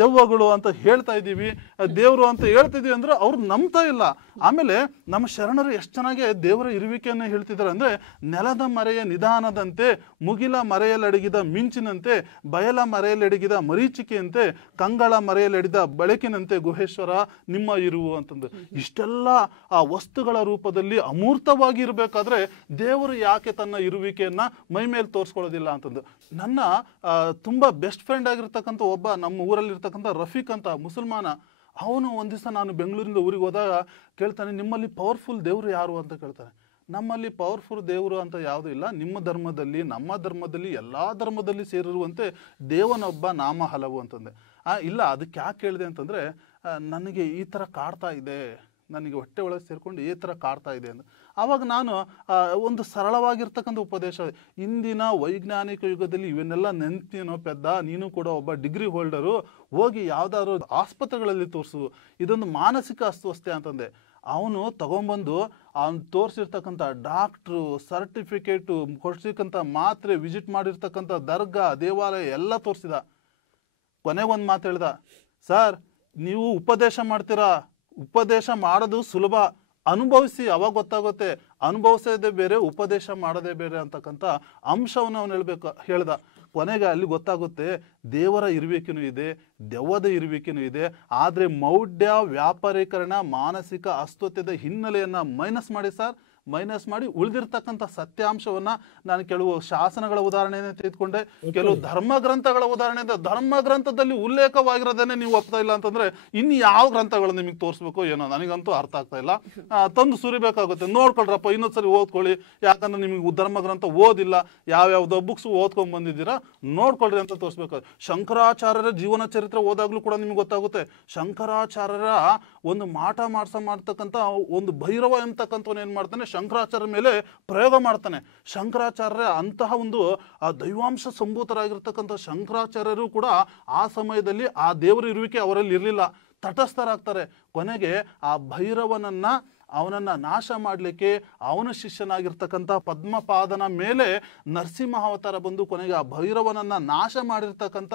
ದೆವ್ವಗಳು ಅಂತ ಹೇಳ್ತಾ ಇದ್ದೀವಿ, ದೇವರು ಅಂತ ಹೇಳ್ತಿದೀವಿ ಅಂದ್ರೆ ಅವ್ರು ನಂಬ್ತಾ ಇಲ್ಲ. ಆಮೇಲೆ ನಮ್ಮ ಶರಣರು ಎಷ್ಟು ಚೆನ್ನಾಗಿ ದೇವರ ಇರುವಿಕೆಯನ್ನ ಹೇಳ್ತಿದ್ದಾರೆ ಅಂದ್ರೆ, ನೆಲದ ಮರೆಯ ನಿಧಾನದಂತೆ, ಮುಗಿಲ ಮರೆಯಲಡಗಿದ ಮಿಂಚಿನಂತೆ, ಬಯಲ ಮರೆಯಲಡಗಿದ ಮರೀಚಿಕೆಯಂತೆ, ಕಂಗಳ ಮರೆಯಲಡಿದ ಬೆಳಕಿನಂತೆ ಗುಹೇಶ್ವರ ನಿಮ್ಮ ಇರುವು ಅಂತಂದು. ಇಷ್ಟೆಲ್ಲ ಆ ವಸ್ತುಗಳ ರೂಪದಲ್ಲಿ ಅಮೂರ್ತವಾಗಿ ಇರಬೇಕಾದ್ರೆ ದೇವರು ಯಾಕೆ ತನ್ನ ಇರುವಿಕೆಯನ್ನ ಮೈ ಮೇಲೆ ತೋರಿಸ್ಕೊಳ್ಳೋದಿಲ್ಲ ಅಂತಂದು. ನನ್ನ ತುಂಬಾ ಬೆಸ್ಟ್ ಫ್ರೆಂಡ್ ಆಗಿರ್ತಕ್ಕಂಥ ಒಬ್ಬ ನಮ್ಮ ಊರಲ್ಲಿ ಇರ್ತಕ್ಕಂಥ ರಫೀಕ್ ಅಂತ ಮುಸಲ್ಮಾನ, ಅವನು ಒಂದ್ ದಿವಸ ನಾನು ಬೆಂಗಳೂರಿಂದ ಊರಿಗೆ ಹೋದಾಗ ಕೇಳ್ತಾನೆ, ನಿಮ್ಮಲ್ಲಿ ಪವರ್ಫುಲ್ ದೇವರು ಯಾರು ಅಂತ ಕೇಳ್ತಾನೆ. ನಮ್ಮಲ್ಲಿ ಪವರ್ಫುಲ್ ದೇವರು ಅಂತ ಯಾವುದೂ ಇಲ್ಲ, ನಿಮ್ಮ ಧರ್ಮದಲ್ಲಿ, ನಮ್ಮ ಧರ್ಮದಲ್ಲಿ, ಎಲ್ಲಾ ಧರ್ಮದಲ್ಲಿ ಸೇರಿರುವಂತೆ ದೇವನೊಬ್ಬ, ನಾಮ ಹಲವು ಅಂತಂದೆ. ಇಲ್ಲ, ಅದಕ್ಕೆ ಯಾಕೆ ಕೇಳಿದೆ ಅಂತಂದ್ರೆ, ನನಗೆ ಈ ತರ ಕಾಡ್ತಾ ಇದೆ, ನನಗೆ ಹೊಟ್ಟೆ ಒಳಗೆ ಸೇರ್ಕೊಂಡು ಈ ತರ ಕಾಡ್ತಾ ಇದೆ ಅಂತ. ಆವಾಗ ನಾನು ಒಂದು ಸರಳವಾಗಿರ್ತಕ್ಕಂಥ ಉಪದೇಶ, ಇಂದಿನ ವೈಜ್ಞಾನಿಕ ಯುಗದಲ್ಲಿ ಇವನ್ನೆಲ್ಲ ನೆನ್ಪಿನೋ ಪೆದ್ದ, ನೀನು ಕೂಡ ಒಬ್ಬ ಡಿಗ್ರಿ ಹೋಲ್ಡರು, ಹೋಗಿ ಯಾವ್ದಾದ್ರು ಆಸ್ಪತ್ರೆಗಳಲ್ಲಿ ತೋರಿಸು, ಇದೊಂದು ಮಾನಸಿಕ ಅಸ್ವಸ್ಥತೆ ಅಂತಂದೆ. ಅವನು ತಗೊಂಡ್ಬಂದು ಅವ್ನು ತೋರಿಸಿರ್ತಕ್ಕಂಥ ಡಾಕ್ಟ್ರು, ಸರ್ಟಿಫಿಕೇಟು, ಕೊಡ್ಸಿರ್ತಕ್ಕಂಥ ಮಾತ್ರೆ, ವಿಸಿಟ್ ಮಾಡಿರ್ತಕ್ಕಂಥ ದರ್ಗಾ, ದೇವಾಲಯ ಎಲ್ಲ ತೋರಿಸಿದ. ಕೊನೆಗೊಂದು ಮಾತು ಹೇಳ್ದ, ಸರ್ ನೀವು ಉಪದೇಶ ಮಾಡ್ತೀರಾ, ಉಪದೇಶ ಮಾಡೋದು ಸುಲಭ, ಅನುಭವಿಸಿ ಅವಾಗ ಗೊತ್ತಾಗುತ್ತೆ, ಅನುಭವಿಸೋದೇ ಬೇರೆ, ಉಪದೇಶ ಮಾಡೋದೇ ಬೇರೆ ಅಂತಕ್ಕಂಥ ಅಂಶವನ್ನು ಅವನು ಹೇಳ್ದ. ಕೊನೆಗೆ ಅಲ್ಲಿ ಗೊತ್ತಾಗುತ್ತೆ, ದೇವರ ಇರುವಿಕೆನೂ ಇದೆ, ದೆವ್ವದ ಇರುವಿಕೆನೂ ಇದೆ. ಆದ್ರೆ ಮೌಢ್ಯ, ವ್ಯಾಪಾರೀಕರಣ, ಮಾನಸಿಕ ಅಸ್ವಸ್ಥತೆಯ ಹಿನ್ನೆಲೆಯನ್ನ ಮೈನಸ್ ಮಾಡಿ ಸರ್, ಮೈನಸ್ ಮಾಡಿ ಉಳಿದಿರ್ತಕ್ಕಂಥ ಸತ್ಯಾಂಶವನ್ನ ನಾನು ಕೆಲವು ಶಾಸನಗಳ ಉದಾಹರಣೆಯನ್ನು ತೆಗೆದುಕೊಂಡೆ, ಕೆಲವು ಧರ್ಮ ಗ್ರಂಥಗಳ ಉದಾಹರಣೆ. ಧರ್ಮ ಗ್ರಂಥದಲ್ಲಿ ಉಲ್ಲೇಖವಾಗಿರೋದನ್ನೇ ನೀವು ಒಪ್ತಾ ಇಲ್ಲ ಅಂತಂದ್ರೆ ಇನ್ನು ಯಾವ ಗ್ರಂಥಗಳು ನಿಮಗೆ ತೋರಿಸ್ಬೇಕು ಏನೋ ನನಗಂತೂ ಅರ್ಥ ಆಗ್ತಾ ಇಲ್ಲ. ತಂದು ಸುರಿಬೇಕಾಗುತ್ತೆ. ನೋಡ್ಕೊಳ್ರಪ್ಪ, ಇನ್ನೊಂದ್ಸರಿ ಓದ್ಕೊಳ್ಳಿ, ಯಾಕಂದ್ರೆ ನಿಮಗೆ ಧರ್ಮ ಗ್ರಂಥ ಓದಿಲ್ಲ, ಯಾವ್ಯಾವ್ದೋ ಬುಕ್ಸ್ ಓದ್ಕೊಂಡ್ ಬಂದಿದ್ದೀರಾ, ನೋಡ್ಕೊಳ್ರಿ ಅಂತ ತೋರಿಸ್ಬೇಕು. ಶಂಕರಾಚಾರ್ಯರ ಜೀವನ ಚರಿತ್ರೆ ಓದಾಗ್ಲೂ ಕೂಡ ನಿಮ್ಗೆ ಗೊತ್ತಾಗುತ್ತೆ. ಶಂಕರಾಚಾರ್ಯರ ಒಂದು ಮಾಡ್ತಕ್ಕಂಥ ಒಂದು ಭೈರವ ಅಂತಕ್ಕಂಥವನ್ನ ಏನ್ ಮಾಡ್ತಾನೆ, ಶಂಕರಾಚಾರ್ಯ ಮೇಲೆ ಪ್ರಯೋಗ ಮಾಡ್ತಾನೆ. ಶಂಕರಾಚಾರ್ಯ ಅಂತಹ ಒಂದು ಆ ದೈವಾಂಶ ಸಂಭೂತರಾಗಿರ್ತಕ್ಕಂಥ ಶಂಕರಾಚಾರ್ಯರು ಕೂಡ ಆ ಸಮಯದಲ್ಲಿ ಆ ದೇವರ ಇರುವಿಕೆ ಅವರಲ್ಲಿ ಇರಲಿಲ್ಲ, ತಟಸ್ಥರಾಗ್ತಾರೆ. ಕೊನೆಗೆ ಆ ಭೈರವನನ್ನ ಅವನನ್ನ ನಾಶ ಮಾಡಲಿಕ್ಕೆ ಅವನ ಶಿಷ್ಯನಾಗಿರ್ತಕ್ಕಂಥ ಪದ್ಮಪಾದನ ಮೇಲೆ ನರಸಿಂಹ ಅವತಾರ ಬಂದು ಕೊನೆಗೆ ಆ ಭೈರವನನ್ನ ನಾಶ ಮಾಡಿರ್ತಕ್ಕಂಥ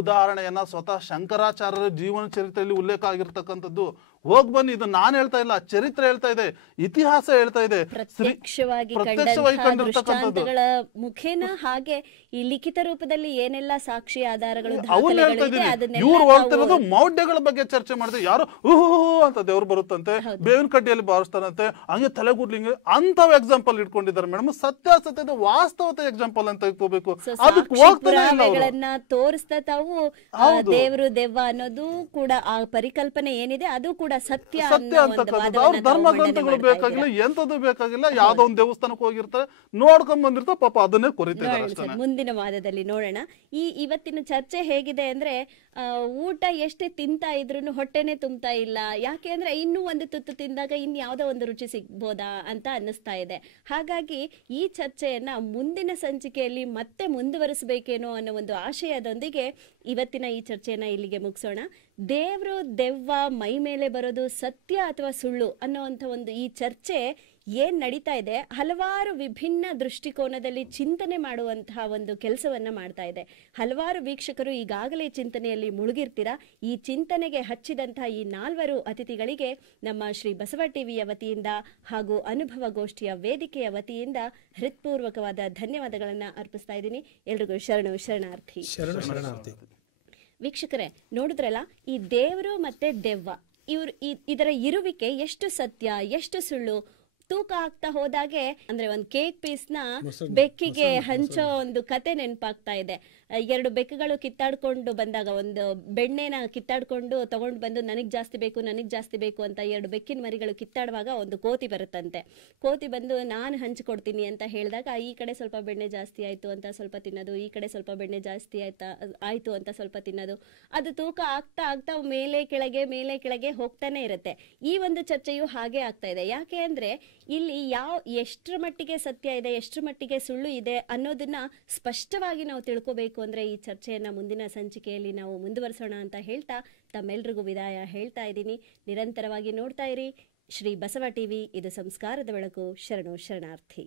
ಉದಾಹರಣೆಯನ್ನ ಸ್ವತಃ ಶಂಕರಾಚಾರ್ಯರ ಜೀವನ ಚರಿತ್ರೆಯಲ್ಲಿ ಉಲ್ಲೇಖ ಆಗಿರ್ತಕ್ಕಂಥದ್ದು. ಹೋಗ್ ಬನ್ನಿ, ಇದು ನಾನು ಹೇಳ್ತಾ ಇಲ್ಲ, ಚರಿತ್ರೆ ಹೇಳ್ತಾ ಇದೆ, ಇತಿಹಾಸ ಹೇಳ್ತಾ ಇದೆ, ಪ್ರತ್ಯಕ್ಷವಾಗಿ ಕಂಡಿರ್ತಕ್ಕಂಥದ್ದು. ಮುಖೇನ ಹಾಗೆ ಈ ಲಿಖಿತ ರೂಪದಲ್ಲಿ ಏನೆಲ್ಲ ಸಾಕ್ಷಿ ಆಧಾರಗಳು ಅವ್ರು ಹೇಳ್ತಾ ಇದ್ದೀನಿ. ಇವ್ರು ಹೋಗ್ತಿರೋದು ಮೌಢ್ಯಗಳ ಬಗ್ಗೆ ಚರ್ಚೆ ಮಾಡಿದ್ರೆ ಯಾರು ಅಂತ ದೇವ್ರು ಬರುತ್ತಂತೆ, ಬೇವಿನ ಕಡ್ಡಿಯಲ್ಲಿ ಬಾರಿಸ್ತಾರಂತೆ, ಹಂಗೆ ತಲೆಗೂಡ್ಲಿಂಗ್ ಅಂತವ್ ಎಕ್ಸಾಂಪಲ್ ಇಟ್ಕೊಂಡಿದ್ದಾರೆ ಮೇಡಮ್. ಸತ್ಯಾಸತ್ಯದ ವಾಸ್ತವತೆ ಎಕ್ಸಾಂಪಲ್ ಅಂತ ಇಟ್ಕೋಬೇಕು. ಅದಕ್ಕೆ ಪುರಾವೆಗಳನ್ನ ತೋರಿಸ್ತಾ ತಾವು ದೇವರು ದೆವ್ವ ಅನ್ನೋದು ಕೂಡ ಆ ಪರಿಕಲ್ಪನೆ ಏನಿದೆ ಅದು ಕೂಡ ಸತ್ಯ ಅಂತಕ್ಕಂಥದ್ದು. ಅವ್ರ ಧರ್ಮ ಗ್ರಂಥಗಳು ಬೇಕಾಗಿಲ್ಲ, ಎಂತದ್ದು ಬೇಕಾಗಿಲ್ಲ, ಯಾವ್ದೋ ಒಂದು ದೇವಸ್ಥಾನಕ್ಕೆ ಹೋಗಿರ್ತಾರೆ, ನೋಡ್ಕೊಂಡ್ ಬಂದಿರ್ತಾರೆ, ಪಾಪ ಅದನ್ನೇ ಕೊರಿತಾರೆ. ಮುಂದಿನ ವಾದದಲ್ಲಿ ನೋಡೋಣ. ಇವತ್ತಿನ ಚರ್ಚೆ ಹೇಗಿದೆ ಅಂದ್ರೆ ಊಟ ಎಷ್ಟೇ ತಿಂತಾ ಇದ್ರು ಹೊಟ್ಟೆನೆ ತುಂಬ್ತಾ ಇಲ್ಲ. ಯಾಕೆ ಅಂದ್ರೆ ಇನ್ನೂ ಒಂದು ತುತ್ತು ತಿಂದಾಗ ಇನ್ ಯಾವ್ದೋ ಒಂದು ರುಚಿ ಸಿಗ್ಬೋದಾ ಅಂತ ಅನ್ನಿಸ್ತಾ ಇದೆ. ಹಾಗಾಗಿ ಈ ಚರ್ಚೆಯನ್ನ ಮುಂದಿನ ಸಂಚಿಕೆಯಲ್ಲಿ ಮತ್ತೆ ಮುಂದುವರಿಸಬೇಕೇನೋ ಅನ್ನೋ ಒಂದು ಆಶಯದೊಂದಿಗೆ ಇವತ್ತಿನ ಈ ಚರ್ಚೆಯನ್ನ ಇಲ್ಲಿಗೆ ಮುಗಿಸೋಣ. ದೇವ್ರು ದೆವ್ವ ಮೈ ಮೇಲೆ ಬರೋದು ಸತ್ಯ ಅಥವಾ ಸುಳ್ಳು ಅನ್ನೋವಂಥ ಒಂದು ಈ ಚರ್ಚೆ ಏನ್ ನಡೀತಾ ಇದೆ, ಹಲವಾರು ವಿಭಿನ್ನ ದೃಷ್ಟಿಕೋನದಲ್ಲಿ ಚಿಂತನೆ ಮಾಡುವಂತಹ ಒಂದು ಕೆಲಸವನ್ನ ಮಾಡ್ತಾ ಇದೆ. ಹಲವಾರು ವೀಕ್ಷಕರು ಈಗಾಗಲೇ ಚಿಂತನೆಯಲ್ಲಿ ಮುಳುಗಿರ್ತೀರಾ. ಈ ಚಿಂತನೆಗೆ ಹಚ್ಚಿದಂತಹ ಈ 4 ಅತಿಥಿಗಳಿಗೆ ನಮ್ಮ ಶ್ರೀ ಬಸವ ಟಿವಿಯ ವತಿಯಿಂದ ಹಾಗೂ ಅನುಭವ ಗೋಷ್ಠಿಯ ವೇದಿಕೆಯ ವತಿಯಿಂದ ಹೃತ್ಪೂರ್ವಕವಾದ ಧನ್ಯವಾದಗಳನ್ನ ಅರ್ಪಿಸ್ತಾ ಇದ್ದೀನಿ. ಎಲ್ರಿಗೂ ಶರಣಾರ್ಥಿ. ವೀಕ್ಷಕರೇ, ನೋಡಿದ್ರಲ್ಲ, ಈ ದೇವರು ಮತ್ತೆ ದೆವ್ವ ಇದರ ಇರುವಿಕೆ ಎಷ್ಟು ಸತ್ಯ ಎಷ್ಟು ಸುಳ್ಳು ತೂಕ ಆಗ್ತಾ ಹೋದಾಗೆ ಅಂದ್ರೆ ಒಂದು ಕೇಕ್ ಪೀಸ್ ನ ಬೆಕ್ಕಿಗೆ ಹಂಚೋ ಒಂದು ಕತೆ ನೆನಪಾಗ್ತಾ ಇದೆ. 2 ಬೆಕ್ಕುಗಳು ಕಿತ್ತಾಡ್ಕೊಂಡು ಬಂದಾಗ, ಒಂದು ಬೆಣ್ಣೆನ ಕಿತ್ತಾಡ್ಕೊಂಡು ತಗೊಂಡು ಬಂದು ನನಗ್ ಜಾಸ್ತಿ ಬೇಕು ಅಂತ 2 ಬೆಕ್ಕಿನ ಮರಿಗಳು ಕಿತ್ತಾಡುವಾಗ ಒಂದು ಕೋತಿ ಬರುತ್ತಂತೆ. ಕೋತಿ ಬಂದು ನಾನು ಹಂಚ್ಕೊಡ್ತೀನಿ ಅಂತ ಹೇಳಿದಾಗ ಈ ಕಡೆ ಸ್ವಲ್ಪ ಬೆಣ್ಣೆ ಜಾಸ್ತಿ ಆಯ್ತು ಅಂತ ಸ್ವಲ್ಪ ತಿನ್ನೋದು, ಈ ಕಡೆ ಸ್ವಲ್ಪ ಬೆಣ್ಣೆ ಜಾಸ್ತಿ ಆಯ್ತು ಅಂತ ಸ್ವಲ್ಪ ತಿನ್ನೋದು. ಅದು ತೂಕ ಆಗ್ತಾ ಆಗ್ತಾ ಮೇಲೆ ಕೆಳಗೆ ಹೋಗ್ತಾನೆ ಇರುತ್ತೆ. ಈ ಒಂದು ಚರ್ಚೆಯು ಹಾಗೆ ಆಗ್ತಾ ಇದೆ. ಯಾಕೆ ಅಂದ್ರೆ ಇಲ್ಲಿ ಎಷ್ಟರ ಮಟ್ಟಿಗೆ ಸತ್ಯ ಇದೆ, ಎಷ್ಟರ ಮಟ್ಟಿಗೆ ಸುಳ್ಳು ಇದೆ ಅನ್ನೋದನ್ನ ಸ್ಪಷ್ಟವಾಗಿ ನಾವು ತಿಳ್ಕೋಬೇಕು ಅಂದ್ರೆ ಈ ಚರ್ಚೆಯನ್ನ ಮುಂದಿನ ಸಂಚಿಕೆಯಲ್ಲಿ ನಾವು ಮುಂದುವರಿಸೋಣ ಅಂತ ಹೇಳ್ತಾ ತಮ್ಮೆಲ್ರಿಗೂ ವಿದಾಯ ಹೇಳ್ತಾ ಇದ್ದೀನಿ. ನಿರಂತರವಾಗಿ ನೋಡ್ತಾ ಇರಿ ಶ್ರೀ ಬಸವ ಟಿವಿ. ಇದು ಸಂಸ್ಕಾರದ ಬೆಳಕು. ಶರಣಾರ್ಥಿ.